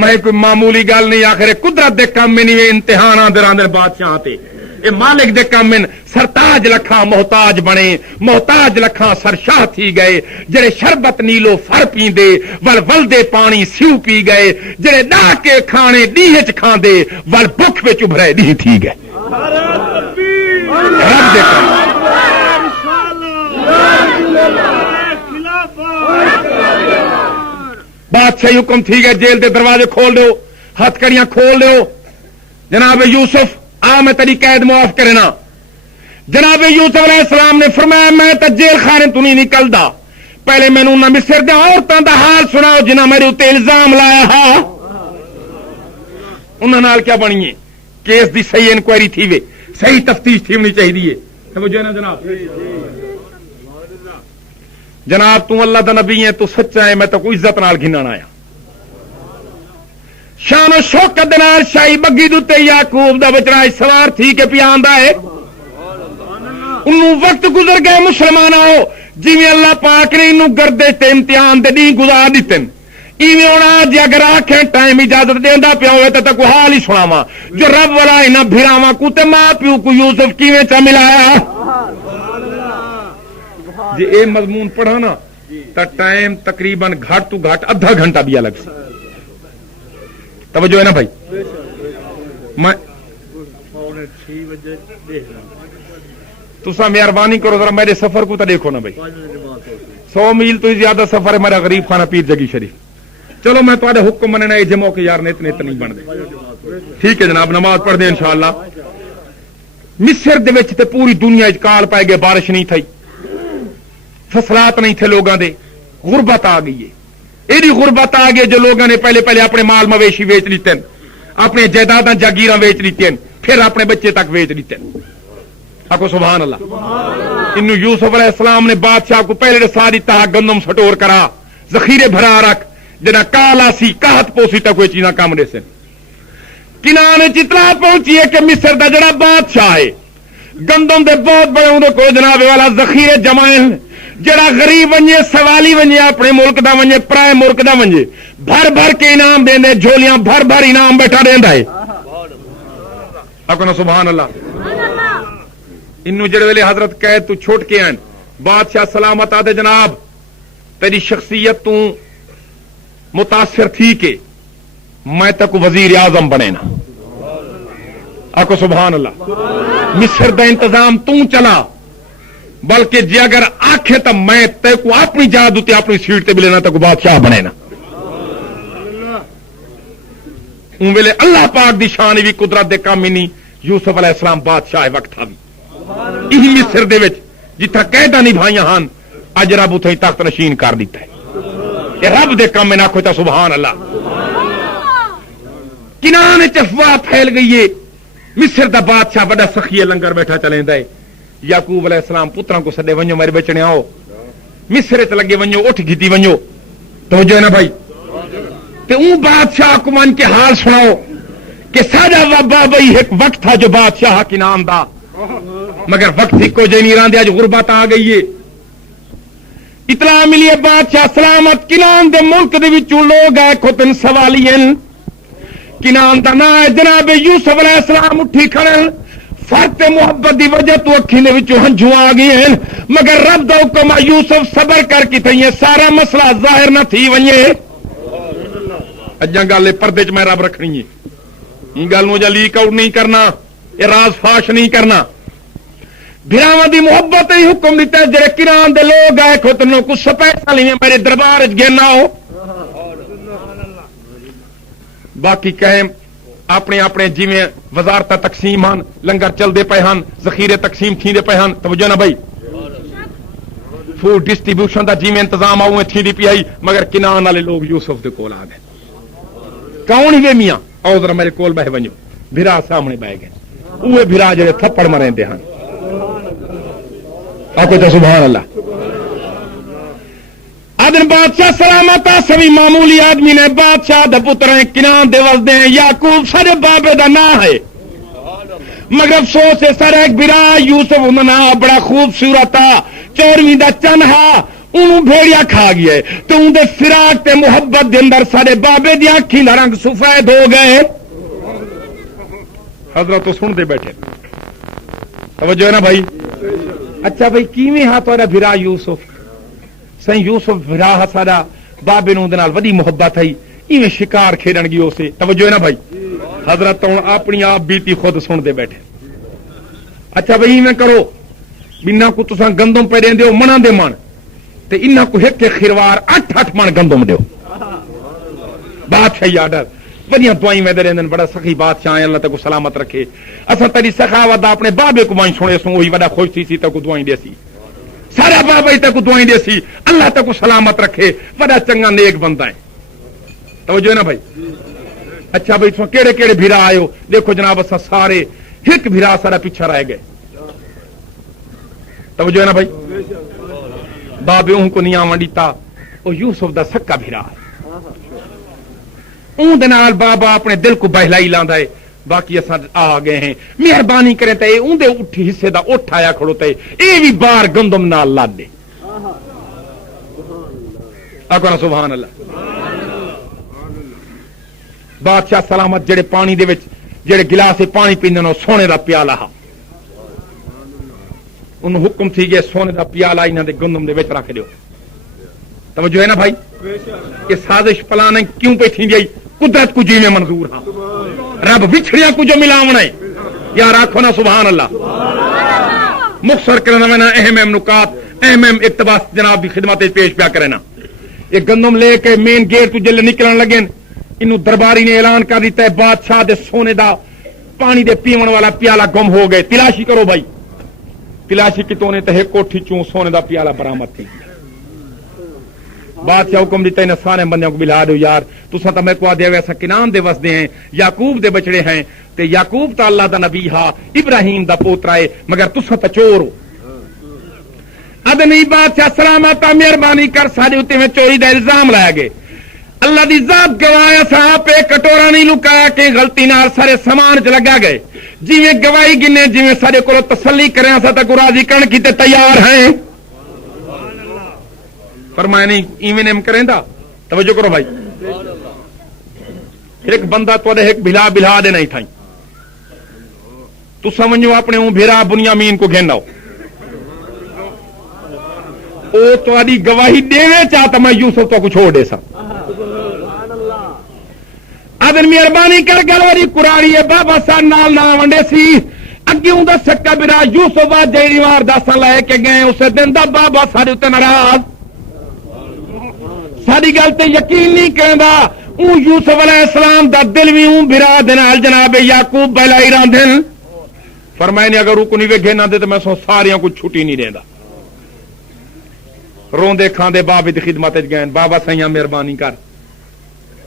میں کوئی معمولی گل نہیں, آخر قدرت دے کام میں نہیں, امتحان آدھے آدھے بادشاہ تے اے مالک دے کام میں. سرتاج لکھاں محتاج بنے, محتاج لکھاں سرشاہ تھی گئے. جڑے شربت نیلو فر پیندے ول ول دے پانی سیو پی گئے. جڑے ڈا کے کھانے ڈیہ چ کھاندے ول بھوک وچ ابھرے ڈیہ تھی گئے. رب دے کام بادشاہی حکم تھی گئے, جیل دے دروازے کھول دو, ہتھ کڑیاں کھول دو. جناب یوسف آ میں تیری قید معاف کرنا. جناب یوسف علیہ السلام نے فرمایا میں تو جیل خانے تو نہیں نکلدا, پہلے مینوں نہ مصر دے عورتاں دا حال سناؤ جنہاں میرے تے الزام لایا ہا. انہاں نال کیا بنیے, کیس دی صحیح انکوائری تھی وے, صحیح تفتیش تھی ہونی چاہیے. سمجھو نا جناب. جناب تو اللہ دا نبی ہے, تو سچا ہے, میں تو کوئی عزت نال گھننا آیا. شان و شوکت دے نال شاہی بگی دے یعقوب دا بچڑا سوار تھی کے پیاندا ہے. انہوں وقت گزر گئے مسلمان آؤ, جی میں اللہ پاک نے انہوں گردش تے امتحان دے نہیں گزار دیتے. ایویں ہونا جی اگر آخیں ٹائم اجازت دینا پیا ہوئے تو کوئی حال ہی سناواں. جو رب والا انہاں بھراواں کو تے ماں پیو کو یوسف کیویں چا ملایا. جی اے مضمون پڑھا نا تو ٹائم تقریباً گھٹ تو گھٹ آدھا گھنٹہ بھی الگ سی. توجہ ہے نا بھائی. میں تسا مہربانی کرو ذرا میرے سفر کو تو دیکھو نا بھائی. 100 میل تو زیادہ سفر ہے میرا غریب خانہ پیر جگی شریف. چلو میں تھوڑے حکم مننا یہ جمع کے یار نیت نیت نہیں بن دے. ٹھیک ہے جناب, نماز پڑھ دیں انشاءاللہ. مصر دے وچ تے پوری دنیا کال پائے گئے, بارش نہیں تھی, فصلات نہیں تھے لوگوں دے, غربت آ گئی ہے. ایڈی غربت آ گئی جو لوگوں نے پہلے اپنے مال مویشی ویچ لیتے ہیں, اپنے جائیداداں جاگیراں ویچ لیتے ہیں, پھر اپنے بچے تک ویچ لیتے ہیں. آکو سبحان اللہ. انہوں یوسف علیہ السلام نے بادشاہ کو پہلے ساری تاہ گندم سٹور کرا, ذخیرے بھرا رکھ, جنا کالا سی کاہت پوسی تک کوئی چیزاں کام دے سن. کنانے اطلاع پہنچی ہے کہ مصر دا جڑا بادشاہ ہے گندم دے بہت بڑے اندر کو جناب والا ذخیرے جمائے, جڑا غریب ونجے سوالی ونجے اپنے ملک دا ونجے پرائے ملک دا ونجے بھر بھر کے انعام دے, جھولیاں بھر بھر انعام بیٹھا دیندا ہے. آکو سبحان اللہ. انہوں جڑے ویلے حضرت کہے تو چھوٹ کے آئیں, بادشاہ سلامت آدھے جناب تیری شخصیت تو متاثر تھی کہ میں تک وزیر اعظم بنے نا. آکو سبحان اللہ. مصر دا انتظام تو چلا, بلکہ جی اگر آکھے تو میں تے کو اپنی جگہ دوتے اپنی سیٹ تے بھی لینا تک بادشاہ بنے نا. ان ویلے اللہ پاک دی شان بھی قدرت دے کام ہی نہیں. یوسف علیہ السلام بادشاہ وقت تھا بھی یہی مصر دے وچ جتھا قیداں نبھائیاں ہن, اج رب اتھے تخت نشین کر دیتا ہے. کہ رب دے کام میں نہ کھوتا سبحان اللہ. کنان افواہ پھیل گئی ہے, مصر دا بادشاہ بڑا سخی لنگر بیٹھا چلیندا ہے. یعقوب علیہ السلام پتراں کو سدے ونجو میرے بچنے آؤ, مصر تے لگے ونجو, اٹھ گھتی ونجو. توجہ ہے نا بھائی. تے اون بادشاہ کو من کے حال سناؤ کہ ساڈا وبا بھائی ایک وقت تھا جو بادشاہ کنان دا, مگر وقت ہی کو جنی راندے اج غربت آ گئی ہے. اطلاع ملی ہے بادشاہ سلامت کنان دے ملک دے وچوں لوگ آئے کھوتن سوالین. کنان دا نام ہے جناب یوسف علیہ السلام. اٹھی کھڑن فرت محبت دی وجہ تو اکھیں دے وچوں ہنجو آ گئے ہیں, مگر رب دا حکم یوسف صبر کر کے تھئی سارا مسئلہ ظاہر نہ تھی ونجے. اجاں گل پردے چ میں رب رکھنی ہے, این گل نو جا لیک آؤٹ نہیں کرنا, یہ راز فاش نہیں کرنا. بھراواں دی محبت ہی حکم دیتا ہے جڑے کنان دے لوگ آئے کھوتنوں کو سپیشل ہی میرے دربار وچ گھنا ہو. باقی کہیں اپنے اپنے جویں وزارت تقسیم ہن, لنگر چلتے پے ہن, ذخیرے تقسیم تھیندے پے ہن. توجہ نا بھائی. فوڈ ڈسٹریبیوشن دا جویں انتظام آؤں تھیندی پئی آئی, مگر کنان والے لوگ یوسف دے کول آ گئے. کون ہی میاں آؤ ذرا میرے کول بہ ونجو. بھرا سامنے بہ گئے, اوے بھرا جڑے تھپڑ مرندے ہن. آکو تو سبحان اللہ. اب آدن بادشاہ سلامت سبھی معمولی آدمی نے بادشاہ دے پتر ہیں کنان دے وسدے ہیں یعقوب سارے بابے دا نا ہے مگر افسوس ہے سارا ایک برا یوسف نا بڑا خوبصورت تھا 14ویں دا چن ہا انہوں بھیڑیا کھا گیا ہے تو ان دے فراق تے محبت دے اندر سارے بابے دی آنکھیں دا رنگ سفید ہو گئے. حضرت تو سن دے بیٹھے توجہ ہے نا بھائی. اچھا بھائی کیویں ہاں تہاڈا بھرا یوسف سائیں یوسف بھرا سارا بابے نوں دے نال وڈی محبت ہے ایویں شکار کھیڈن گیو سے توجہ ہے نا بھائی. حضرت ہن اپنی آپ بیتی خود سن دے بیٹھے. اچھا بھائی ایویں کرو بنا کو تساں گندم پہ دیندے ہو منا دے من تے انہاں کو ایک خروار 8 من گندم دیو بادشاہی آڈر بڑی دعائیں میں دے رہندن بڑا سخی بادشاہ اللہ تے کو سلامت رکھے. اساں تیری سخاوت اپنے بابے کو وائیں سنے سوں وہی بڑا خوش تھی سی تے کو دعائیں دے سی سارا بابا تے کو دعائیں دے سی اللہ تے کو سلامت رکھے بڑا چنگا نیک بندہ ہے توجہ ہے نا بھائی. اچھا بھائی تساں کیڑے کیڑے بھرا آئے دیکھو جناب اساں سارے ایک بھرا سارا پیچھے رہ گئے توجہ ہے نا بھائی. بابے ان کو نہیں آنڈیتا وہ یوسف دا سکا بھرا ہے اون دے نال بابا اپنے دل کو بہلائی لاندا ہے. باقی اساں آ گئے ہیں مہربانی کرے تے اون دے اٹھی حصے دا اٹھ آیا کھڑو تے اے وی بار گندم نال لا دے اکو سبحان اللہ. بادشاہ سلامت جڑے پانی دے وچ جڑے گلاس پانی پیندے نو سونے دا پیالہ ہا ان حکم تھی گئے سونے دا پیالہ انہاں دے گندم دے وچ رکھ دیو. توجہ ہے نا بھائی. یہ سازش پلان کیوں پہ تھی گئی قدرت کو جی میں منظور ہاں رب بچھڑیا کو جو ملاونا ہے یار آخو نا سبحان اللہ. مختصر کرنا میں اہم نکات اہم اقتباس جناب بھی خدمت پیش پیا کرے نا. یہ گندم لے کے مین گیٹ تو جلے نکلن لگے انہوں درباری نے اعلان کر دیتا ہے بادشاہ دے سونے دا پانی دے پیون والا پیالہ گم ہو گئے. تلاشی کرو بھائی. تلاشی کتوں نے تے کوٹھی چوں سونے دا پیالہ برآمد تھی. بادشاہ حکم دیتا ہے سارے بندیاں کو بلا دو یار تساں تے میں کو دے ویسا کنان دے وسدے ہیں یعقوب دے بچڑے ہیں تے یعقوب تا اللہ دا نبی ہا ابراہیم دا پوترا ہے مگر تساں تے چور ہو. ادنی بادشاہ سلامت مہربانی کر سارے اوتے میں چوری دا الزام لایا گئے. اللہ دی ذات گواہ صاحب پہ کٹورا نہیں لکایا کہ غلطی نال سارے سامان چ لگا گئے جویں گواہی گنے جویں سارے کو تسلی کرے اسا تے کو راضی کرن کیتے تیار ہیں. فرمایا نہیں ایویں نیم کریندا. توجہ کرو بھائی. ایک بندہ تو ایک بھلا بھلا دے نہیں تھائی تو سمجھو اپنے اون بھرا بنیامین کو گھناؤ او تہاڈی گواہی دیوے چاہتا میں یوسف تو کو چھوڑ دے سا. ادن مہربانی کر گلوری قرآنی بابا سا نال نہ ونڈے سی اگیوں دا سکا برا یوسف وا جیڑی وار دسا لے کے گئے اس دن دا بابا سارے تے ناراض ساری گل تے یقین نہیں کردا. اون یوسف علیہ السلام دا دل وی اون برا دے نال جناب یعقوب بلائی راندن. فرمایا نے اگر کو نہیں ویکھے نہ دے تے میں سو ساریاں کو چھٹی نہیں دیندا. روندے کھاندے بابے دی خدمت وچ گئے بابا سیاں مہربانی کر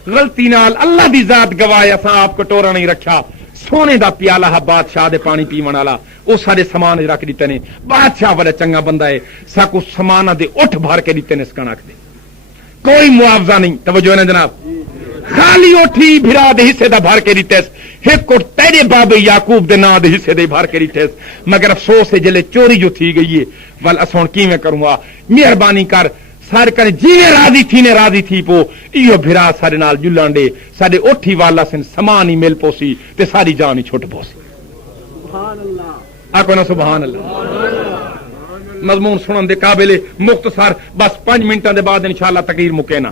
غلطی نال اللہ دی ذات گواہ اساں آپ کٹورا نہیں رکھیا سونے دا پیالہ بادشاہ دے پانی پیون والا او سارے سامان رکھ دیتے نے. بادشاہ بڑا چنگا بندہ ہے ساکو سامان دے اٹھ بھر کے دیتے نے سکن رکھ دے کوئی معاوضہ نہیں. توجہ ہے نا جناب. خالی اٹھی بھرا دے حصے دا بھر کے دیتے ایک کو تیرے بابے یعقوب دے نا دے حصے دے بھر کے دیتے مگر افسوس ہے جلے چوری جو تھی گئی ہے ول اساں کیویں کروں گا مہربانی کر سارے کنے جیویں راضی تھی نے راضی تھی پو ایو بھرا سارے نال جلان دے سارے اٹھی والا سن سامان ہی مل پوسی تے ساری جان ہی چھٹ پوسی. سبحان اللہ آکو نا سبحان اللہ. مضمون سنن دے قابل مختصر بس 5 منٹاں دے بعد انشاءاللہ تقریر مکے نا.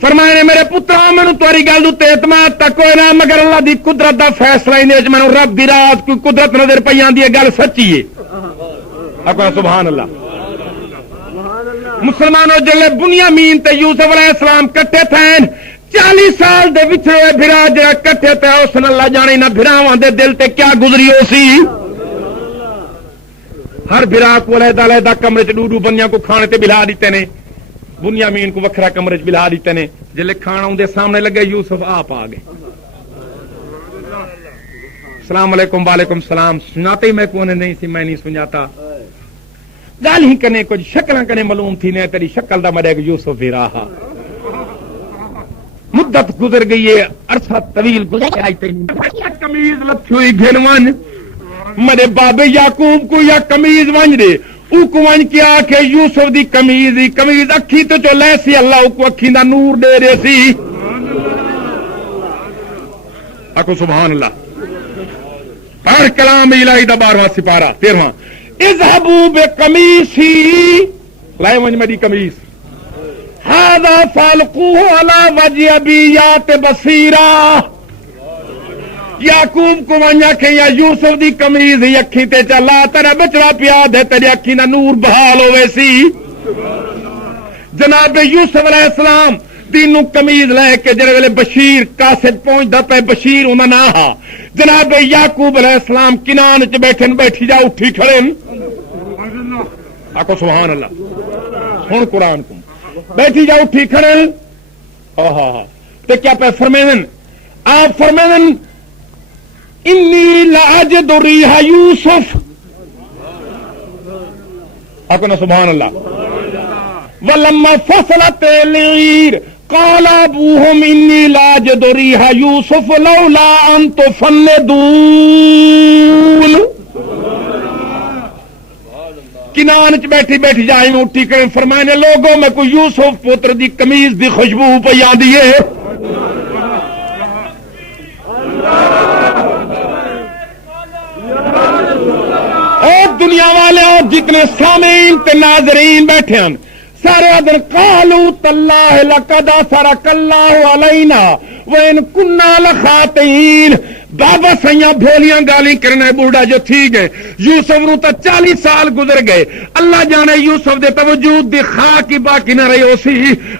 فرمایا نے میرے پترا مینوں تیری گل تے اعتماد تک کوئی نہ مگر اللہ دی قدرت دا فیصلہ ایں وچ مینوں رب دی رات کوئی قدرت نظر پئی آندی ہے گل سچی ہے. آکو نا سبحان اللہ. مسلمانوں جلے بنیامین تے یوسف علیہ السلام کٹھے تھے 40 سال دے وچھڑے بھرا جڑا کٹھے تے اس نے اللہ جانے نہ بھراواں دے دل تے کیا گزری ہو سی. ہر بھرا کو علیحدہ کمرے چ ڈوڈو بنیاں کو کھانے تے بلا دیتے نے بنیامین کو وکھرا کمرے چ بلا دیتے نے. جلے کھانا اون دے سامنے لگے یوسف آپ آ گئے. السلام علیکم. وعلیکم السلام. سناتے ہی میں کو نہیں سی میں نہیں سناتا گال ہی کنے کچھ شکل کنے معلوم تھی نے تیری شکل دا مرے یوسف ہی رہا مدت گزر گئی ہے عرصہ طویل گزر گیا کمیز لتھی ہوئی گھنون مرے بابے یعقوب کو یا کمیز ونج دے او کو ونج کیا کہ یوسف دی کمیز اکھی تو جو لے سی اللہ کو اکھی دا نور دے رہے سی اکو سبحان اللہ پڑھ کلام الہی دا 12واں سپارہ 13واں اذهبوا بقمیصی لائے ونج میری کمیز هذا فالقوه على وجه ابیات بصیرہ یعقوب کو ونجا کہ یا یوسف دی کمیز اکھی تے چلا تیرا بچڑا پیا دے تیری اکھی نا نور بحال ہوئے سی جناب یوسف علیہ السلام دینو کمیز لے کے جڑے ویلے بشیر قاصد پہنچدا پے بشیر انہاں نہ ہا جناب یعقوب علیہ السلام کنان وچ بیٹھی جا اٹھی کھڑے آکو سبحان اللہ ہن قرآن کو بیٹھی جا اٹھی کھڑے تے کیا پہ فرمائن آپ فرمائن انی لاجد ریح یوسف آکو نا سبحان اللہ ولما فصلت العیر قال ابوہم انی لاجد ریح یوسف لولا ان تفندون کنان چ بیٹھی جائیں اٹھی کریں فرمانے لوگوں میں کوئی یوسف پوتر دی کمیز دی خوشبو پہ آندی ہے اور دنیا والے اور جتنے سامعین تے ناظرین بیٹھے ہیں سارے دن قالوا تاللہ لقد اثرک اللہ علینا وان کنا لخاطئین بابا سیاں بھولیاں گالی کرنے بوڑھا جو تھی گئے یوسف نو تا 40 سال گزر گئے اللہ جانے یوسف دے توجود دی خاک کی باقی نہ رہی ہو سی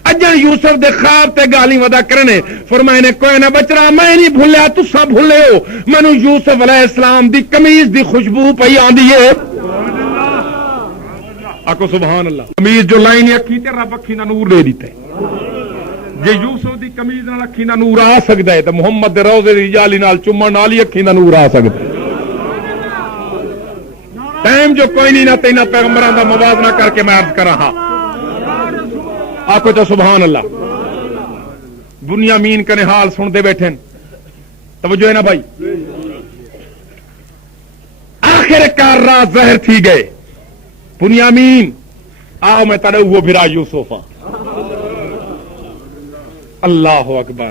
اجن یوسف دے خواب تے گالی ودا کرنے فرمائے نے کوئی نہ بچڑا میں نہیں بھولیا تسا بھولے ہو منو یوسف علیہ السلام دی کمیز دی خوشبو پئی آندی ہے آکو سبحان اللہ کمیز جو لائن اکھی تے رب اکھی نہ نور دے دیتا ہے جے یوسف دی کمیز نال اکھی نہ نور آ سکدا ہے تے محمد دے روضے دی جالی نال چومن نال ہی اکھی نہ نور آ سکدا ہے ٹائم جو کوئی نہیں نہ تینا پیغمبراں دا موازنہ کر کے میں عرض کر رہا آکو تو سبحان اللہ بنیامین کنے حال سنتے بیٹھے توجہ ہے نا بھائی آخر کار رات ظاہر تھی گئے بنیامین آؤ میں تڑے وہ بھرا یوسف اللہ اکبر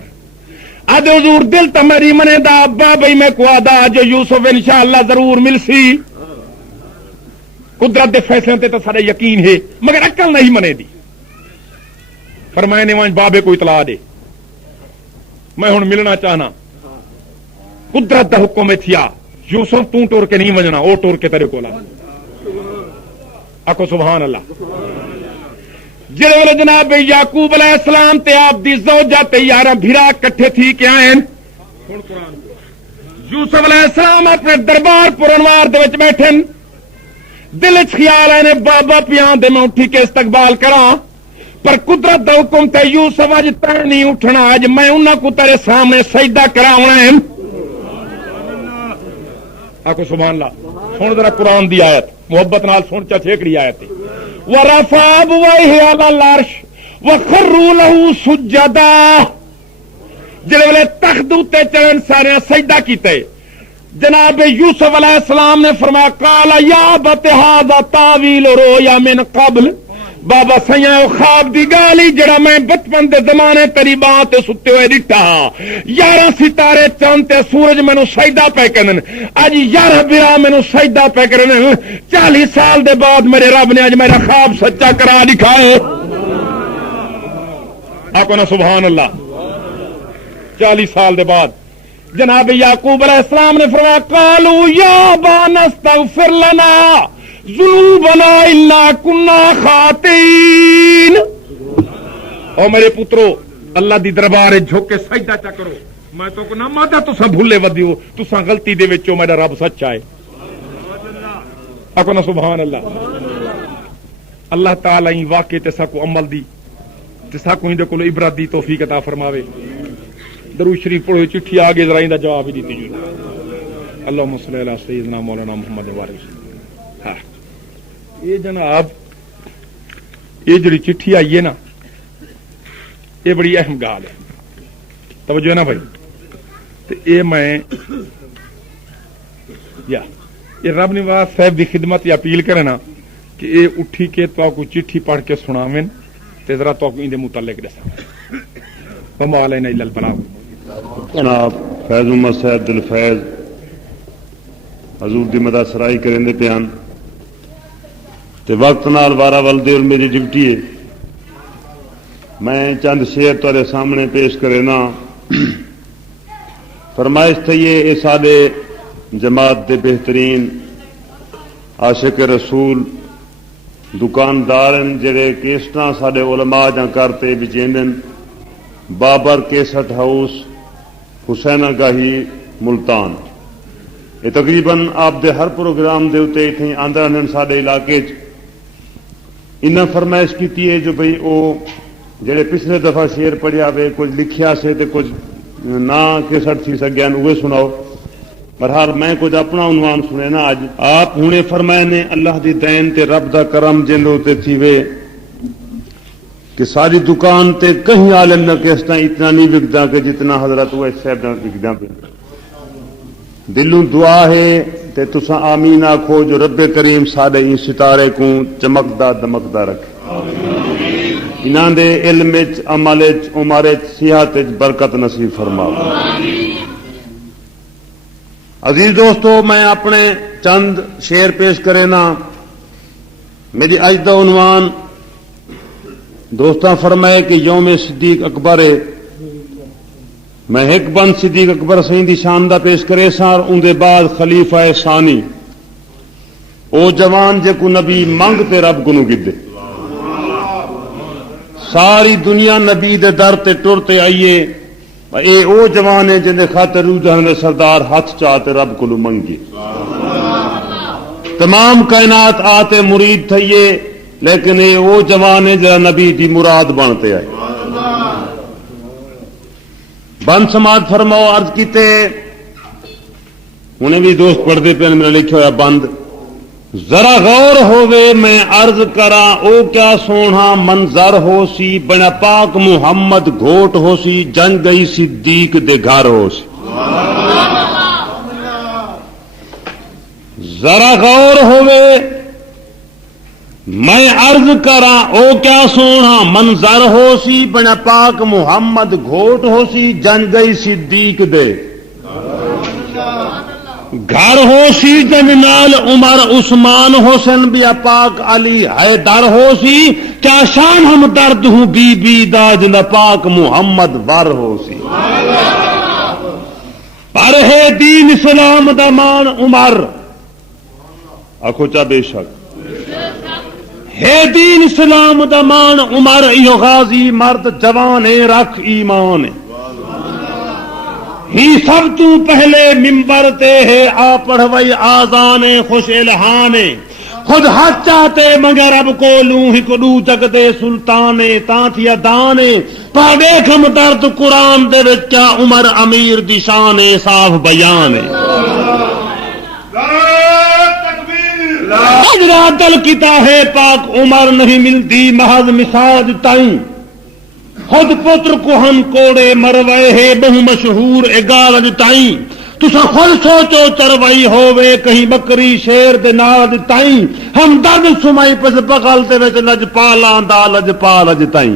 اد حضور دل تو میری منے دا ابا بھائی میں کو آدا جو یوسف انشاءاللہ ضرور مل سی قدرت دے فیصلے تے تو سارے یقین ہے مگر عقل نہیں منے دی فرمائے نے وہاں بابے کو اطلاع دے میں ہن ملنا چاہنا قدرت دا حکم ہے تھیا یوسف تو ٹور کے نہیں وجنا او ٹور کے تیرے کو لا آکو سبحان اللہ جڑے ویلے جناب یعقوب علیہ السلام تے آپ دی زوجہ تے یارا بھرا کٹھے تھی کیا ہیں یوسف علیہ السلام اپنے دربار پرانوار دے وچ بیٹھے دل وچ خیال آئے نے بابا پیاں دے میں اٹھی کے استقبال کراں پر قدرت دا حکم تے یوسف اج تے نہیں اٹھنا اج میں انہاں کو تیرے سامنے سجدہ کراونا ہے آکو سبحان اللہ سن ذرا قرآن دی آیت محبت نال سن چا ٹھیکڑی آیت ہے ورفع ابویہ علی العرش وخروا له سجدا جڑے ویلے تخت تے چڑھن سارے سجدہ کیتے جناب یوسف علیہ السلام نے فرمایا قال یا ابت ھذا تاویل رؤیا من قبل بابا سیاں خواب دی گالی جڑا میں بچپن دے زمانے تیری باں تے ستے ہوئے ڈٹھا 11 ستارے چاند تے سورج مینوں سجدہ پے کرن اج 11 بیا مینوں سجدہ پے کرن 40 سال دے بعد میرے رب نے اج میرا خواب سچا کرا دکھائے آقا نا سبحان اللہ 40 سال دے بعد جناب یعقوب علیہ السلام نے فرمایا قالوا یا ابانا استغفر لنا ذنوبنا انا کنا خاطئین او میرے پترو اللہ دی دربار جھک کے سجدہ چا کرو میں تو کو نہ مادا تساں بھولے ودیو تساں غلطی دے وچوں میرا رب سچا ہے اکو نا سبحان اللہ اللہ تعالی واقع تے سا کو عمل دی تے سا کو دے کول عبرت دی توفیق عطا فرماوے درود شریف پڑھو چٹھی آگے ذرا ایندا جواب ہی دیتی جو اللهم صل علی سیدنا مولانا محمد و علیہ وسلم یہ جناب یہ جڑی چٹھی آئی ہے نا یہ بڑی اہم گال ہے، توجہ ہے نا بھائی. یہ میں یہ رب نواز صاحب کی خدمت یا اپیل کرے نا کہ یہ اٹھی کے تو کو چٹھی پڑھ کے سناویں تے ذرا تو ان متعلق دساں. وما علینا الا البلاغ. جناب فیض محمد صاحب دل فیض حضور دی مدد سرائی کریں دے پیان تے وقت نال وارا ولدے اور میری ڈیوٹی ہے. میں چند شعر تہاڈے سامنے پیش کرے نا. فرمائش تھی یہ سارے جماعت دے بہترین عاشق رسول دکاندار جڑے کیسٹاں سارے علماء جاں کرتے بچیندن بابر کیسٹ ہاؤس حسینہ گاہی ملتان. یہ تقریباً آپ دے ہر پروگرام دے اتے اتنے آندہ رہن سارے علاقے انہیں فرمائش کی ہے جو بھئی او جڑے پچھلے دفعہ شعر پڑھیا وے کچھ لکھیا سے تے کچھ نہ کیسٹ تھی سکیا وہ سناؤ. بہرحال میں کچھ اپنا عنوان سنے نا اج آپ ہنے فرمائے نے اللہ دی دین تے رب دا کرم جندو تے تھی وے کہ ساری دکان تے کہیں عالم نہ کیسٹاں اتنا نہیں وکدا کہ جتنا حضرت ویس صاحب نہ وکدا پہ. دلوں دعا ہے تے تساں آمین آکھو جو رب کریم سارے ان ستارے کو چمکدا دمکدا رکھے. انہاں دے علم وچ عمل وچ عمر وچ صحت وچ برکت نصیب فرماؤ. عزیز دوستو میں اپنے چند شعر پیش کرے نا. میری اج دا عنوان دوستاں فرمائے کہ یوم صدیق اکبر ہے. میں ایک بند صدیق اکبر سائیں دی شان دا پیش کرے سا اور ان دے بعد خلیفہ ثانی او جوان جے کو نبی منگ تے رب کو نو گدے. ساری دنیا نبی دے در تے ٹرتے آئیے اے او جوان ہے جن دے خاطر روح جہاں سردار ہاتھ چاہتے رب کو منگی. تمام کائنات آتے مرید تھئیے لیکن اے او جوان ہے جہاں نبی دی مراد بنتے آئے. بند سماعت فرماؤ. عرض کیتے انہیں بھی دوست پڑھتے پہ میرا لکھا ہوا بند. ذرا غور ہووے میں عرض کرا او کیا سونا منظر ہو سی بنا پاک محمد گھوٹ ہو سی جن گئی صدیق دے گھر ہو سی. ذرا غور ہووے میں عرض کرا او کیا سونا منظر ہو سی بنا پاک محمد گھوٹ ہو سی جن گئی صدیق دے گھر ہو سی جن نال عمر عثمان حسین بیا پاک علی حیدر ہو سی کیا شان ہم درد ہوں بی بی داج نہ پاک محمد ور ہو سی. پر ہے دین اسلام دا مان عمر آخو چا بے شک ہے دین اسلام دا مان عمر ایو غازی مرد جوان رکھ ایمان ہی سب تو پہلے ممبر تے ہے آ پڑھوئی آزان خوش الہان خود ہاتھ چاہتے مگر اب کو لوں ہی کو دو جگ دے سلطان تانتیا دان پا دیکھم درد قرآن دے وچا عمر امیر دی شان صاف بیان اجرا دل کیتا ہے پاک عمر نہیں ملتی محض مثال تائیں خود پتر کو ہم کوڑے مروائے ہے بہو مشہور اگال تائیں تسا خود سوچو چروائی ہووے کہیں بکری شیر دے نال تائیں ہم درد سمائی پس بغل دے وچ لج پالاں دا لج پا لج تائیں.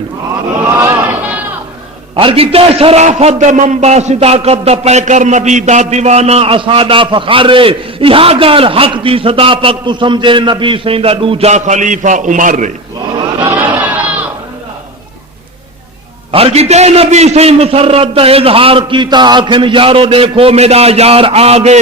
ہر کیتے شرافت دا منبع صداقت دا پیکر نبی دا دیوانہ اسادہ فخارے یہاں گال حق دی صداقت تو سمجھے نبی سین دا دوجا خلیفہ عمر رے. ہر کیتے نبی سے مسرت دا اظہار کیتا آخن یارو دیکھو میرا یار آگے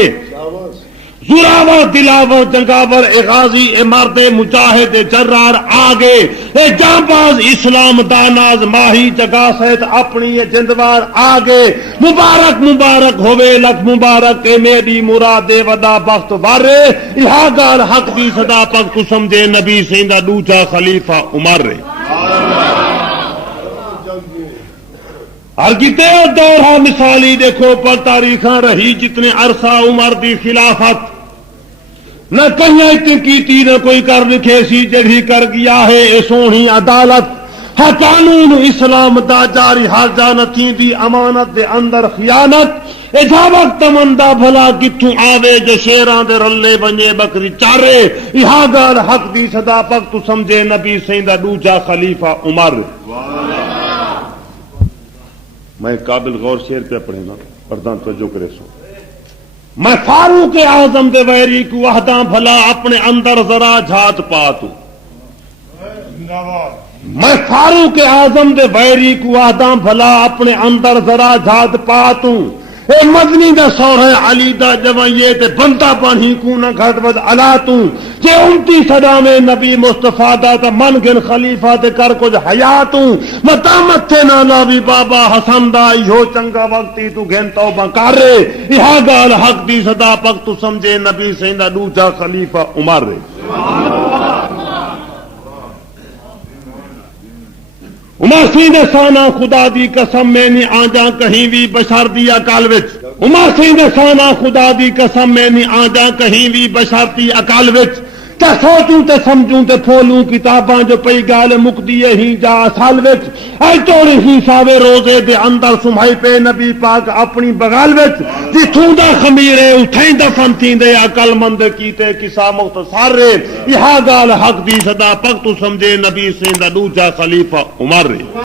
زراور دلاور جنگاور اے غازی اے مرد مجاہد جرار آگے اے جانباز اسلام داناز ماہی جگہ سہت اپنی جندوار آگے مبارک مبارک ہوئے لکھ مبارک اے میری مراد ودا بخت وارے الہا گال حق دی صدا پک کو سمجھے نبی سیندہ دوجا خلیفہ عمر رے. ہر کتے دورہ مثالی دیکھو پر تاریخاں رہی جتنے عرصہ عمر دی خلافت نہ کہیں کی نہ کوئی کر لکھے سی جڑی کر گیا ہے اے سونی عدالت ہا قانون اسلام دا جاری ہر جان تھی امانت دے اندر خیانت اے جا وقت مندا بھلا کتوں آوے جو شیراں دے رلے بنے بکری چارے یہاں گال حق دی صدا پک تو سمجھے نبی سیندا دوجا خلیفہ عمر میں قابل غور شعر پہ پڑھے نا پردان توجہ کرے سو میں فاروق اعظم دے ویری کو وحداں بھلا اپنے اندر ذرا جھات پا تو میں فاروق اعظم دے ویری کو وحداں بھلا اپنے اندر ذرا جھات پا تو اے مدنی دا سورہ علی دا جوائیے تے بندہ پانی کو نہ گھٹ ود علا تو جے امتی صدا میں نبی مصطفیٰ دا تا من گن خلیفہ تے کر کچھ حیاتوں متامت تے نانا بھی بابا حسن دا ایہو چنگا وقتی تو گھن توبہ کارے یہاں گال حق دی صدا پک تو سمجھے نبی سیندہ دوجا خلیفہ عمر رے عمر سین سانا خدا دی قسم میں نہیں آ جا کہیں بھی بشر دی اکال وچ عمر سین سانا خدا دی قسم میں نہیں آ جا کہیں بھی بشر دی اکال وچ تے سوچوں تے سمجھوں تے پھولوں کتاباں جو پئی گال مکدی ہی جا سال وچ اے توڑی ہی ساوے روزے دے اندر سمائی پہ نبی پاک اپنی بغال وچ جتھوں دا خمیرے اٹھیں دفن تھیندے عقل مند کیتے کسا مختصر رے یہ گال حق دی صدا پک تو سمجھے نبی سیندا دوجا خلیفہ عمر رے